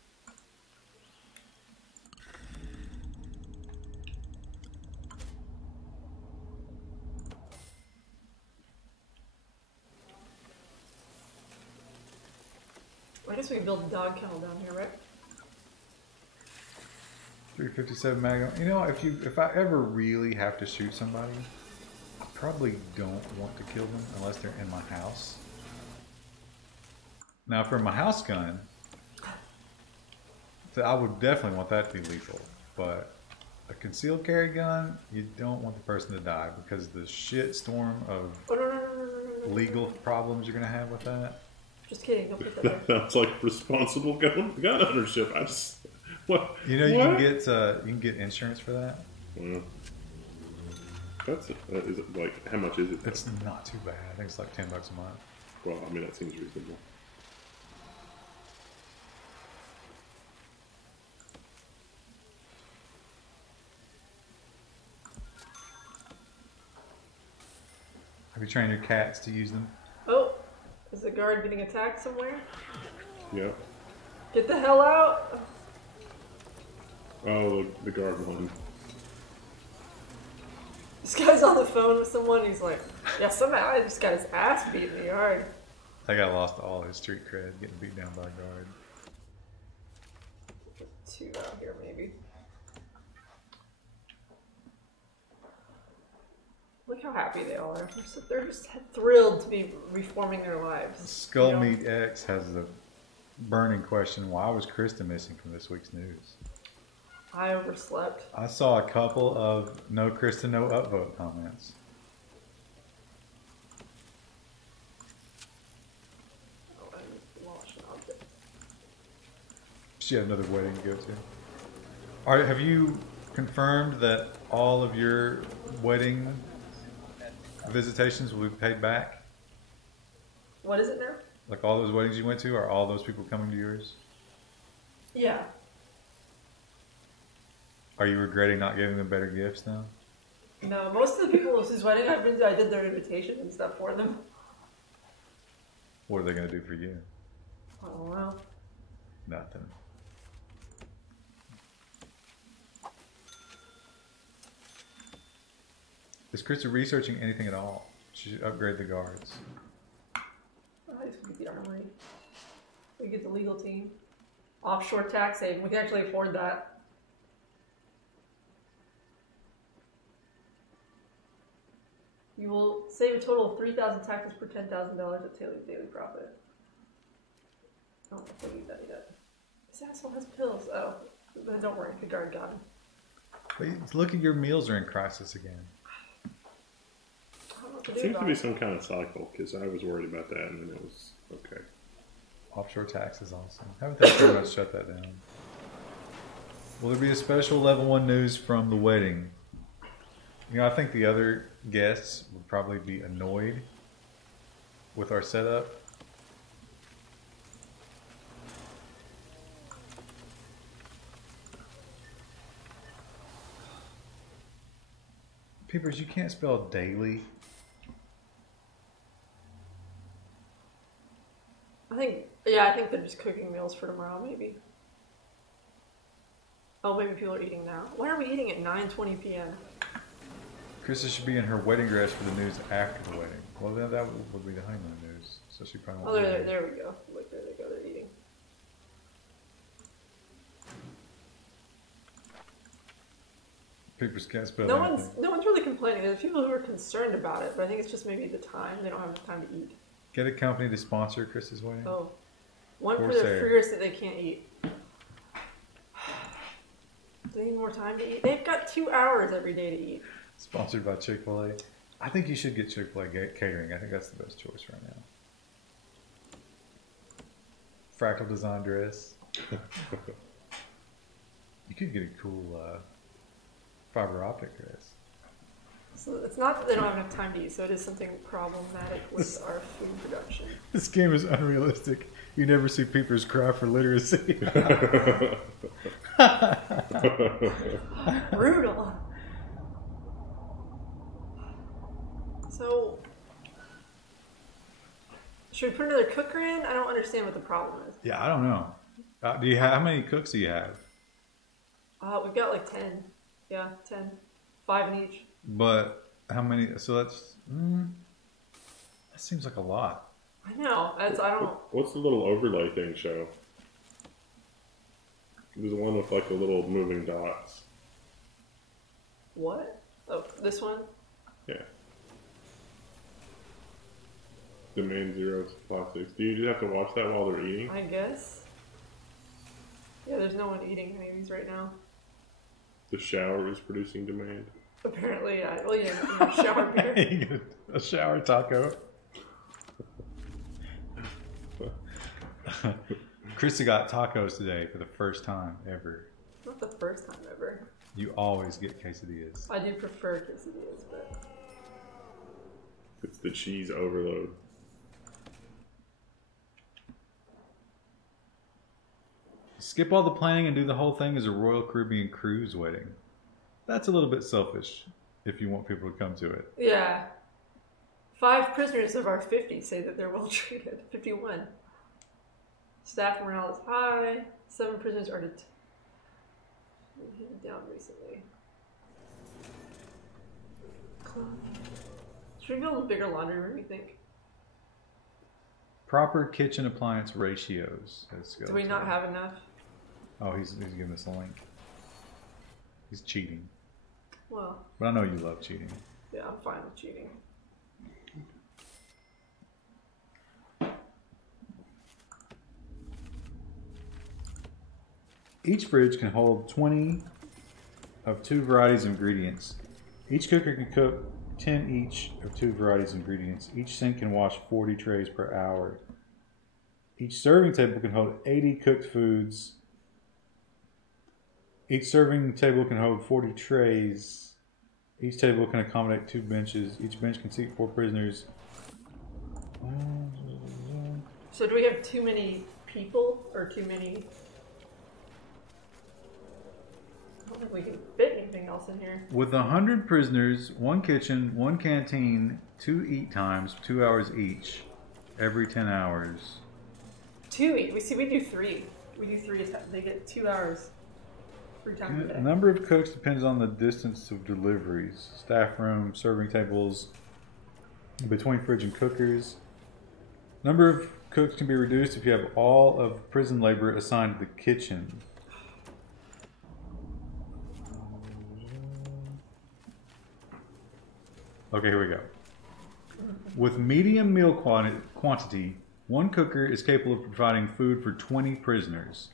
I guess we can build a dog kennel down here, right? 357 Magnum. You know, if I ever really have to shoot somebody, I probably don't want to kill them unless they're in my house. Now, for my house gun, I would definitely want that to be lethal. But a concealed carry gun, you don't want the person to die because the shit storm of legal problems you're going to have with that. Just kidding. Don't put that there. Sounds like responsible gun ownership. What? You know, you can get insurance for that. Well, is it like, how much is it? It's not too bad. I think it's like $10 a month. Well, I mean, that seems reasonable. Have you trained your cats to use them? Oh, is the guard getting attacked somewhere? Yeah. Get the hell out! Oh, the guard won. This guy's on the phone with someone. He's like, yeah, somehow I just got his ass beat in the yard. That guy lost all his street cred getting beat down by a guard. 2 out here, maybe. Look how happy they all are. They're just thrilled to be reforming their lives. Skullmeat X has a burning question. Why was Krista missing from this week's news? I overslept. I saw a couple of no Krista, no upvote comments. Oh, I missed She had another wedding to go to. All right, have you confirmed that all of your wedding visitations will be paid back? What is it now? Like all those weddings you went to, are all those people coming to yours? Yeah. Are you regretting not giving them better gifts now? No, most of the people whose wedding I've been to, I did their invitation and stuff for them. What are they going to do for you? I don't know. Nothing. Is Krista researching anything at all? She should upgrade the guards. I just get the armory. We get the legal team. Offshore tax haven. We can actually afford that. You will save a total of 3,000 taxes per $10,000 of daily profit. I don't think we need that yet. This asshole has pills. Oh, but don't worry, the guard got him. But look at your meals are in crisis again. It seems to be some kind of cycle, because I was worried about that, and then it was okay. Offshore taxes also. Haven't they pretty much shut that down? Will there be a special level 1 news from the wedding? You know, I think the other guests would probably be annoyed with our setup. Peepers, you can't spell daily. I think they're just cooking meals for tomorrow, maybe. Oh, maybe people are eating now. When are we eating at 9:20 p.m.? Krista should be in her wedding dress for the news after the wedding. Well, then that would be the honeymoon news. So she probably won't. Oh, there we go. Look, there they go. They're eating. Peepers can't spell no anything. No one's really complaining. There's people who are concerned about it, but I think it's just maybe the time. They don't have enough time to eat. Get a company to sponsor Krista's wedding. Oh. One for their fears that they can't eat. They need more time to eat. They've got 2 hours every day to eat. Sponsored by Chick-fil-A. I think you should get Chick-fil-A catering. I think that's the best choice right now. Fractal design dress. You could get a cool fiber optic dress. So it's not that they don't have enough time to eat, so it is something problematic with our food production. This game is unrealistic. You never see peepers cry for literacy. Brutal. So, should we put another cooker in? I don't understand what the problem is. Yeah, I don't know. Do you have, how many cooks do you have? We've got like 10. Yeah, 10. 5 in each. But how many? So that's that seems like a lot. I know. I don't. What's the little overlay thing show? There's one with like the little moving dots. What? Oh, this one? Yeah. Demand 0 supply 6. Do you just have to watch that while they're eating? I guess. Yeah, there's no one eating any of these right now. The shower is producing demand. Apparently, yeah. Well, yeah, shower beer. A shower taco. Krista got tacos today for the first time ever. Not the first time ever. You always get quesadillas. I do prefer quesadillas, but... It's the cheese overload. Skip all the planning and do the whole thing as a Royal Caribbean cruise wedding. That's a little bit selfish if you want people to come to it. Yeah. 5 prisoners of our 50 say that they're well treated. 51. Staff morale is high. 7 prisoners are handed down recently. Should we build a bigger laundry room, you think? Proper kitchen appliance ratios. Do we not have enough? Oh, he's giving us a link. He's cheating. Well. But I know you love cheating. Yeah, I'm fine with cheating. Each fridge can hold 20 of 2 varieties of ingredients. Each cooker can cook 10 each of 2 varieties of ingredients. Each sink can wash 40 trays per hour. Each serving table can hold 80 cooked foods Each serving table can hold 40 trays. Each table can accommodate 2 benches. Each bench can seat 4 prisoners. So do we have too many people or too many? I don't think we can fit anything else in here. With 100 prisoners, 1 kitchen, 1 canteen, 2 eat times, 2 hours each, every 10 hours. 2 eat. We do 3. We do 3. They get 2 hours. 3 times a day. The number of cooks depends on the distance of deliveries. Staff room, serving tables, between fridge and cookers. Number of cooks can be reduced if you have all of prison labor assigned to the kitchen. Okay, here we go. With medium meal quantity, 1 cooker is capable of providing food for 20 prisoners.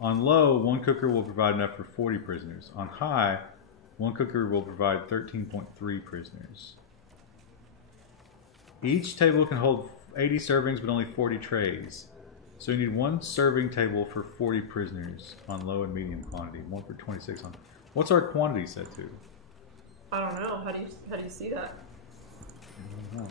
On low, 1 cooker will provide enough for 40 prisoners. On high, 1 cooker will provide 13.3 prisoners. Each table can hold 80 servings, but only 40 trays. So you need 1 serving table for 40 prisoners on low and medium quantity. 1 for 26 on. What's our quantity set to? I don't know. How do you see that? I don't know.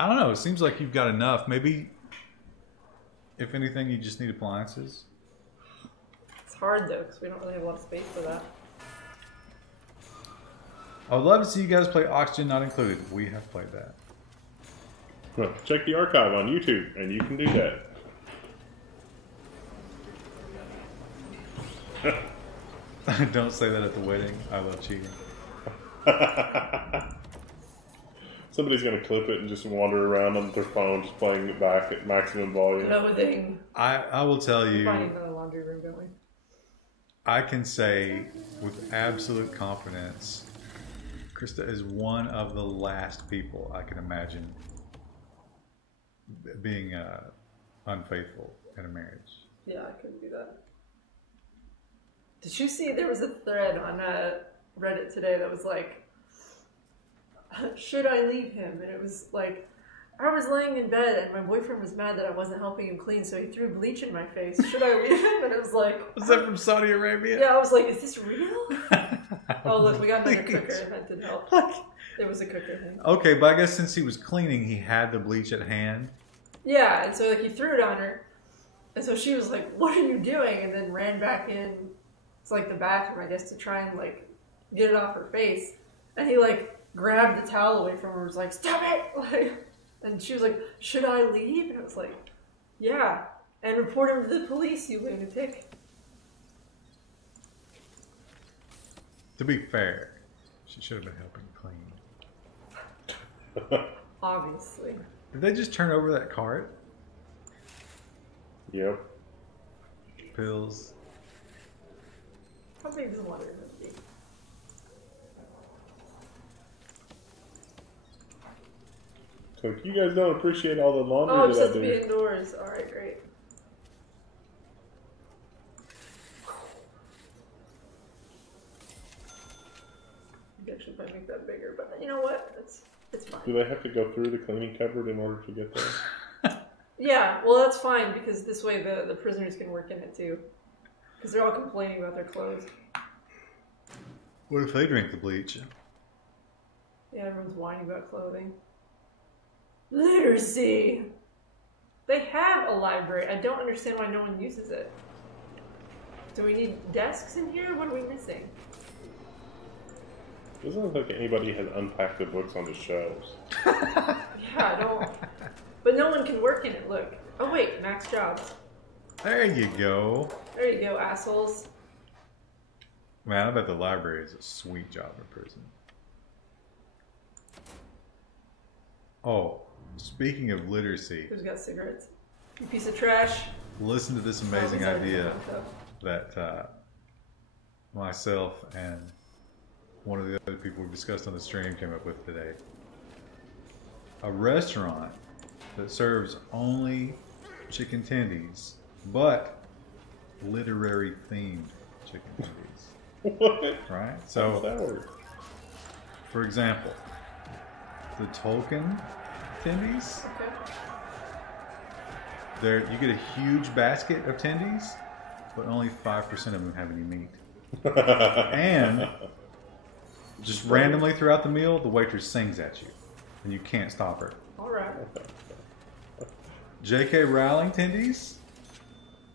I don't know. It seems like you've got enough. Maybe, if anything, you just need appliances. It's hard though because we don't really have a lot of space for that. I would love to see you guys play Oxygen Not Included. We have played that. Well, check the archive on YouTube, and you can do that. Don't say that at the wedding. I love cheating. Somebody's going to clip it and just wander around on their phone, just playing it back at maximum volume. Loathing. I will tell you. We're finding another laundry room, don't we? I can say with absolute confidence, Krista is one of the last people I can imagine being unfaithful in a marriage. Yeah, I couldn't do that. Did you see there was a thread on Reddit today that was like, should I leave him? And it was like, I was laying in bed and my boyfriend was mad that I wasn't helping him clean, so he threw bleach in my face. Should I leave him? And it was like... Was that from Saudi Arabia? Yeah, I was like, is this real? Oh, look, we got another cooker. That did help. It was a cooker thing. Okay, but I guess since he was cleaning, he had the bleach at hand. Yeah, and so like he threw it on her. And so she was like, what are you doing? And then ran back in to like the bathroom, I guess, to try and like get it off her face. And he like grabbed the towel away from her and was like, stop it! Like, and she was like, should I leave? And I was like, yeah. And report him to the police, you lunatic. To be fair, she should have been helping clean. Obviously. Did they just turn over that cart? Yep. Pills. How big does water be? So you guys don't appreciate all the laundry Oh, it that just I has to do. be indoors. Alright, great. You actually probably make that bigger, but you know what? It's fine. Do they have to go through the cleaning cupboard in order to get there? Yeah, well that's fine because this way the prisoners can work in it too. Because they're all complaining about their clothes. What if they drink the bleach? Yeah, everyone's whining about clothing. Literacy! They have a library. I don't understand why no one uses it. Do we need desks in here? What are we missing? Doesn't look like anybody has unpacked the books on the shelves. Yeah, I don't. But no one can work in it, look. Oh wait, max jobs. There you go. There you go, assholes. Man, I bet the library is a sweet job in prison. Oh, speaking of literacy. Who's got cigarettes? You piece of trash. Listen to this amazing idea that myself and one of the other people we discussed on the stream came up with today. A restaurant that serves only chicken tendies, but literary themed chicken tendies. What? Right? How does that work? For example, the Tolkien tendies Okay. There, you get a huge basket of tendies, but only 5% of them have any meat. And just randomly throughout the meal, the waitress sings at you, and you can't stop her. All right. J.K. Rowling tendies,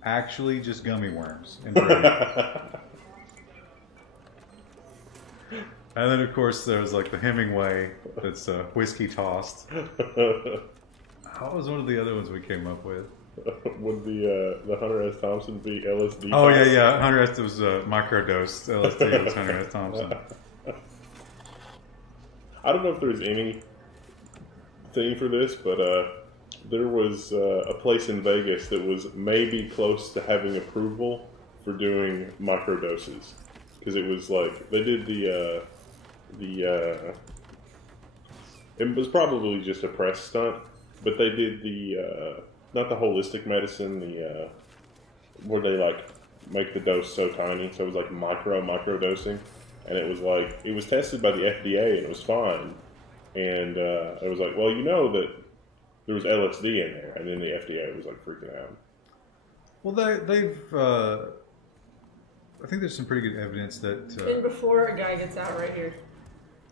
actually just gummy worms. And then, of course, there's like the Hemingway that's whiskey tossed. What was one of the other ones we came up with? Would the Hunter S. Thompson be LSD? Oh, yeah. Hunter S. was microdosed. LSD was Hunter S. Thompson. I don't know if there's any thing for this, but there was a place in Vegas that was maybe close to having approval for doing microdoses. Because it was like, they did it was probably just a press stunt, but they did not the holistic medicine, where they like make the dose so tiny, so it was like micro dosing, and it was tested by the FDA and it was fine, and it was like, well, you know that there was LSD in there, and then the FDA was like freaking out. Well, they've I think there's some pretty good evidence that and before a guy gets out right here,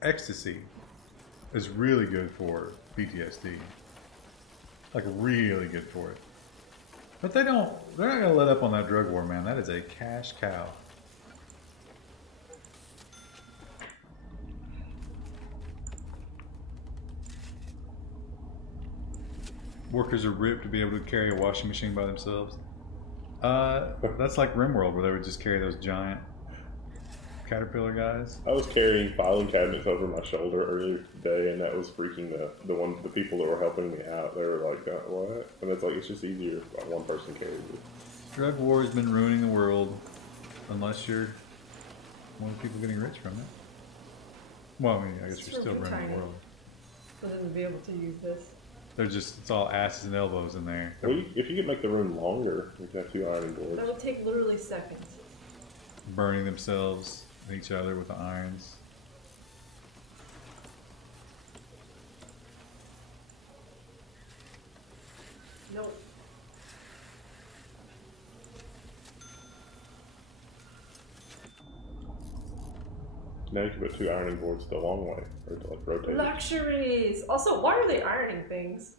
ecstasy is really good for PTSD. Like really good for it. But they're not gonna let up on that drug war, man. That is a cash cow. Workers are ripped to be able to carry a washing machine by themselves. That's like RimWorld, where they would just carry those giant Caterpillar guys. I was carrying filing cabinets over my shoulder earlier today, and that was freaking the people that were helping me out. They were like, "What?" And it's like, it's just easier if one person carries it. Drug war has been ruining the world, unless you're one of the people getting rich from it. Well, I mean, I guess you're still running the world. For them to be able to use this. It's all asses and elbows in there. Well, if you could make the room longer, you could have 2 ironing boards. That would take literally seconds. Burning themselves and each other with the irons. Nope. Now you can put 2 ironing boards the long way, or to like rotate. Luxuries! Also, why are they ironing things?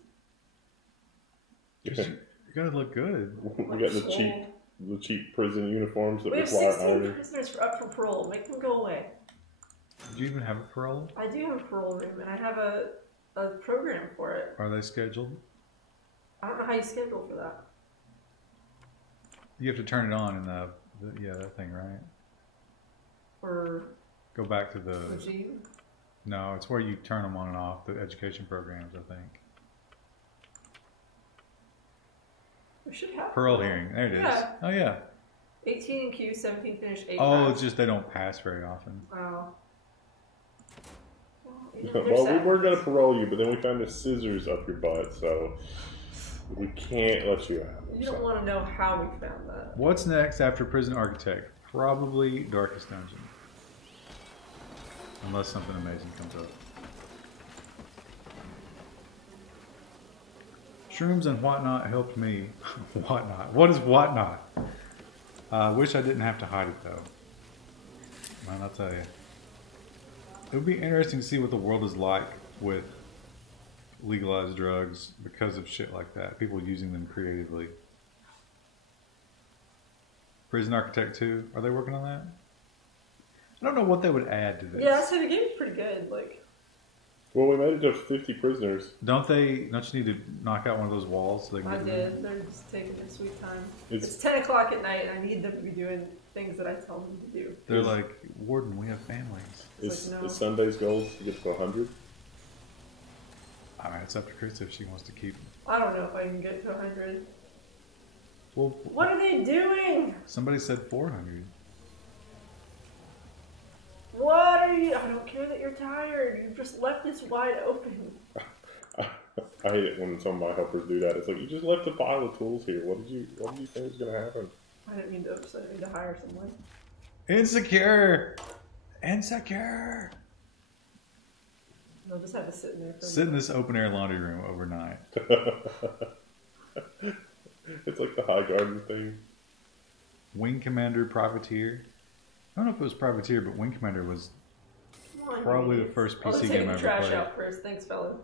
You gotta look good. We got the cheap prison uniforms that we have require 16 ironing. prisoners up for parole. Make them go away. Did you even have a parole? I do have a parole room, and I have a program for it. Are they scheduled? I don't know how you schedule for that. You have to turn it on in that thing, right? Or go back to the regime? No, it's where you turn them on and off, the education programs, I think. We should have parole hearing. There it is. Oh, yeah. 18 in Q, 17 finish, 8 Oh, it's just they don't pass very often. Oh. Well, we were going to parole you, but then we found the scissors up your butt, so we can't let you out. You don't want to know how we found that. What's next after Prison Architect? Probably Darkest Dungeon. Unless something amazing comes up. Shrooms and whatnot helped me. Whatnot? What is whatnot? I wish I didn't have to hide it though. Man, I'll tell you. It would be interesting to see what the world is like with legalized drugs because of shit like that. People using them creatively. Prison Architect 2, are they working on that? I don't know what they would add to this. Yeah, so the game's pretty good. Like, well, we made it to 50 prisoners. Don't you need to knock out one of those walls? So they can did. They're just taking their sweet time. It's 10 o'clock at night, and I need them to be doing things that I tell them to do. They're like, Warden, we have families. Is Sunday's goal to get to 100? I mean, it's up to Chris if she wants to keep. I don't know if I can get to 100. Well, what are they doing? Somebody said 400. What are you? I don't care that you're tired. You just left this wide open. I hate it when some of my helpers do that. It's like, you just left a pile of tools here. What did you think was going to happen? I didn't mean to hire someone. Insecure. They'll just have to sit in there. Sit in this open air laundry room overnight. It's like the High Garden thing. Wing Commander Privateer. I don't know if it was Privateer, but Wing Commander was probably the first PC game I ever played. I'll take the trash out first. Thanks, fella.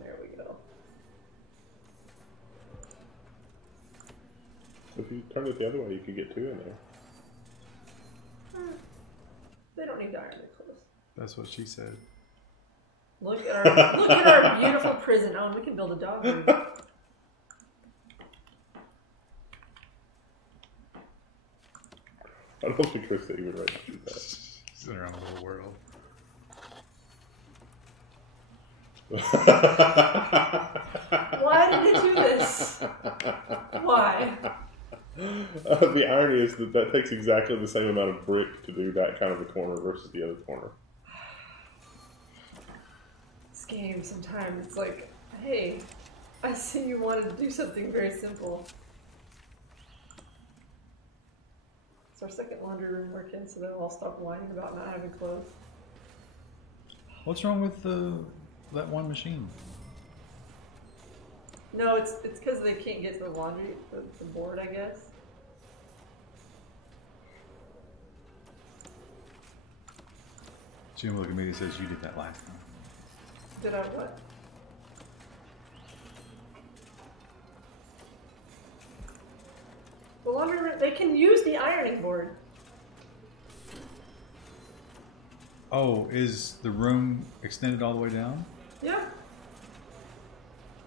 There we go. If you turn it the other way, you could get two in there. They don't need to iron their clothes. That's what she said. Look at our beautiful prison. Oh, we can build a dog room. I don't think Krista even ready to do that. She's in her own little world. Why did they do this? Why? The irony is that takes exactly the same amount of brick to do that kind of a corner versus the other corner. This game, sometimes it's like, hey, I see you wanted to do something very simple. It's our second laundry room working, so they'll all stop whining about not having clothes. What's wrong with that one machine? No, it's because they can't get to the laundry, the board, I guess. Jim look at me and says, you did that last time. Did I what? The laundry room, they can use the ironing board. Oh, is the room extended all the way down? Yeah.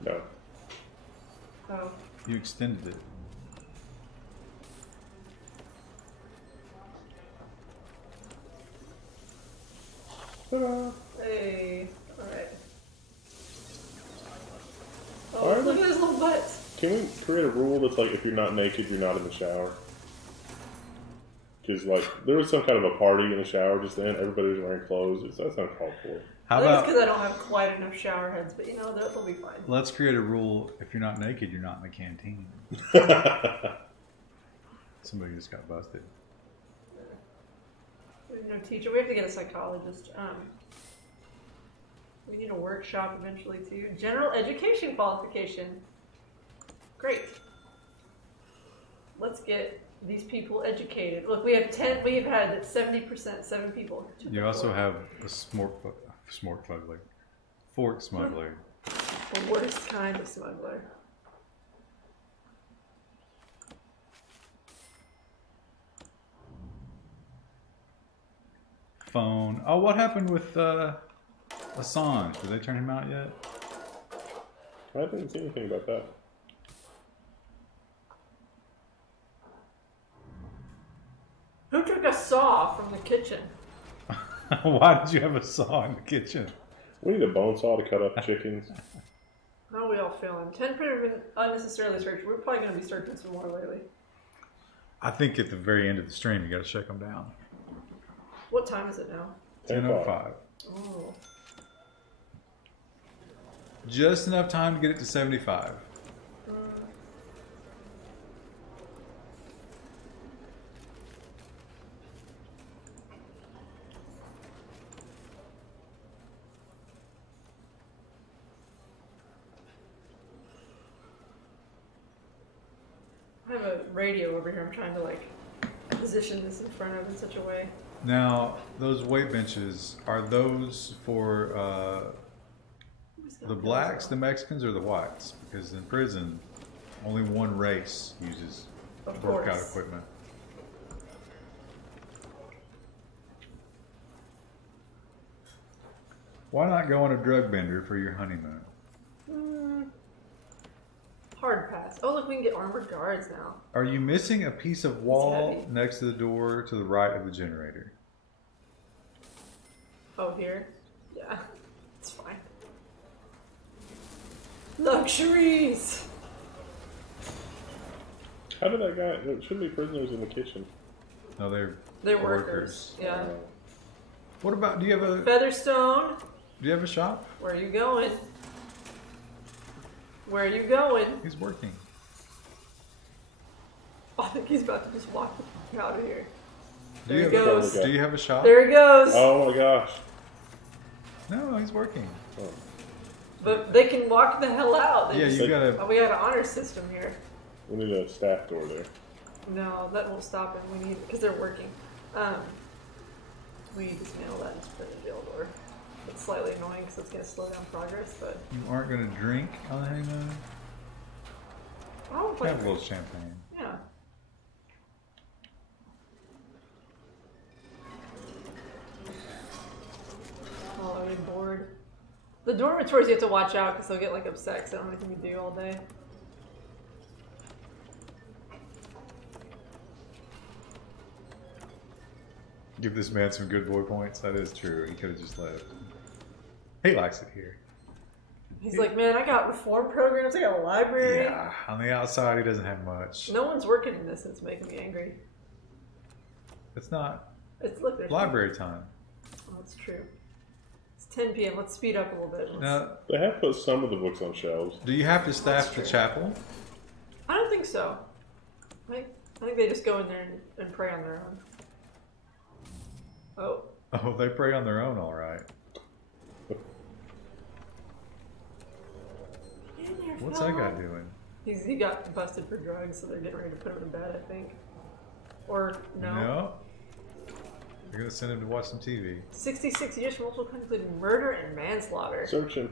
No. Oh. You extended it. Ta-da. Hey. Alright. Oh, look at his little butt. Can we create a rule that's like, if you're not naked, you're not in the shower? Because, like, there was some kind of a party in the shower just then. Everybody was wearing clothes. That's not called for. I think it's because I don't have quite enough shower heads, but you know, they'll be fine. Let's create a rule: if you're not naked, you're not in the canteen. Somebody just got busted. We need no teacher. We have to get a psychologist. We need a workshop eventually too. General education qualification. Great. Let's get these people educated. Look, we have 10. We have had 70%. 7 people. You also have a fork smuggler. The worst kind of smuggler. Phone. Oh, what happened with Assange? Did they turn him out yet? I didn't see anything about that. Who took a saw from the kitchen? Why did you have a saw in the kitchen? We need a bone saw to cut up chickens. How are we all feeling? 10 people have been unnecessarily searched. We're probably going to be searching some more lately. I think at the very end of the stream, you got to shake them down. What time is it now? 10:05. Oh. Just enough time to get it to 75. I have a radio over here. I'm trying to like position this in front of in such a way. Now, those weight benches, are those for the blacks, the Mexicans, or the whites? Because in prison, only one race uses workout equipment. Why not go on a drug bender for your honeymoon? Hard pass. Oh, look, we can get armored guards now. Are you missing a piece of wall next to the door to the right of the generator? Oh, here? Yeah, it's fine. Luxuries! How did that guy... There shouldn't be prisoners in the kitchen. No, they're workers. Yeah. What about... Do you have a... Featherstone? Do you have a shop? Where are you going? Where are you going? He's working. Oh, I think he's about to just walk the fuck out of here. There he goes. Do you have a shot? There he goes. Oh my gosh. No, he's working. Oh. But they can walk the hell out. Yeah, you gotta. Oh, we got an honor system here. We need a staff door there. No, that won't stop him. We need because they're working. We just nail that and put the jail door. It's slightly annoying because it's going to slow down progress, but You aren't gonna drink on the honeymoon. I don't Have a little champagne. Yeah. Oh, I'm bored. The dormitories you have to watch out because they'll get like upset because they don't have anything to do all day. Give this man some good boy points. That is true. He could have just left. He likes it here. He's like, man, I got reform programs, I got a library. Yeah, on the outside, he doesn't have much. No one's working in this, and it's making me angry. It's not Look, there's library time. Oh, that's true. It's 10 p.m. Let's speed up a little bit. Now, They have put some of the books on shelves. do you have to staff the chapel? I don't think so. I think they just go in there and pray on their own. Oh. Oh, they pray on their own, all right. What's that guy doing? He got busted for drugs, so they're getting ready to put him to bed, I think. Or no. No. They're gonna send him to watch some TV. 66 years for multiple crimes, including murder and manslaughter. Search him.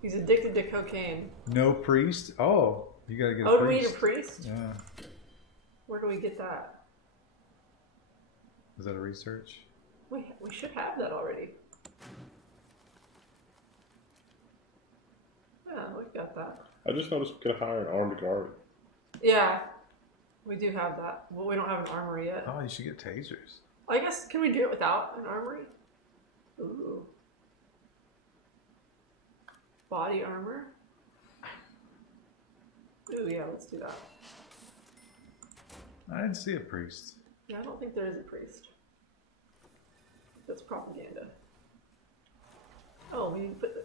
He's addicted to cocaine. No priest? Oh, you gotta get a Oh, priest. do we need a priest? Yeah. Where do we get that? Is that a research? We should have that already. Yeah, we've got that. I just noticed we could hire an armed guard. Yeah, we do have that. Well, we don't have an armory yet. Oh, you should get tasers. I guess, can we do it without an armory? Ooh. Body armor? Ooh, yeah, let's do that. I didn't see a priest. Yeah, I don't think there is a priest. That's propaganda. Oh, we need to put the...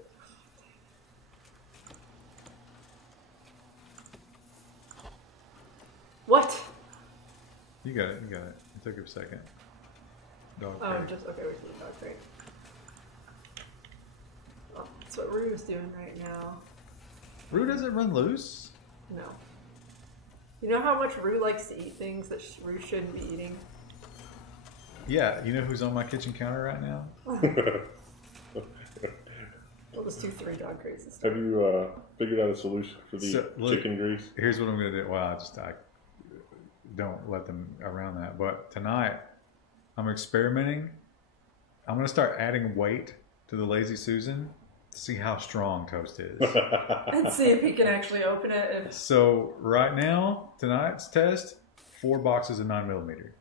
What? You got it, you got it. It took a second. Dog Oh, crate. just, okay, wait for the dog crate. Oh, that's what Rue's doing right now. Rue doesn't run loose? No. You know how much Rue likes to eat things that Rue shouldn't be eating? Yeah, you know who's on my kitchen counter right now? We'll just do 3 dog crates and stuff. Have you figured out a solution for the look, chicken grease? Here's what I'm going to do. Well, I don't let them around that. But tonight, I'm experimenting. I'm going to start adding weight to the Lazy Susan to see how strong toast is. And see if he can actually open it. And... So right now, tonight's test, 4 boxes of 9mm.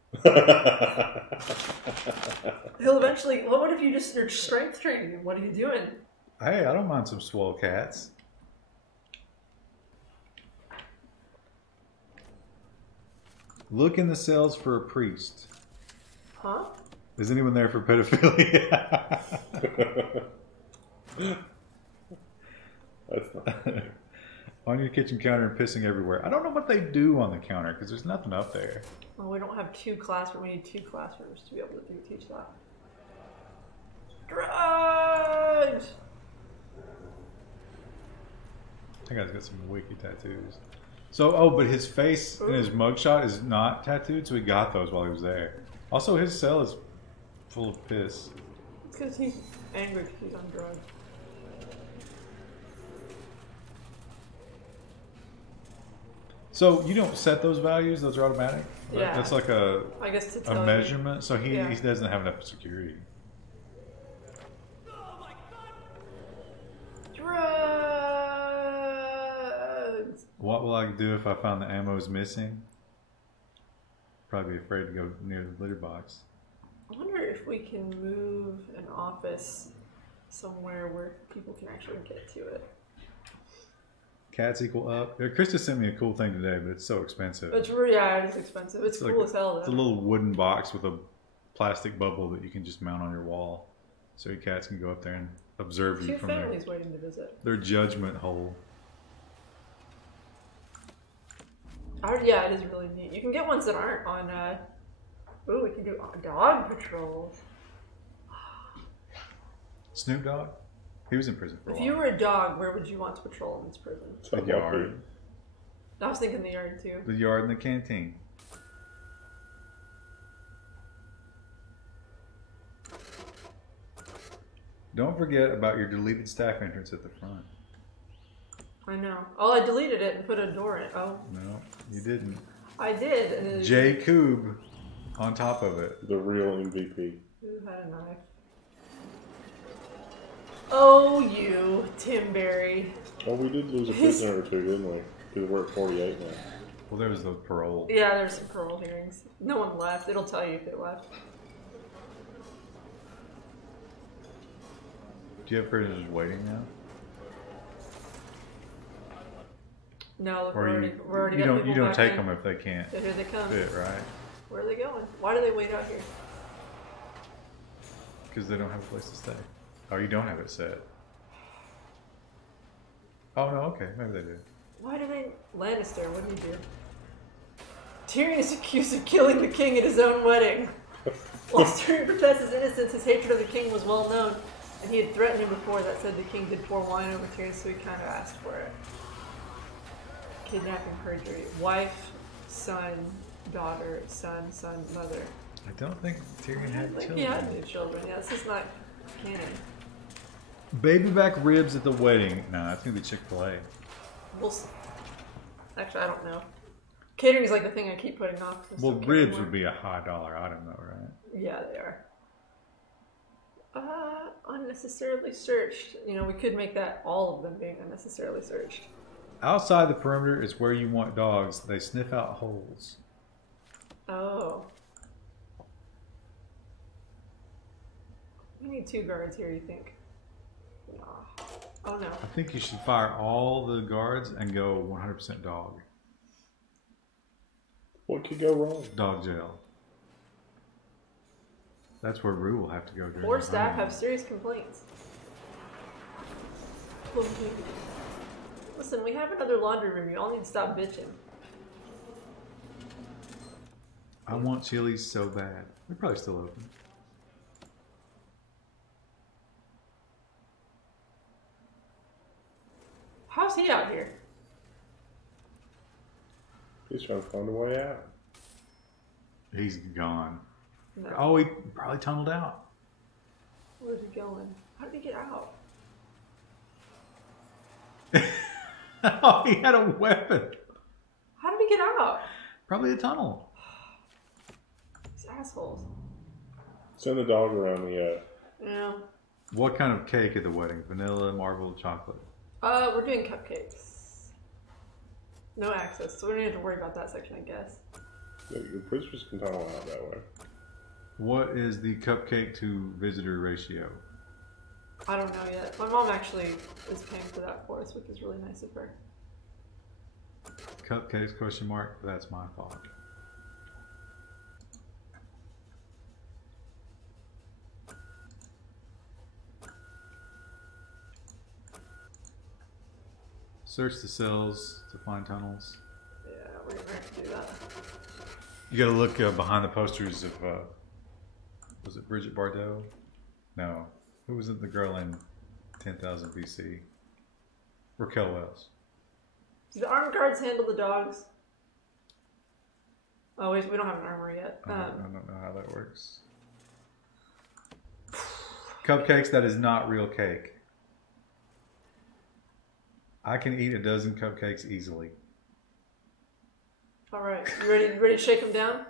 He'll eventually... Well, what if you just... You're strength training him? What are you doing? Hey, I don't mind some swole cats. Look in the cells for a priest. Huh? Is anyone there for pedophilia? That's not On your kitchen counter and pissing everywhere. I don't know what they do on the counter because there's nothing up there. Well, we don't have 2 classrooms. We need 2 classrooms to be able to teach that. Drugs! That guy's got some wiki tattoos. So, oh, but his face in his mugshot is not tattooed, so he got those while he was there. Also, his cell is full of piss. It's because he's angry because he's on drugs. So, you don't set those values? Those are automatic? Yeah. That's like a I guess to tell you. measurement? So he Yeah. doesn't have enough security. Drugs! What will I do if I find the ammo is missing? Probably be afraid to go near the litter box. I wonder if we can move an office somewhere where people can actually get to it. Cats equal up. Yeah, Krista sent me a cool thing today, but it's so expensive. It's expensive. It's cool like as hell though. It's a little wooden box with a plastic bubble that you can just mount on your wall. So your cats can go up there and observe you 2 from families waiting to visit. their judgment hole. Yeah, it is really neat. You can get ones that aren't on Ooh, we can do dog patrols. Snoop Dogg? He was in prison for a while. If you were a dog, where would you want to patrol in this prison? The yard. I was thinking the yard too. The yard and the canteen. Don't forget about your deleted staff entrance at the front. I know. Oh, I deleted it and put a door in it. Oh. No, you didn't. I did. And J. Coob on top of it. The real MVP. Who had a knife? Oh, you, Tim Berry. Oh, we did lose a prisoner or two, didn't we? Because we're at 48 now. Well, there was the parole. Yeah, there's some parole hearings. No one left. It'll tell you if they left. Do you have prisoners waiting now? No, look, Or we're already you got don't people back take in. them if they can't So here they come. fit, right? Where are they going? Why do they wait out here? Because they don't have a place to stay. Oh, you don't have it set. Oh no, okay, maybe they do. Why do they... Lannister, what did he do? Tyrion is accused of killing the king at his own wedding. While Tyrion professes innocence, his hatred of the king was well known, and he had threatened him before. That said, the king did pour wine over Tyrion, so he kind of asked for it. Kidnapping, perjury. Wife, son, daughter, son, mother. I don't think Tyrion had children. He had new children. Yeah, this is not canon. Baby back ribs at the wedding. No, that's gonna be Chick-fil-A. Actually, I don't know. Catering is like the thing I keep putting off. Well, ribs would be a high dollar item, though, right? Yeah, they are. Unnecessarily searched. You know, we could make that all of them being unnecessarily searched. Outside the perimeter is where you want dogs. They sniff out holes. Oh. We need 2 guards here, you think? No. Oh no. I think you should fire all the guards and go 100% dog. What could go wrong? Dog jail. That's where Rue will have to go during 4 the staff honeymoon. have serious complaints. Listen, we have another laundry room. You all need to stop bitching. I want Chili's so bad. They're probably still open. How's he out here? He's trying to find a way out. He's gone. No. Oh, he probably tunneled out. Where's he going? How did he get out? Oh, he had a weapon. How did he get out? Probably a tunnel. These assholes. Send the dog around the, Yeah. What kind of cake at the wedding? Vanilla, marble, chocolate? We're doing cupcakes. No access, so we don't have to worry about that section, I guess. Yeah, your prisoners can tunnel out that way. What is the cupcake to visitor ratio? I don't know yet. My mom actually is paying for that for us, which is really nice of her. Cupcakes, question mark, that's my fault. Search the cells to find tunnels. Yeah, we're gonna have to do that. You gotta look behind the posters of, was it Bridget Bardot? No. Who was it, the girl in 10,000 BC? Raquel Wells. Do the armed guards handle the dogs? Oh, wait, we don't have an armor yet. I don't know how that works. Cupcakes, that is not real cake. I can eat a dozen cupcakes easily. All right, you ready to shake them down?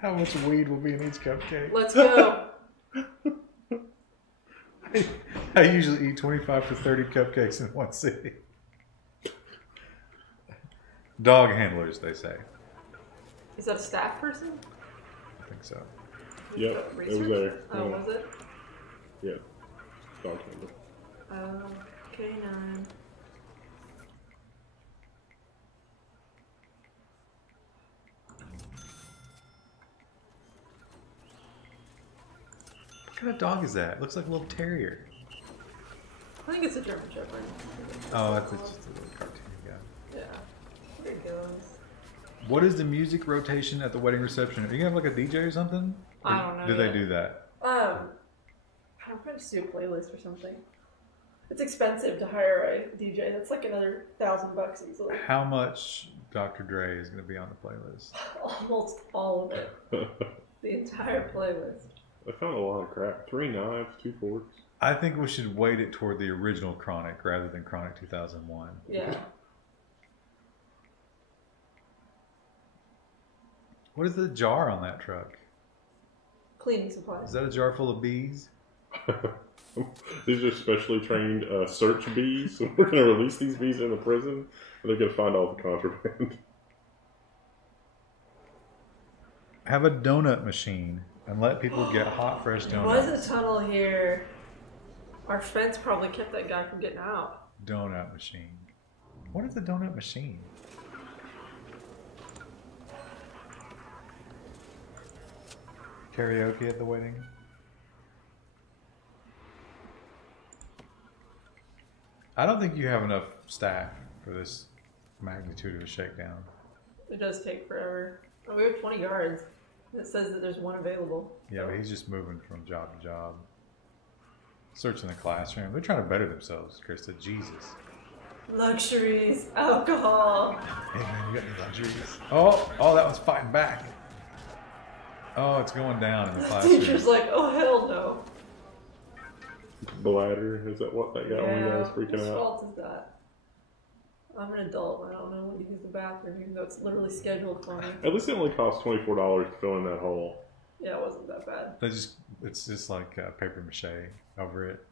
How much weed will be in each cupcake? Let's go. I usually eat 25 to 30 cupcakes in one sitting. Dog handlers, they say. Is that a staff person? I think so. Yep, it was there. Oh, Yeah. was it? Yeah. Dog handler. K9. What kind of dog is that? It looks like a little terrier. I think it's a German Shepherd. Oh, that's just a little cartoon guy. Yeah. There it goes. What is the music rotation at the wedding reception? Are you gonna have like a DJ or something? Or I don't know. Do they do that? I'm going to do a playlist or something. It's expensive to hire a DJ. That's like another $1,000 easily. How much Dr. Dre is going to be on the playlist? Almost all of it. The entire playlist. I found a lot of crap. 3 knives, 2 forks. I think we should weight it toward the original Chronic rather than Chronic 2001. Yeah. What is the jar on that truck? Cleaning supplies. Is that a jar full of bees? These are specially trained search bees. So we're going to release these bees in the prison, and they're going to find all the contraband. Have a donut machine and let people get hot, fresh donuts. There was a tunnel here. Our fence probably kept that guy from getting out. Donut machine. What is the donut machine? Karaoke at the wedding? I don't think you have enough staff for this magnitude of a shakedown. It does take forever. Oh, we have 20 guards. It says that there's one available. Yeah, but he's just moving from job to job. Searching the classroom. They're trying to better themselves, Krista. Jesus. Luxuries, alcohol. Hey man, you got any luxuries? Oh, that one's fighting back. Oh, it's going down in the classroom. The teacher's like, oh hell no. Bladder, is that what that got when you guys freaking whose out? fault is that? I'm an adult. I don't know when to use the bathroom, even though it's literally scheduled for me. At least it only cost $24 to fill in that hole. Yeah, it wasn't that bad. It's just like paper mache over it.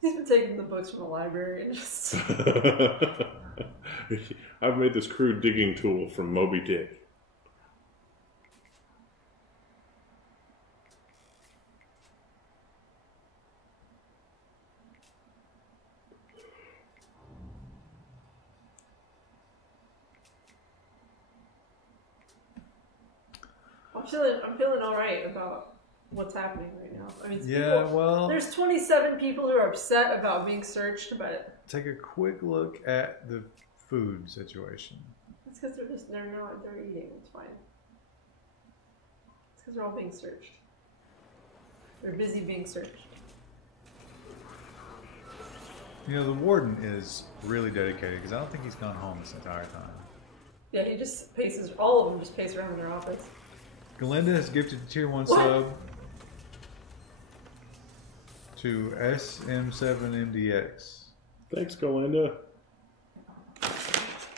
He's been taking the books from the library and just... I've made this crude digging tool from Moby Dick. I'm feeling all right about what's happening right now. I mean, there's 27 people who are upset about being searched, but take a quick look at the food situation. It's because they're eating. It's fine. It's because they're all being searched. They're busy being searched. You know, the warden is really dedicated because I don't think he's gone home this entire time. Yeah, he just paces. All of them just pace around in their office. Galinda has gifted a tier 1 sub to SM7MDX. Thanks, Galinda. I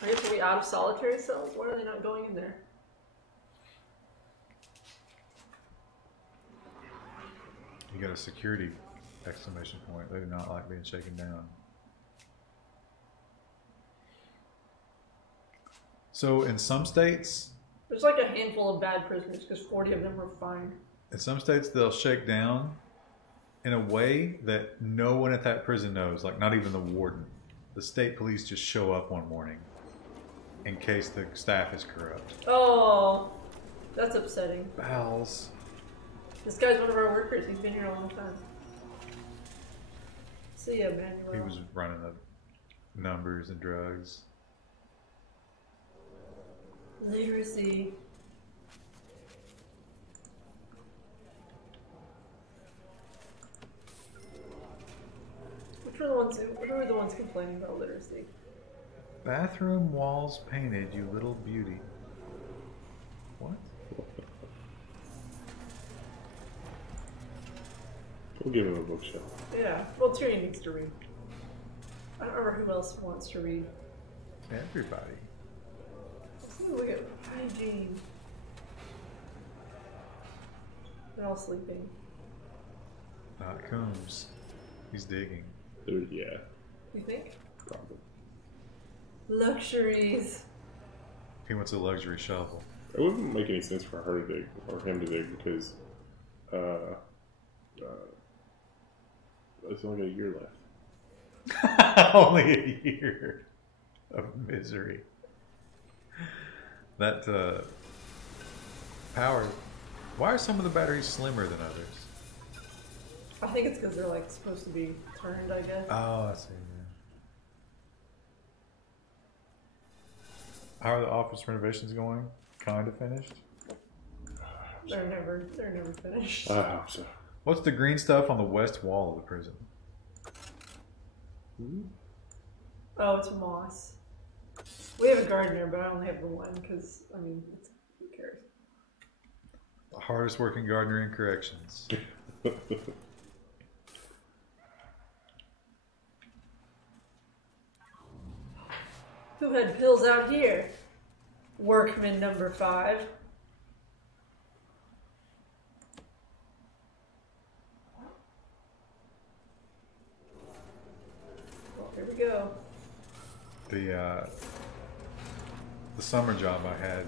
guess, are we out of solitary cells? Why are they not going in there? You got a security exclamation point. They do not like being shaken down. So in some states... There's like a handful of bad prisoners because 40 of them were fine. In some states, they'll shake down in a way that no one at that prison knows, like not even the warden. The state police just show up one morning in case the staff is corrupt. Oh, that's upsetting. Bowels. This guy's one of our workers. He's been here a long time. See ya, Manuel. He was running the numbers and drugs. Literacy. Who are the ones complaining about literacy? Bathroom walls painted, you little beauty. What? We'll give him a bookshelf. Yeah. Well, Tyrion needs to read. I don't remember who else wants to read. Everybody. Ooh, look at hygiene. They're all sleeping. Combs. He's digging. Dude, yeah. You think? Probably. Luxuries. He wants a luxury shovel. It wouldn't make any sense for her to dig, or him to dig, because there's only a year left. Only a year of misery. That power. Why are some of the batteries slimmer than others? I think it's because they're like supposed to be turned, I guess. Oh, I see. How are the office renovations going? Kind of finished? They're never finished. I hope so. What's the green stuff on the west wall of the prison? Oh, it's moss. We have a gardener, but I only have the one because, I mean, who cares? The hardest working gardener in corrections. Who had pills out here? Workman number 5. Well, here we go. The summer job I had,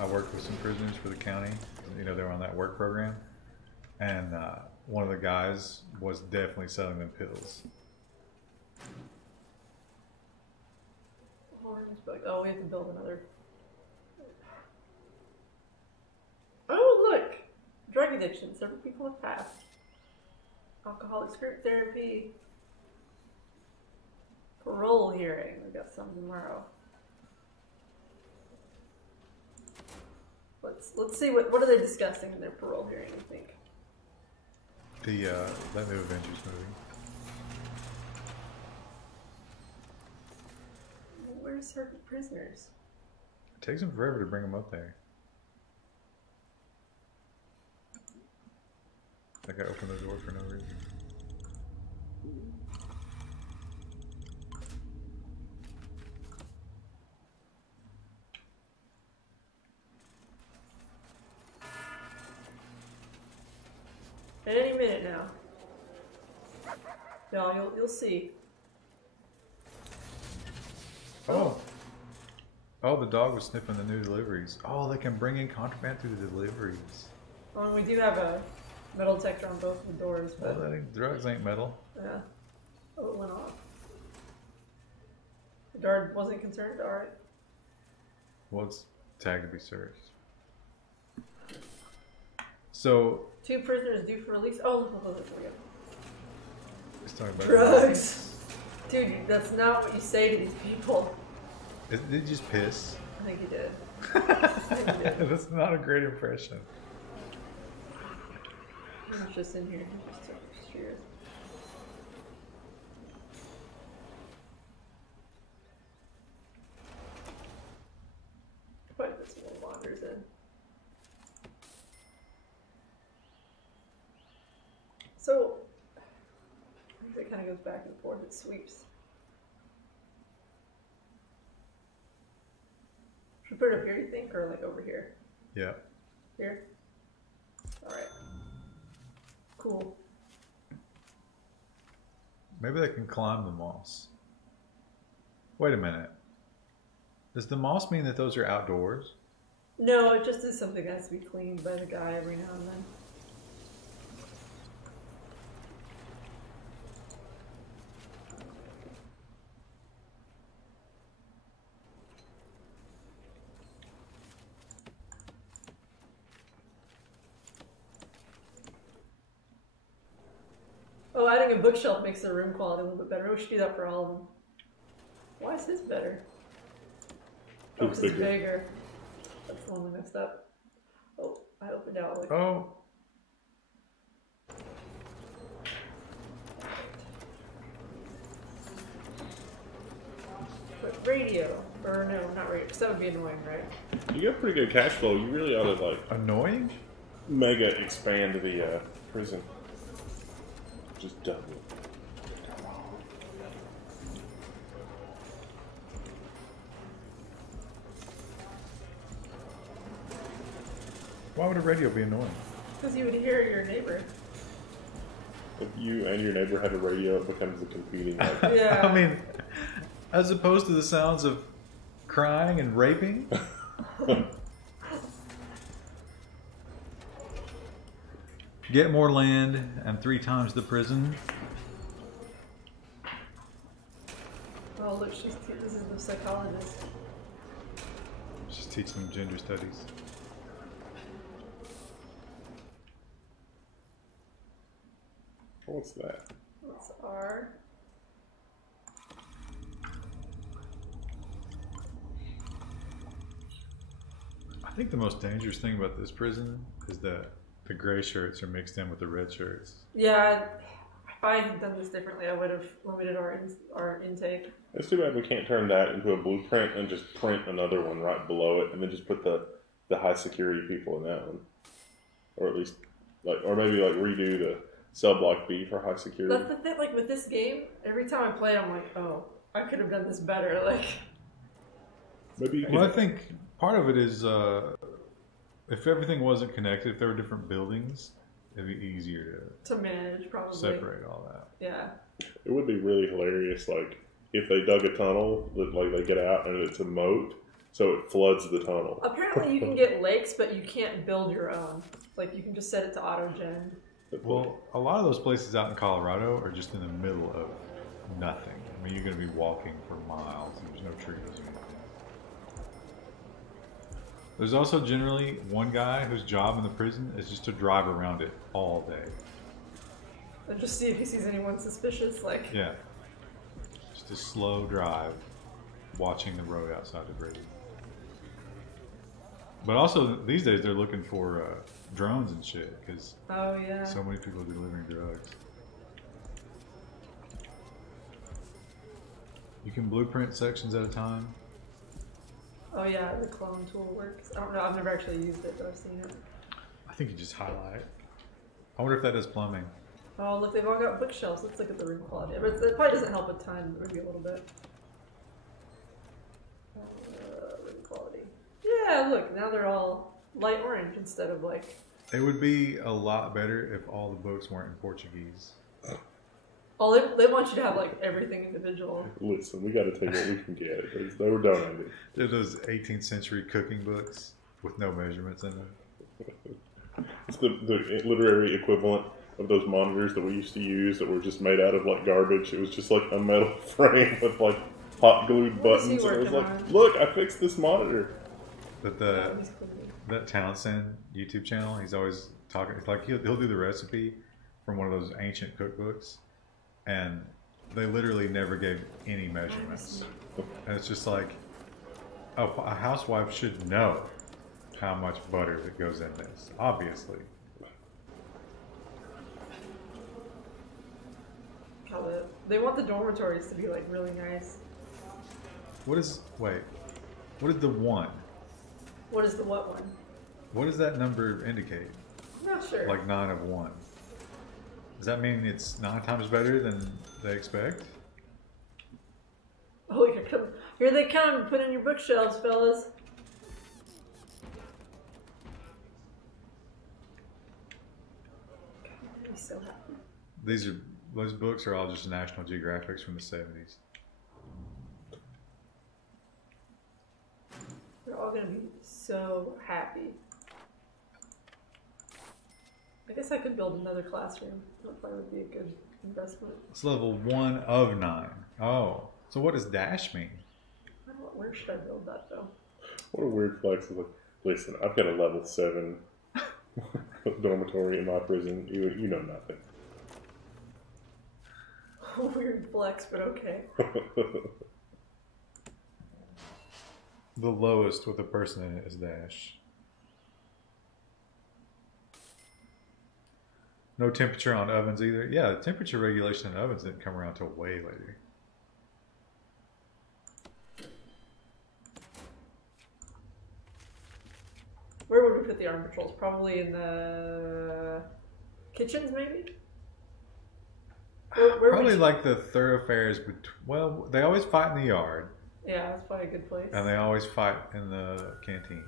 I worked with some prisoners for the county. You know, they were on that work program. And one of the guys was definitely selling them pills. Oh, we have to build another. Oh, look! Drug addiction. Several people have passed. Alcoholics group therapy. Parole hearing. We got some tomorrow. Let's see what are they discussing in their parole hearing, you think? That new Avengers movie. Where's certain prisoners? It takes them forever to bring them up there. That guy opened the door for no reason. At any minute now. No, you'll see. Oh, the dog was sniffing the new deliveries. Oh, they can bring in contraband through the deliveries. Well, and we do have a metal detector on both the doors, but Drugs ain't metal. yeah. Oh, it went off. The guard wasn't concerned. All right. Well, it's tagged to be searched. So 2 prisoners due for release. Oh, look, we go. He's talking about Drugs. Dude, that's not what you say to these people. Did he just piss? I think he did. I think he did. That's not a great impression. He was just in here. He just took cheers. Probably put some more monitors in. So, I think it kind of goes back and forth. It sweeps. Should we put it up here, you think, or like over here? Yeah. Here? Alright. Cool. Maybe they can climb the moss. Wait a minute. Does the moss mean that those are outdoors? No, it just is something that has to be cleaned by the guy every now and then. Oh, adding a bookshelf makes the room quality a little bit better. We should do that for all of them. Why is this better? Oh, this is bigger. That's the one that messed up. Oh, I opened out. Like, oh. But radio. Or no, not radio. Because that would be annoying, right? You got pretty good cash flow. You really ought to, like, Annoying? mega expand the prison. Just double it. Why would a radio be annoying? Because you would hear your neighbor. If you and your neighbor have a radio, it becomes the competing. Like, Yeah. I mean, as opposed to the sounds of crying and raping? Get more land and 3 times the prison. Oh, look, this is the psychologist. She's teaching them gender studies. What's that? What's R? think the most dangerous thing about this prison is that the gray shirts are mixed in with the red shirts. Yeah, if I had done this differently, I would have limited our intake. It's too bad we can't turn that into a blueprint and just print another one right below it, and then just put the high security people in that one, or at least or maybe redo the cell block B for high security. That's the thing. Like with this game, every time I play, I'm like, oh, I could have done this better. Like, maybe. Well, I think part of it is if everything wasn't connected, if there were different buildings, it'd be easier to manage, probably separate all that. Yeah. It would be really hilarious, if they dug a tunnel, they get out and it's a moat, so it floods the tunnel. Apparently, you can get lakes, but you can't build your own. Like, you can just set it to auto-gen. Well, a lot of those places out in Colorado are just in the middle of nothing. I mean, you're going to be walking for miles, and there's no trees or anything. There's also generally one guy whose job in the prison is just to drive around it all day. And just see if he sees anyone suspicious, Yeah. Just a slow drive, watching the road outside the prison. But also, these days, they're looking for drones and shit, because so many people are delivering drugs. You can blueprint sections at a time. Oh yeah, the clone tool works. I don't know, I've never actually used it, but I've seen it. I think you just highlight it. I wonder if that does plumbing. Oh look, they've all got bookshelves. Let's look at the room quality. But it probably doesn't help a ton, maybe a little bit. Room quality. Yeah, look, now they're all light orange instead of It would be a lot better if all the books weren't in Portuguese. Oh, they want you to have everything individual. Listen, we got to take what we can get. They were donated. They're those 18th century cooking books with no measurements in them. It's the literary equivalent of those monitors that we used to use that were just made out of garbage. It was just a metal frame with hot glued buttons. And it was look, I fixed this monitor. But that Townsend YouTube channel, he's always talking. It's he'll do the recipe from one of those ancient cookbooks. And they literally never gave any measurements. And it's just a housewife should know how much butter that goes in this, obviously. They want the dormitories to be really nice. What is the one? What is the what one? What does that number indicate? I'm not sure. 9 of 1. Does that mean it's 9 times better than they expect? Oh, here they come. Put in your bookshelves, fellas. God, I'd be so happy. Those books are all just National Geographics from the 70s. They're all going to be so happy. I guess I could build another classroom. That probably would be a good investment. It's level 1 of 9. Oh, so what does dash mean? Where should I build that though? What a weird flex. Listen, I've got a level 7 dormitory in my prison. You know nothing. Weird flex, but okay. The lowest with a person in it is dash. No temperature on ovens either. Yeah, the temperature regulation in ovens didn't come around till way later. Where would we put the armed patrols? Probably in the kitchens, maybe? Where probably the thoroughfares. Well, they always fight in the yard. Yeah, that's probably a good place. And they always fight in the canteen.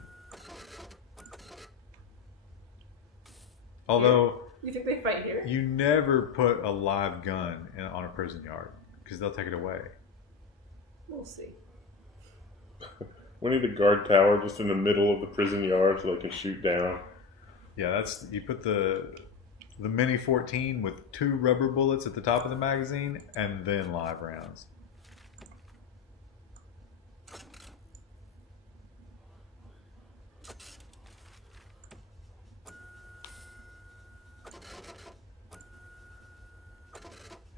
Although... You think they fight here? You never put a live gun on a prison yard because they'll take it away. We'll see. We need a guard tower just in the middle of the prison yard so they can shoot down. Yeah, you put the Mini 14 with 2 rubber bullets at the top of the magazine and then live rounds.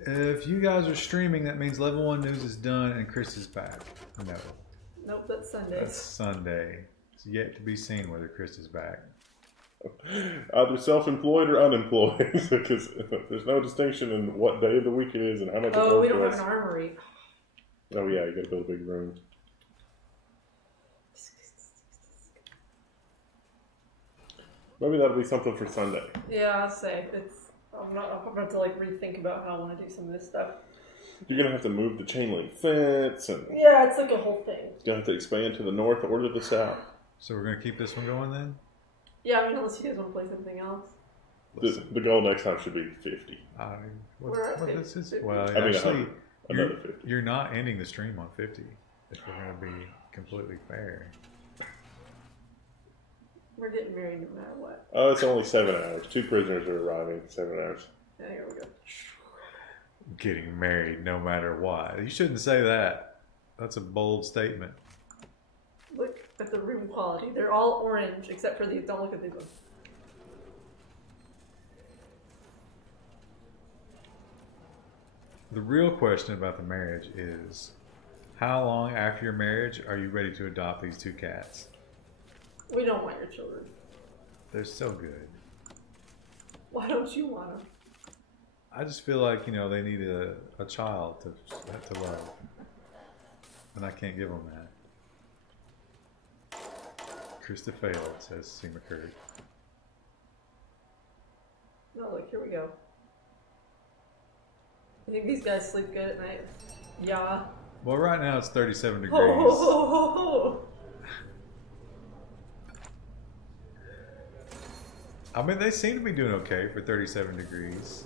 If you guys are streaming, that means level 1 news is done and Chris is back. No. Nope, that's Sunday. That's Sunday. It's yet to be seen whether Chris is back. Either self-employed or unemployed, because there's no distinction in what day of the week it is and how much. Oh, we don't have an armory. Oh yeah, you got to build a big room. Maybe that'll be something for Sunday. Yeah, I'll say I'm about to like rethink about how I want to do some of this stuff. You're gonna have to move the chain link fence, and yeah, it's like a whole thing. You're gonna have to expand to the north or to the south. So we're gonna keep this one going then? Yeah, I mean, unless you guys want to play something else. The goal next time should be 50. Well, actually, you're not ending the stream on 50. If we're gonna be completely fair. We're getting married no matter what. Oh, it's only 7 hours. 2 prisoners are arriving in 7 hours. Yeah, here we go. Getting married no matter what. You shouldn't say that. That's a bold statement. Look at the room quality. They're all orange except for these. Don't look at these ones. The real question about the marriage is, how long after your marriage are you ready to adopt these 2 cats? We don't want your children. They're so good. Why don't you want them? I just feel like, they need a child to love. And I can't give them that. Krista failed, says C. McCurdy. No, look, here we go. You think these guys sleep good at night? Yeah. Well, right now it's 37 degrees. I mean, they seem to be doing okay for 37 degrees.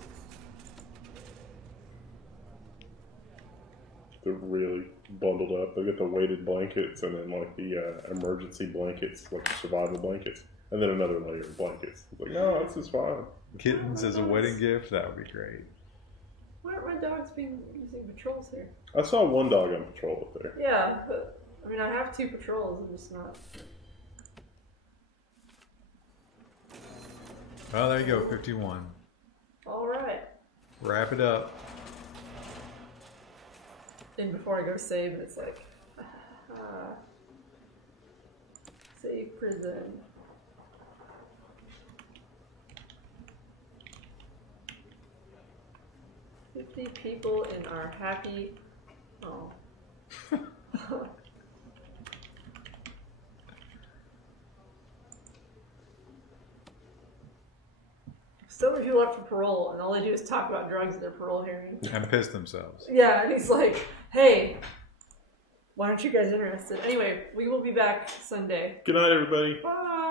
They're really bundled up. They got the weighted blankets and then like the emergency blankets, like the survival blankets, and then another layer of blankets. It's like, no, this is fine. Kittens as a wedding gift, that would be great. Why aren't my dogs using patrols here? I saw one dog on patrol up there. Yeah, but I mean, I have 2 patrols. I'm just not. Oh, there you go, 51. All right. Wrap it up. And before I go save, it's like, save prison. $50 people in our happy. Oh. So many people up for parole, and all they do is talk about drugs at their parole hearing. And piss themselves. Yeah, and he's like, hey, why aren't you guys interested? Anyway, we will be back Sunday. Good night, everybody. Bye.